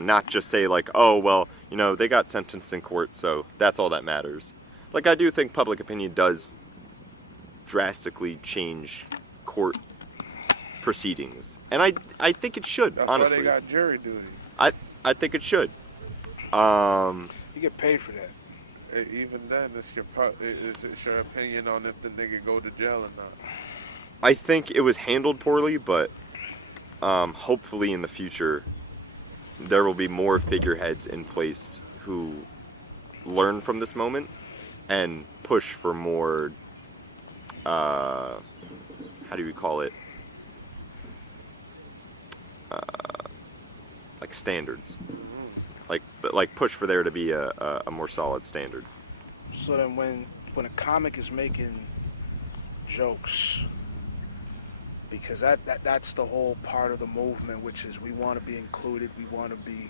not just say like, oh well, they got sentenced in court, so that's all that matters. Like, I do think public opinion does drastically change court proceedings, and I think it should. That's honestly, why they got jury duty. I think it should. You get paid for that. Even then, it's your opinion on if the nigga go to jail or not. I think it was handled poorly, but hopefully in the future there will be more figureheads in place who learn from this moment and push for more, how do we call it, like standards. like push for there to be a more solid standard. So then when a comic is making jokes, because that's the whole part of the movement, which is we want to be included, we want to be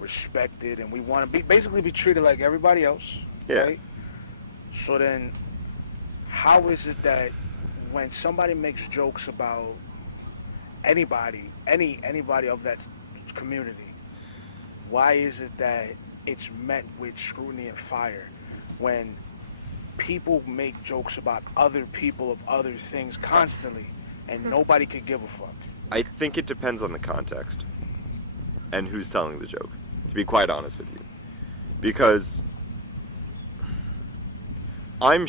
respected, and we want to basically be treated like everybody else. Yeah. Right? So then, how is it that when somebody makes jokes about anybody of that community, why is it that it's met with scrutiny and fire when people make jokes about other people of other things constantly and nobody could give a fuck? I think it depends on the context and who's telling the joke, to be quite honest with you. Because I'm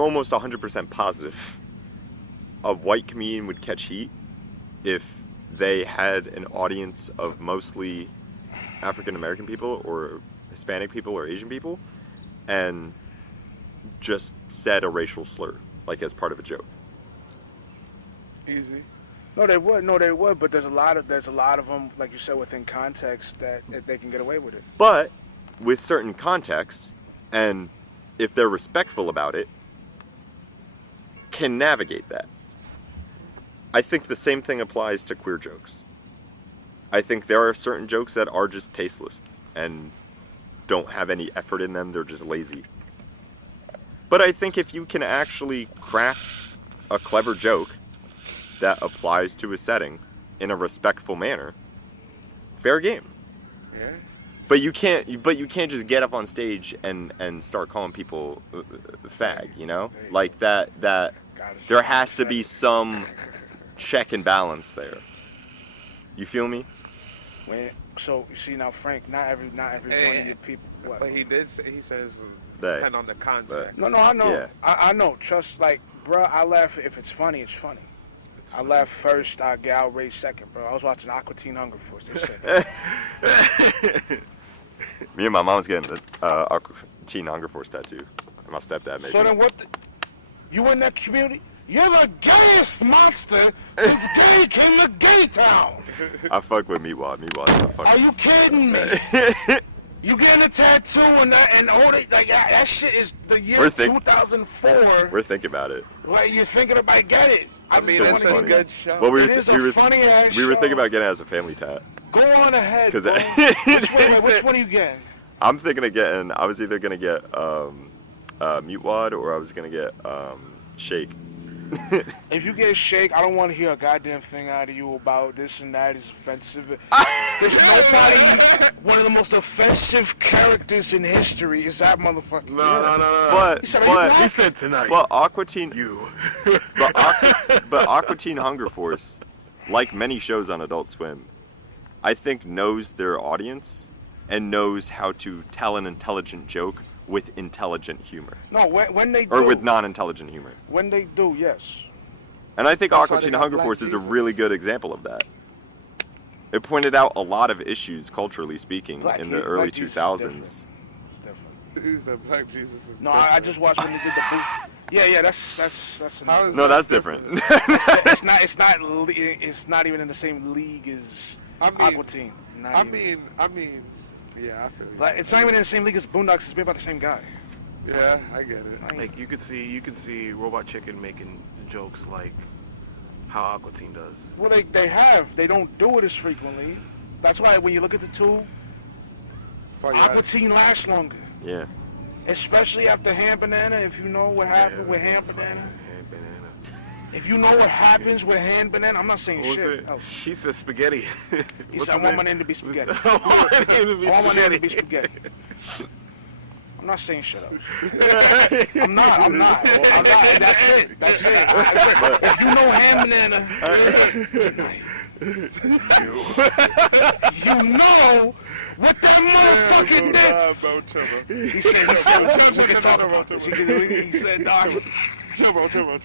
almost 100% positive a white comedian would catch heat if they had an audience of mostly African American people or Hispanic people or Asian people and just said a racial slur, like as part of a joke. Easy. No, they would, but there's a lot of them, like you said, within context that they can get away with it. But with certain context, and if they're respectful about it, can navigate that. I think the same thing applies to queer jokes. I think there are certain jokes that are just tasteless and don't have any effort in them, they're just lazy. But I think if you can actually craft a clever joke that applies to a setting in a respectful manner, fair game. Yeah. But you can't just get up on stage and start calling people fag, you know? Like that there has to be some check and balance there. You feel me? So you see now, Frank, not every one of your people. What? But he says They. depend on the context. No, I know. Yeah. I know. Trust, like, bro, I laugh if it's funny. It's funny. I laugh first, I get outraged second, bro. I was watching Aqua Teen Hunger Force. They said Me and my mom's getting this Aqua Teen Hunger Force tattoo. And my stepdad made so me. then what? You in that community? You're the gayest monster since gay came to Gay Town. I fuck with Meatwad. Are you kidding me? You getting a tattoo and all that, like that shit is the year 2004. We're thinking about it. Like you're thinking about get it. I mean, It's it's a funny. good show. Well, It is a funny ass we were show. thinking about getting it as a family tat. Go on ahead, 'Cause bro. Which one are you getting? I'm thinking of getting. I was either gonna get Meatwad or I was gonna get Shake. If you get a shake, I don't want to hear a goddamn thing out of you about this and that is offensive. There's nobody, one of the most offensive characters in history is that motherfucker. No. He said tonight. But Aqua Teen, You. but Aqua Teen Hunger Force, like many shows on Adult Swim, I think knows their audience and knows how to tell an intelligent joke with intelligent humor. No, when they do. Or with non-intelligent humor. When they do, yes. And I think That's Aqua why they Teen got Hunger Black Force is a Jesus. really good example of that. It pointed out a lot of issues, culturally speaking, in the early Black Jesus is 2000s. It's different. He said Black Jesus is No, I just watched when they did the booth. Yeah, that's How is No, that that's different. it's not even in the same league as Aqua Teen. I mean, yeah, I feel you. Like, it's not even in the same league as Boondocks. It's made by the same guy. Yeah, I get it. Like you can see Robot Chicken making jokes like how Aqua Teen does. Well, they don't do it as frequently. That's why when you look at the two, That's why you Aqua had- Teen lasts longer. Yeah. Especially after Ham Banana, if you know what happened with Ham Banana. Hand banana. If you know what happens with Ham Banana, I'm not saying What was shit. it? Oh, He said spaghetti. he said, I want my name to be spaghetti. I want my name to be I want my name to be spaghetti. spaghetti. I'm not saying shut up. I'm not. That's it. If you know Ham Banana tonight, you know what that motherfucker did. Bro, chill, He said, we can talk about this. He said, dog. chill, bro. Chill, bro.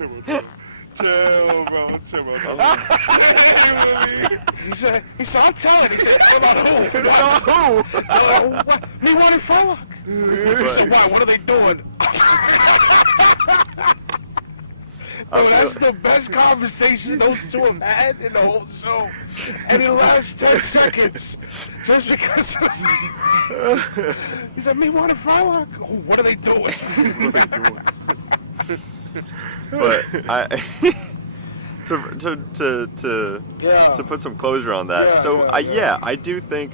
He said, I'm telling. He said, tell about who? Tell what? Me wanting fuck. He said, why? What are they doing? Yo, that's the best conversation those two have had in the whole show. And in the last 10 seconds, just because he said, "Me want a frylock? Oh, what are they doing?" But to put some closure on that. I do think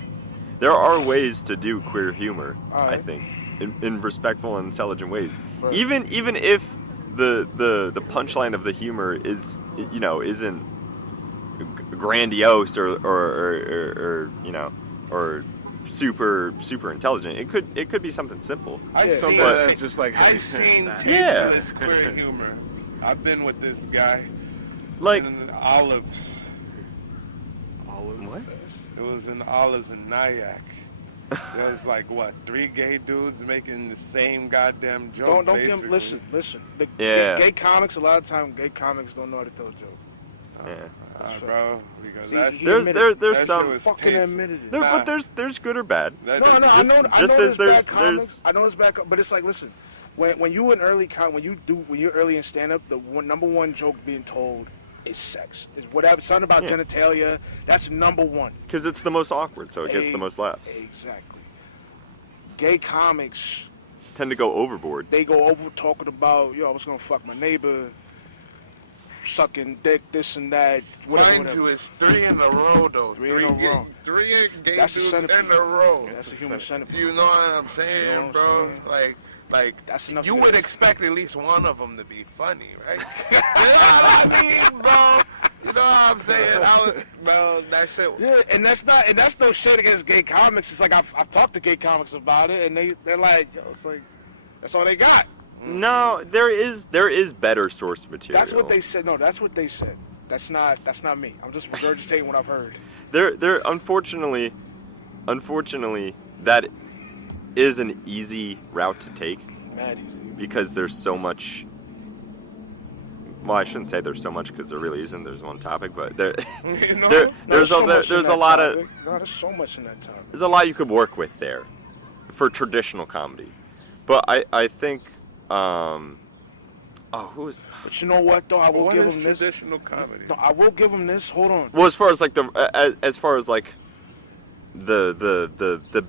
there are ways to do queer humor. Right. I think in respectful and intelligent ways. Right. Even if the punchline of the humor is isn't grandiose or super intelligent. It could be something simple. I've seen But- that's just like I've seen Yeah. tasteless queer humor. I've been with this guy Like in Olives. what? It was in Olives in Nyack. There was like what, 3 gay dudes making the same goddamn joke. Don't give basically. them. Listen. The Yeah. gay comics. A lot of times, gay comics don't know how to tell jokes. Yeah. Bro, because See, that's he There's admitted there's that some shit was fucking tasteless. admitted it. there, Nah. but there's good or bad. That- No, I know. Just I know as there's there's- bad comics. I know it's bad, but it's like, listen, when you in early when you're early in stand up, the number one joke being told is sex. Is whatever something about Yeah. genitalia. That's number one. Because it's the most awkward, so it gets the most laughs. Exactly. Gay comics, Tend to go overboard. they go over talking about, I was gonna fuck my neighbor, sucking dick, this and that, whatever. Mind you, it's 3 in a row though. Three in a row. 3 gay That's a dudes centipede. in a row. That's a human centipede. You know what I'm saying, You know what bro? I'm saying? Like That's enough you to would get- expect at least one of them to be funny, right? You know what I mean, bro? You know what I'm saying? Bro, that shit. Yeah, and that's no shit against gay comics. It's like I've talked to gay comics about it, and they're like, it's like that's all they got. No, there is better source material. That's what they said. No, that's what they said. That's not me. I'm just regurgitating what I've heard. There unfortunately that is an easy route to take Mad easy. because there's so much. Well, I shouldn't say there's so much because there really isn't. There's one topic, but there's so much in there's a that lot topic. of No, there's so much in that topic. there's a lot you could work with there for traditional comedy. But I think who is But you know what though? I will What give is him this. traditional comedy? No, I will give him this. Hold on. well as far as like the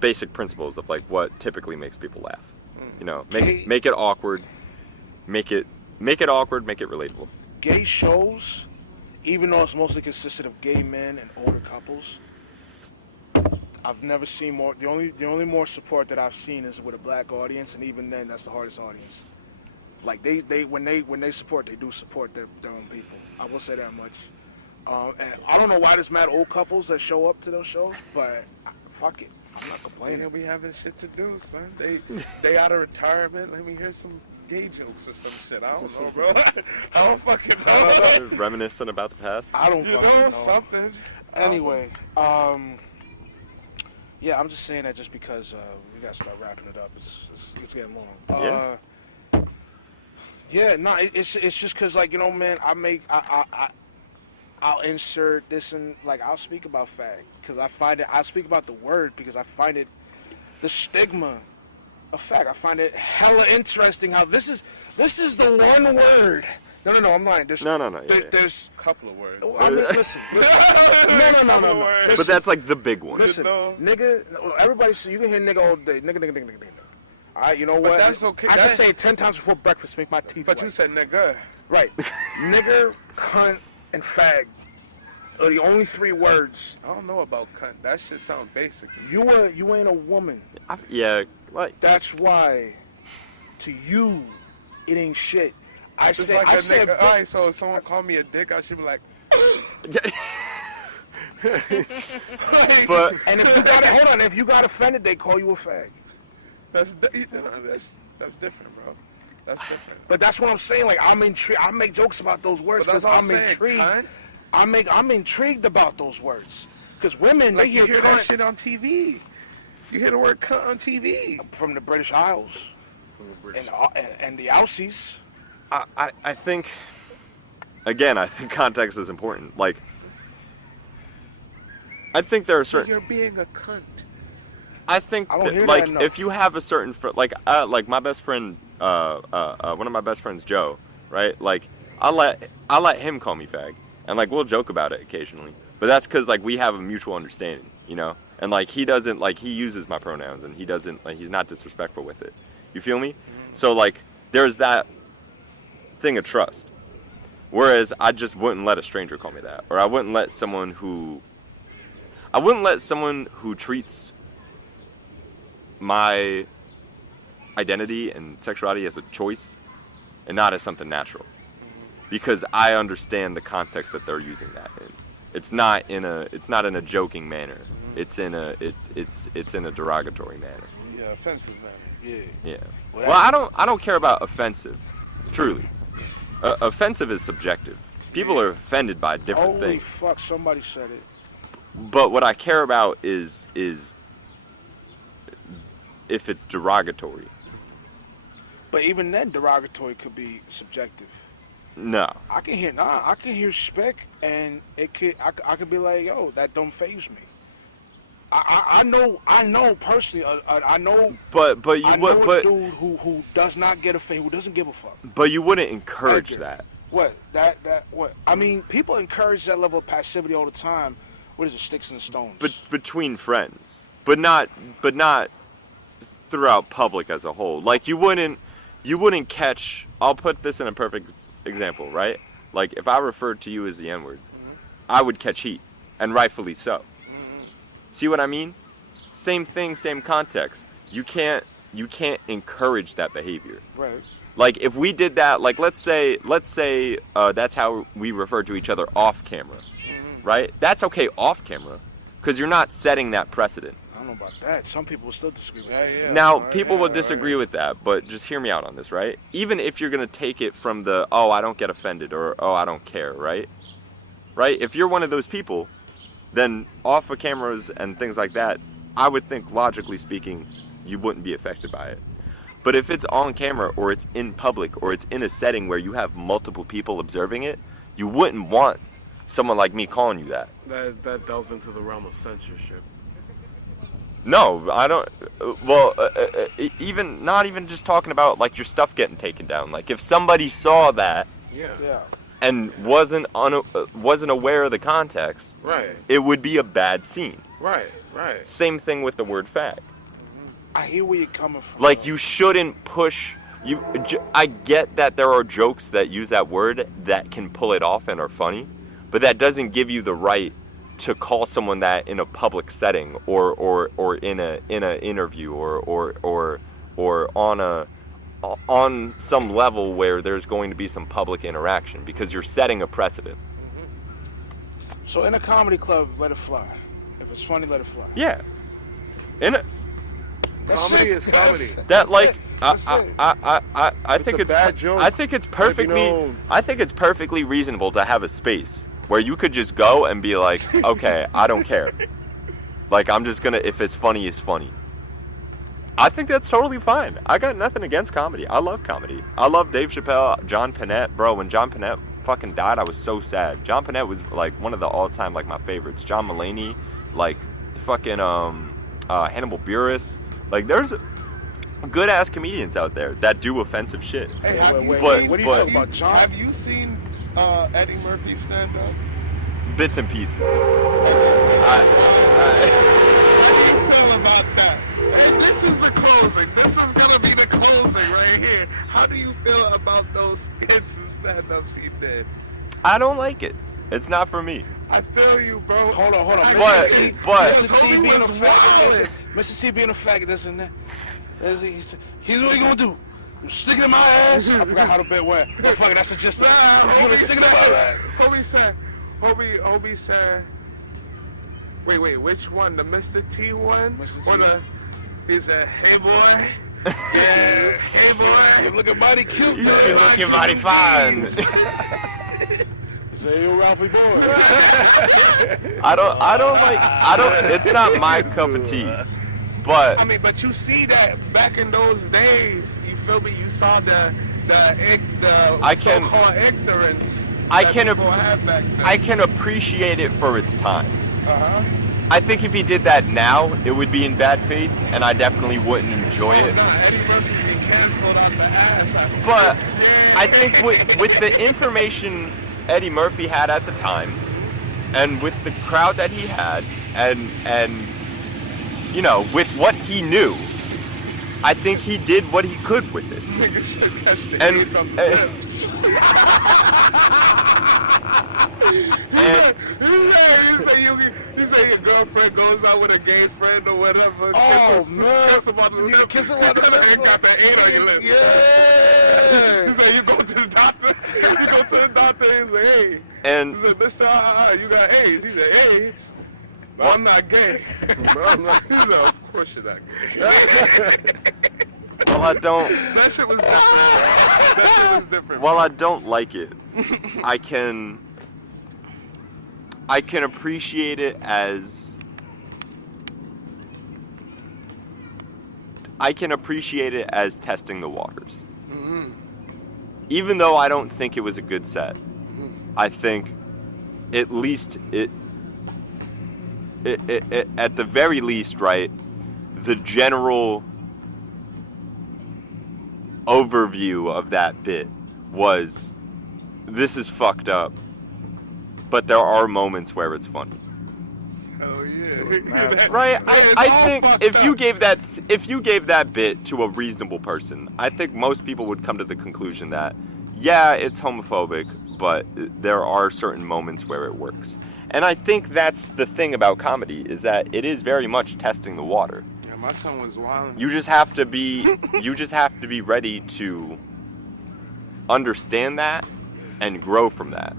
basic principles of like what typically makes people laugh. You know, make it awkward, make it awkward, make it relatable. Gay shows, even though it's mostly consisted of gay men and older couples, I've never seen more. The only more support that I've seen is with a black audience, and even then, that's the hardest audience. Like when they support, they do support their own people. I will say that much. And I don't know why there's mad old couples that show up to those shows, but fuck it, I'm not complaining. They be having shit to do, son. They out of retirement. Let me hear some gay jokes or some shit. I don't know, bro. I don't fucking know. Reminiscent about the past. I don't You fucking know know. something. Anyway, yeah, I'm just saying that just because we gotta start wrapping it up. It's getting long. Yeah. Yeah, no, it's just because, like, you know, man, I'll insert this and, like, I'll speak about fag because I speak about the word because I find it, the stigma of fag. I find it hella interesting how this is the one word. No, I'm lying. There's, No. Yeah. There's A couple of words. I mean, listen. No. But that's like the big one. Listen, nigga, everybody, so you can hear nigga all day. Nigga. All right, you know what? that's okay. I can say it 10 times before breakfast, make my teeth But white. you said nigga. Right. Nigger, cunt, and fag are the only 3 words. I don't know about cunt. That shit sounds basic. You ain't a woman. Yeah, like That's why, to you, it ain't shit. I It's said, like I a said, nigga. Alright, so if someone called me a dick, I should be like, but and if you got hold on, if you got offended, they call you a fag. that's different, bro. That's different. But that's what I'm saying. Like, I'm intrigued. I make jokes about those words But that's because what I'm I'm saying, intrigued. cunt. I'm intrigued about those words because women Like they you hear hear that cunt shit on TV. You hear the word cunt on TV. from the British Isles and the Aussies. I think again, I think context is important. Like I think there are certain You're being a cunt. I think I don't that, hear that like enough. if you have a certain like my best friend one of my best friends, Joe, right? Like I let him call me fag, and like we'll joke about it occasionally. But that's because like we have a mutual understanding, you know. And like he doesn't like he uses my pronouns, and he doesn't like he's not disrespectful with it. You feel me? So like there's that thing of trust. Whereas I just wouldn't let a stranger call me that, or I wouldn't let someone who treats my identity and sexuality as a choice and not as something natural, because I understand the context that they're using that in. It's not in a joking manner. It's in a derogatory manner. Yeah, offensive manner. Yeah. Well, I don't care about offensive. Truly. Offensive is subjective. People are offended by different Holy things. fuck, somebody said it. But what I care about is if it's derogatory. But even then, derogatory could be subjective. No. I can hear spec, and I could be like, yo, that don't faze me. I know personally. I know. But you I would. know But a dude who does not get a face, who doesn't give a fuck. But you wouldn't encourage Edgar. that. What what? I mean, people encourage that level of passivity all the time. What is it, sticks and stones? But between friends, but not throughout public as a whole. Like you wouldn't catch. I'll put this in a perfect example, right? Like if I referred to you as the N-word, I would catch heat, and rightfully so. See what I mean? Same thing, same context. You can't encourage that behavior. Right. Like if we did that, like let's say that's how we refer to each other off camera, right? That's okay off camera, because you're not setting that precedent. I don't know about that. Some people will still disagree with that. Yeah. Now, people will disagree with that, but just hear me out on this, right? Even if you're going to take it from the, oh, I don't get offended, or, oh, I don't care, right? Right? If you're one of those people, then off of cameras and things like that, I would think, logically speaking, you wouldn't be affected by it. But if it's on camera, or it's in public, or it's in a setting where you have multiple people observing it, you wouldn't want someone like me calling you that. That delves into the realm of censorship. No, I don't. Well, even not even just talking about like your stuff getting taken down. Like if somebody saw that, Yeah. and wasn't aware of the context, Right. it would be a bad scene. Right. Same thing with the word fag. I hear where you're coming from. Like you shouldn't push. I get that there are jokes that use that word that can pull it off and are funny, but that doesn't give you the right to call someone that in a public setting or in a interview or on some level where there's going to be some public interaction, because you're setting a precedent. So in a comedy club, let it fly. If it's funny, let it fly. Yeah. Comedy is comedy. That like I It's think a it's bad joke. I think it's perfectly I think it's perfectly reasonable to have a space where you could just go and be like, okay, I don't care. Like I'm just gonna, if it's funny, it's funny. I think that's totally fine. I got nothing against comedy. I love comedy. I love Dave Chappelle, John Panette, bro. When John Panette fucking died, I was so sad. John Panette was like one of the all-time like my favorites. John Mulaney, like fucking Hannibal Buress. Like there's good ass comedians out there that do offensive shit. Hey, have you Wait, seen, what are you talking about, John? Have you seen Eddie Murphy stand up? Bits and pieces. How do you feel about that? Hey, this is the closing. This is gonna be the closing right here. How do you feel about those hits and stand-ups he did? I don't like it. It's not for me. I feel you, bro. Hold on. But- Mr. T Homie being a was faggot. wildin'. Mr. T being a faggot doesn't that? Here's what he gonna do. Stick it in my ass. I forgot how the bit went. But fuck it, that's a just. Nah, He gonna stick it in my ass. Homie said, wait, which one? The Mr. T one? Mr. T. Or he said, hey boy. Yeah, hey boy. You looking mighty cute. You though. looking mighty fine. Say, yo, Ralphie boy. It's not my cup of tea. But I mean, but you see that back in those days, you feel me? You saw the so-called ignorance that people had back then. I can appreciate it for its time. Uh-huh. I think if he did that now, it would be in bad faith, and I definitely wouldn't enjoy it. Eddie Murphy get canceled off the ass. But I think with the information Eddie Murphy had at the time, and with the crowd that he had, and you know, with what he knew, I think he did what he could with it. Nigga should catch the And- AIDS on the lips. You say your girlfriend goes out with a gay friend or whatever. Oh, man. Kiss him on the lips. Kiss him on the lips. And got that AIDS on your lips. Yeah. You say you go to the doctor. You go to the doctor and he's like, hey. And He said, Mr. You got AIDS. He said, AIDS? But I'm not gay. But I'm like, he said, of course you're not gay. while I don't, That shit was different. That shit was different. while I don't like it, I can appreciate it as testing the waters. Mm-hmm. Even though I don't think it was a good set, I think at least it at the very least, right, the general overview of that bit was, this is fucked up, but there are moments where it's funny. Oh yeah. Right? It's I all think fucked if you up. gave that bit to a reasonable person, I think most people would come to the conclusion that, yeah, it's homophobic, but there are certain moments where it works. And I think that's the thing about comedy, is that it is very much testing the water. Yeah, my son was wild. You just have to be ready to understand that and grow from that.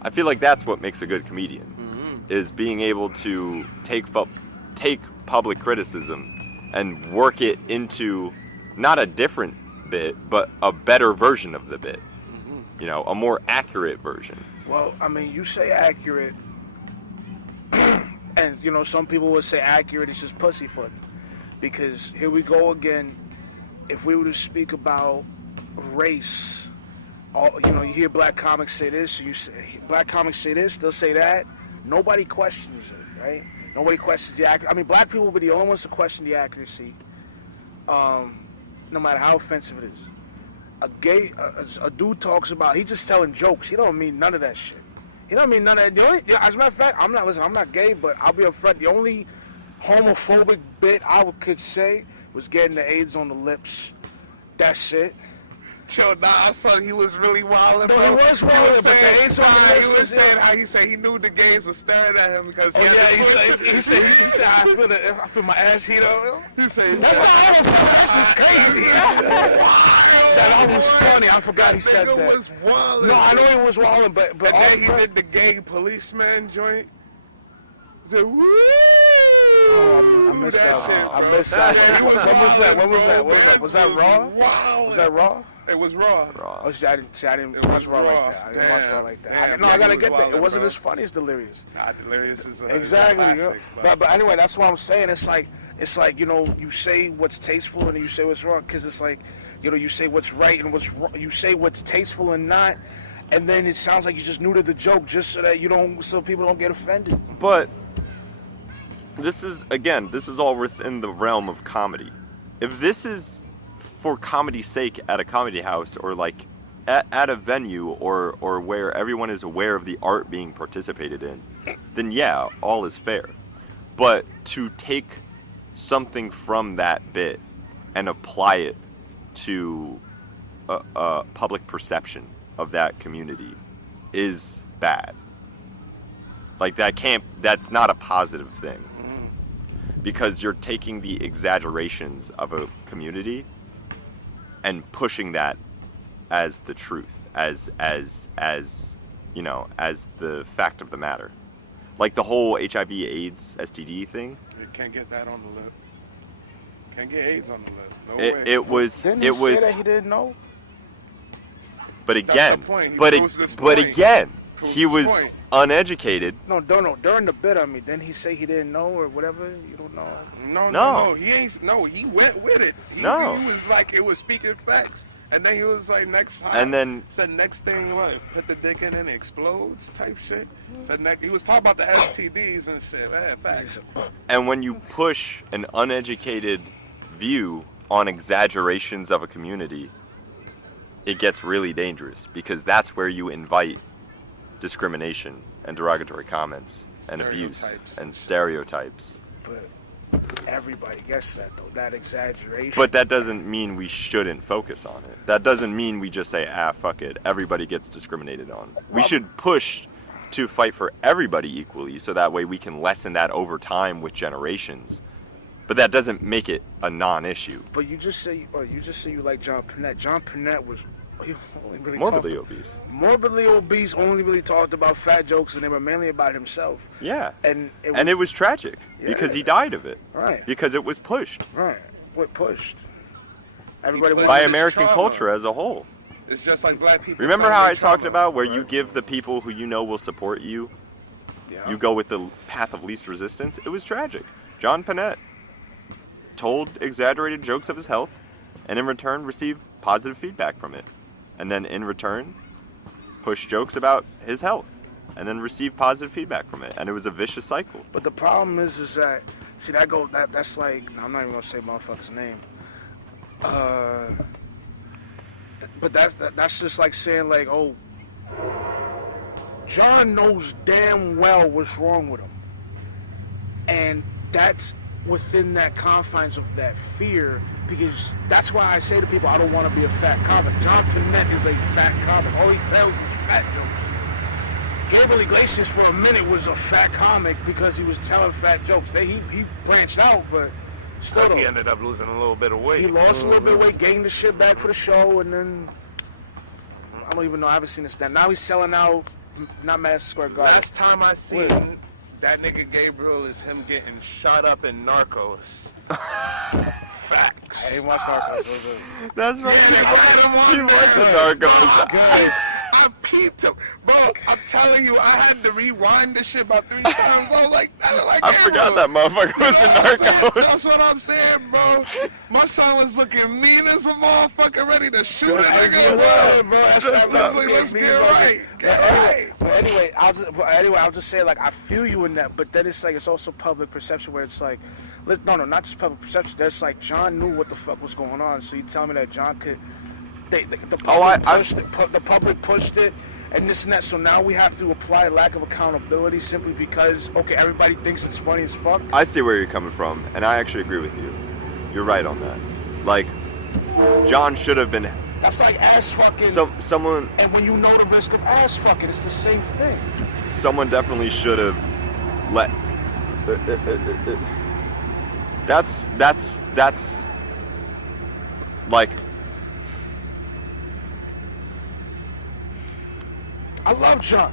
I feel like that's what makes a good comedian, is being able to take public criticism and work it into not a different bit, but a better version of the bit. You know, a more accurate version. Well, I mean, you say accurate, and you know, some people would say accurate is just pussyfoot, because here we go again. If we were to speak about race, you know, you hear black comics say this, black comics say this, they'll say that. Nobody questions it, right? Nobody questions the accuracy. I mean, black people will be the only ones to question the accuracy, no matter how offensive it is. A dude talks about, he just telling jokes. He don't mean none of that shit. He don't mean none of that. As a matter of fact, I'm not gay, but I'll be upfront. The only homophobic bit I could say was getting the AIDS on the lips. That's it. Chill, I saw he was really wilding, bro. He was wilding, but the AIDS on the lips He was is saying it. how he said he knew the gays were staring at him because He said, I feel my ass heat up. He said, That's not this is crazy. That was funny. I forgot he said nigga that. was wilding. No, I know he was wilding, but And then he also- did the gay policeman joint. He said, woo! I missed that. shit, I bro. missed that. Yeah, he When was that? When was that? bro. Was that Raw? Wild. Was that Raw? It was raw. Oh, see, I didn't It watch was Raw like Raw. that. I didn't watch Raw Damn. like that. Damn, I gotta he was get that. It wildin', wasn't bro. as funny as Delirious. God, Delirious is a Exactly. classic, But anyway, that's what I'm saying. It's like, you know, you say what's tasteful and you say what's wrong, because it's like, you know, you say what's right and what's wrong. You say what's tasteful and not, and then it sounds like you just new to the joke, just so that so people don't get offended. But this is all within the realm of comedy. If this is for comedy's sake at a comedy house, or like at a venue, or where everyone is aware of the art being participated in, then yeah, all is fair. But to take something from that bit and apply it to a public perception of that community is bad. Like that's not a positive thing. Because you're taking the exaggerations of a community and pushing that as the truth, as you know, as the fact of the matter. Like the whole HIV/AIDS STD thing. You can't get that on the lip. Can't get AIDS on the lip. No way. It was Didn't he say that he didn't know? But again, the point. He but proves this but point. again, Proves he this was point. uneducated. No, during the bit, I mean, didn't he say he didn't know or whatever? You don't know. No. He ain't. No, he went with it. He was like, it was speaking facts. And then he was like, next time. And then said next thing, what? Put the dick in and it explodes type shit. Said he was talking about the STDs and shit. Man, facts. And when you push an uneducated view on exaggerations of a community, it gets really dangerous, because that's where you invite discrimination and derogatory comments and abuse and stereotypes. But everybody gets that, though, that exaggeration. But that doesn't mean we shouldn't focus on it. That doesn't mean we just say, fuck it, everybody gets discriminated on. We should push to fight for everybody equally, so that way we can lessen that over time with generations. But that doesn't make it a non-issue. But you just say you like John Panette. John Panette was only really Morbidly obese. Morbidly obese, only really talked about fat jokes, and they were mainly about himself. Yeah. And it was tragic, because he died of it. Right. Because it was pushed. Right. What pushed? Everybody By American culture as a whole. It's just like black people. Remember how I talked about where you give the people who you know will support you, you go with the path of least resistance? It was tragic. John Panette told exaggerated jokes of his health, and in return received positive feedback from it. And then in return, pushed jokes about his health, and then received positive feedback from it. And it was a vicious cycle. But the problem is that, see, that's like, I'm not even gonna say motherfucker's name. But that's just like saying, like, oh, John knows damn well what's wrong with him, and that's within that confines of that fear, because that's why I say to people, I don't want to be a fat comic. John Panette is a fat comic. All he tells is fat jokes. Gabriel Iglesias for a minute was a fat comic because he was telling fat jokes. He branched out, but still, he ended up losing a little bit of weight. He lost a little bit of weight, gained the shit back for the show, and then I don't even know. I haven't seen this. Now he's selling out, not Madison Square Garden. Last time I seen that nigga Gabriel is him getting shot up in Narcos. Facts. I didn't watch Narcos. That's right. He was the Narcos. Good. I peeped him. Bro, I'm telling you, I had to rewind this shit about 3 times. I was like, I forgot that motherfucker was in Narcos. That's what I'm saying, bro. My son was looking mean as a motherfucker, ready to shoot a nigga, bro. Let's get right. But anyway, I'll just say, like, I feel you in that, but then it's like, it's also public perception where it's like, no, not just public perception. That's like, John knew what the fuck was going on, so you tell me that John could, the public pushed it, and this and that, so now we have to apply lack of accountability simply because, okay, everybody thinks it's funny as fuck. I see where you're coming from, and I actually agree with you. You're right on that. Like, John should have been... That's like ass fucking. Someone... And when you know the risk of ass fucking, it's the same thing. Someone definitely should have let... That's like... I love John.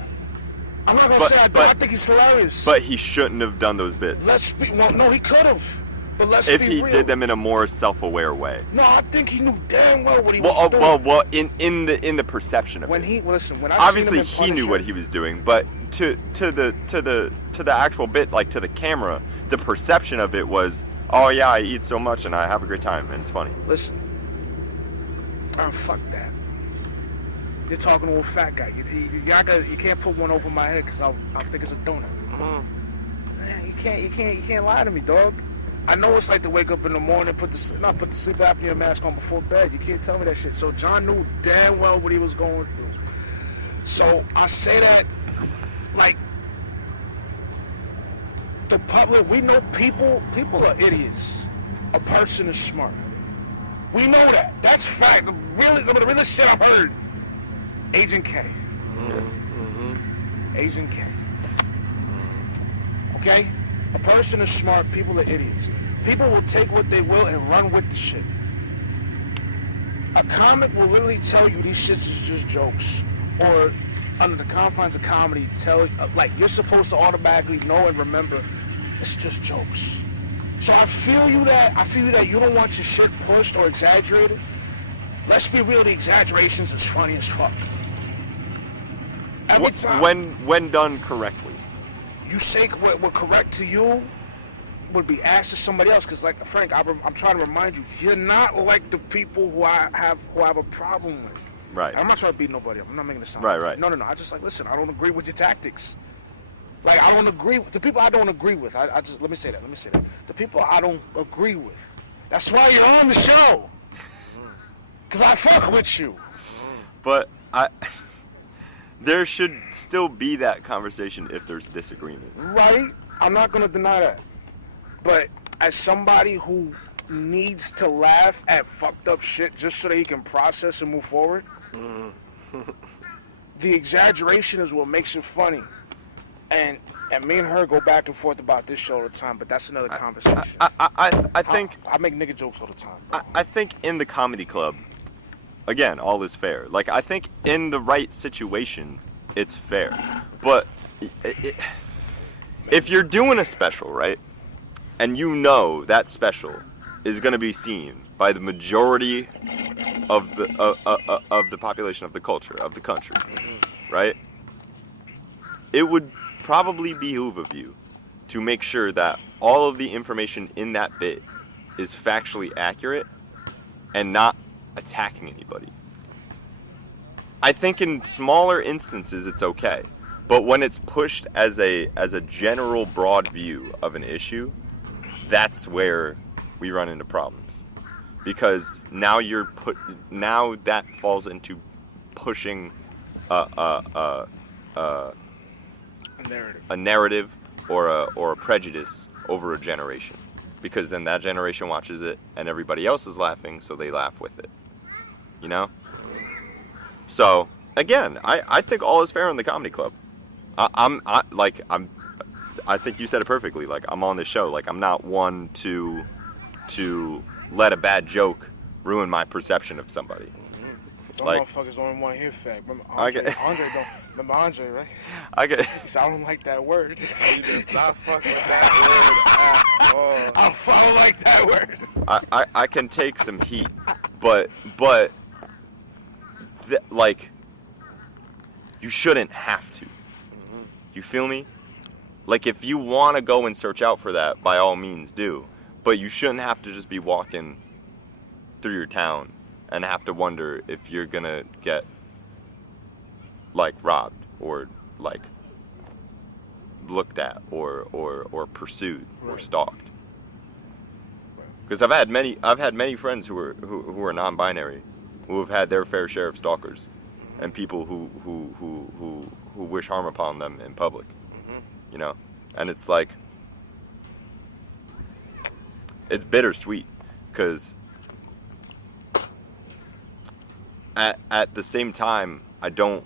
I'm not gonna say I don't. I think he's hilarious. But he shouldn't have done those bits. No, he could have. But let's if be he real. did them in a more self-aware way. No, I think he knew damn well what he was doing. Well, in the perception of it. When I obviously seen him in he knew what he was doing, but to the actual bit, like to the camera, the perception of it was, oh yeah, I eat so much and I have a great time and it's funny. Listen, fuck that. You're talking to a fat guy. You can't put one over my head because I'll think it's a donut. Mm-hmm. Man, you can't lie to me, dog. I know it's like to wake up in the morning, put the sleep apnea mask on before bed. You can't tell me that shit. So John knew damn well what he was going through. So I say that, like, the public, we know people are idiots. A person is smart. We know that. That's fact. Some of the realest shit I've heard. Agent K. Mm-hmm. Agent K. Okay? A person is smart, people are idiots. People will take what they will and run with the shit. A comic will literally tell you these shits is just jokes. Or, under the confines of comedy, like, you're supposed to automatically know and remember it's just jokes. So I feel you that you don't want your shit pushed or exaggerated. Let's be real, the exaggerations is funny as fuck. Every time. When done correctly. You say what correct to you would be asked to somebody else, because, like, Frank, I'm trying to remind you, you're not like the people who I have a problem with. Right. I'm not trying to beat nobody up. I'm not making this sound. Right. No. I just, like, listen, I don't agree with your tactics. Like, I don't agree with the people I don't agree with. Let me say that. The people I don't agree with. That's why you're on the show. Cause I fuck with you. But there should still be that conversation if there's disagreement. Right? I'm not gonna deny that. But as somebody who needs to laugh at fucked up shit just so that he can process and move forward, the exaggeration is what makes it funny. And me and her go back and forth about this show all the time, but that's another conversation. I think I make nigga jokes all the time. Bro. I think in the comedy club, again, all is fair. Like, I think in the right situation, it's fair. But if you're doing a special, right, and you know that special is going to be seen by the majority of the population of the culture, of the country, right, it would probably behoove of you to make sure that all of the information in that bit is factually accurate and not attacking anybody. I think in smaller instances it's okay, but when it's pushed as a general broad view of an issue, that's where we run into problems, because now now that falls into pushing a narrative or a prejudice over a generation, because then that generation watches it and everybody else is laughing, so they laugh with it. You know? So again, I think all is fair in the comedy club. I think you said it perfectly. Like, I'm on this show. Like, I'm not one to let a bad joke ruin my perception of somebody. Some like, motherfuckers don't even want to hear fact. Remember Andre? Remember Andre, right? He said, I don't like that word. You just not fucking with that word at all. I don't like that word. I can take some heat, but like, you shouldn't have to. You feel me? Like, if you want to go and search out for that, by all means do. But you shouldn't have to just be walking through your town and have to wonder if you're gonna get, like, robbed or, like, looked at or pursued or stalked. Because I've had many friends who are non-binary, who have had their fair share of stalkers and people who wish harm upon them in public. You know, and it's like, it's bittersweet, because at the same time, I don't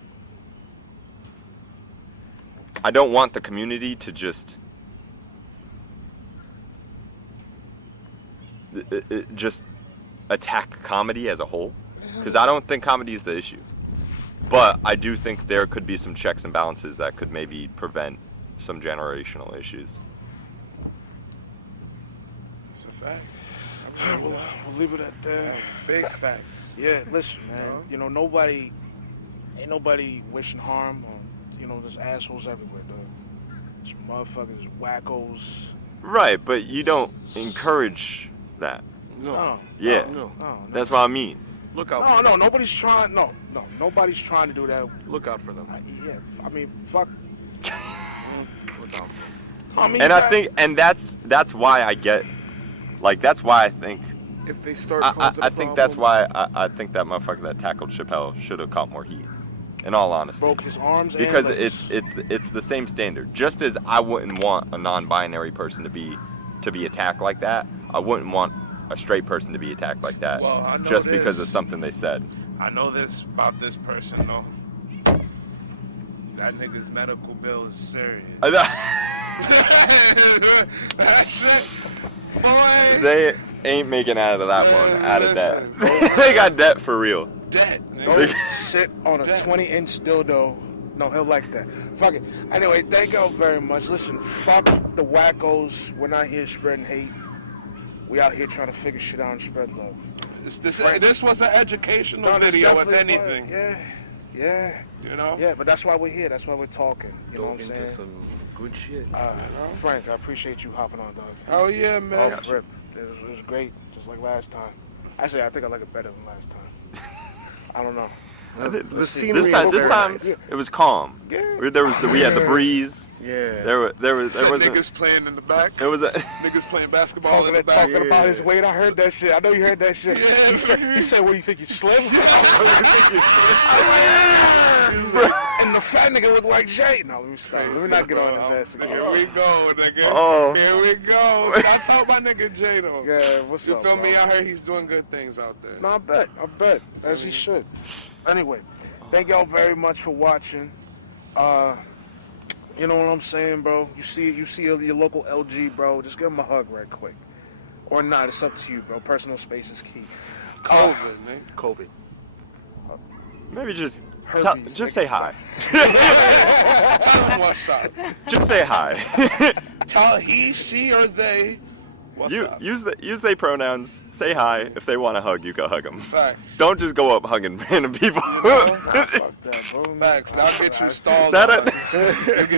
want the community to just attack comedy as a whole, because I don't think comedy is the issue, but I do think there could be some checks and balances that could maybe prevent some generational issues. It's a fact. We'll leave it at that. Big facts. Yeah, listen, man. You know, ain't nobody wishing harm on, you know, there's assholes everywhere, dog. There's motherfuckers, wackos. Right, but you don't encourage that. No. Yeah. No. That's what I mean. Look out. No, nobody's trying. No, nobody's trying to do that. Look out for them. I mean, fuck. Look out for them. I mean, And I think, and that's why I get, like, that's why I think, If they start I think that's why I think that motherfucker that tackled Chappelle should have caught more heat, in all honesty. broke his arms Because and legs. it's the same standard. Just as I wouldn't want a non-binary person to be attacked like that, I wouldn't want a straight person to be attacked like that, Well, I know just because this. of something they said. I know this about this person, though. That nigga's medical bill is serious. That shit, boy. They ain't making out of that one, out of that. They got debt for real. Dead. Don't sit on a 20-inch dildo. No, he'll like that. Fuck it. Anyway, thank y'all very much. Listen, fuck the wackos. We're not here spreading hate. We out here trying to figure shit out and spread love. This was an educational No, this video, if definitely anything. was. Yeah. You know? Yeah, but that's why we're here. That's why we're talking. You know what I'm Into saying? some good shit. Frank, I appreciate you hopping on, dog. Oh, yeah, man. Off rip. It was great, just like last time. Actually, I think I like it better than last time. I don't know. The scenery This time, is this very time nice. it was calm. Yeah. We had the breeze. Yeah. There was Niggas playing in the back. There was a. Niggas playing basketball in the back. Talking about his weight, I heard that shit. I know you heard that shit. Yeah, he said, "What do you think you slim?" And the fat nigga looked like Jay. No, let me stop. Let me not get on his ass again. Here we go, nigga. Oh. Here we go. That's how my nigga Jay though. Yeah, what's You up? feel me? bro? I heard he's doing good things out there. No, I bet, as he should. Anyway, thank y'all very much for watching. You know what I'm saying, bro? You see your local LG, bro. Just give him a hug right quick, or not. It's up to you, bro. Personal space is key. COVID, man. COVID. Maybe just Herpes, just nigga. say hi. Tell him what's up. Just say hi. Tell he, she, or they what's up. Use they pronouns. Say hi. If they want to hug, you go hug them. Facts. Don't just go up hugging random people. Nah, fuck that, bro. Facts. That'll get you stalled. That- on.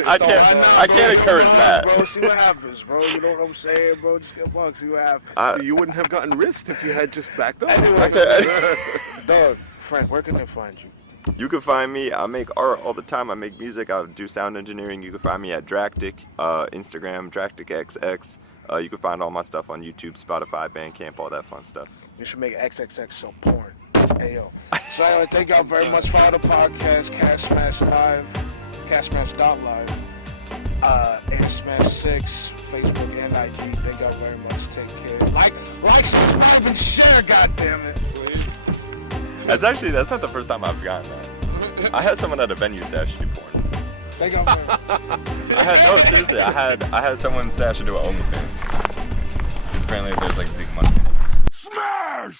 I can't encourage that. Bro, see what happens, bro. You know what I'm saying, bro? Just get bugged, see what happens. So you wouldn't have gotten risked if you had just backed up. Dog, Frank, where can they find you? You can find me. I make art all the time. I make music. I do sound engineering. You can find me at Dractic, Instagram, DracticXX. You can find all my stuff on YouTube, Spotify, Bandcamp, all that fun stuff. You should make XXX so porn. Hey, yo. So anyway, thank y'all very much for the podcast, Cash Smash Live, CashSmash.live, and Smash 6, Facebook and IG. Thank y'all very much. Take care. Like, subscribe, and share, goddammit. That's not the first time I've gotten that. I had someone at a venue say I should do porn. Thank y'all very much. Seriously, I had someone say I should do an OnlyFans. Because apparently there's like big money. Smash!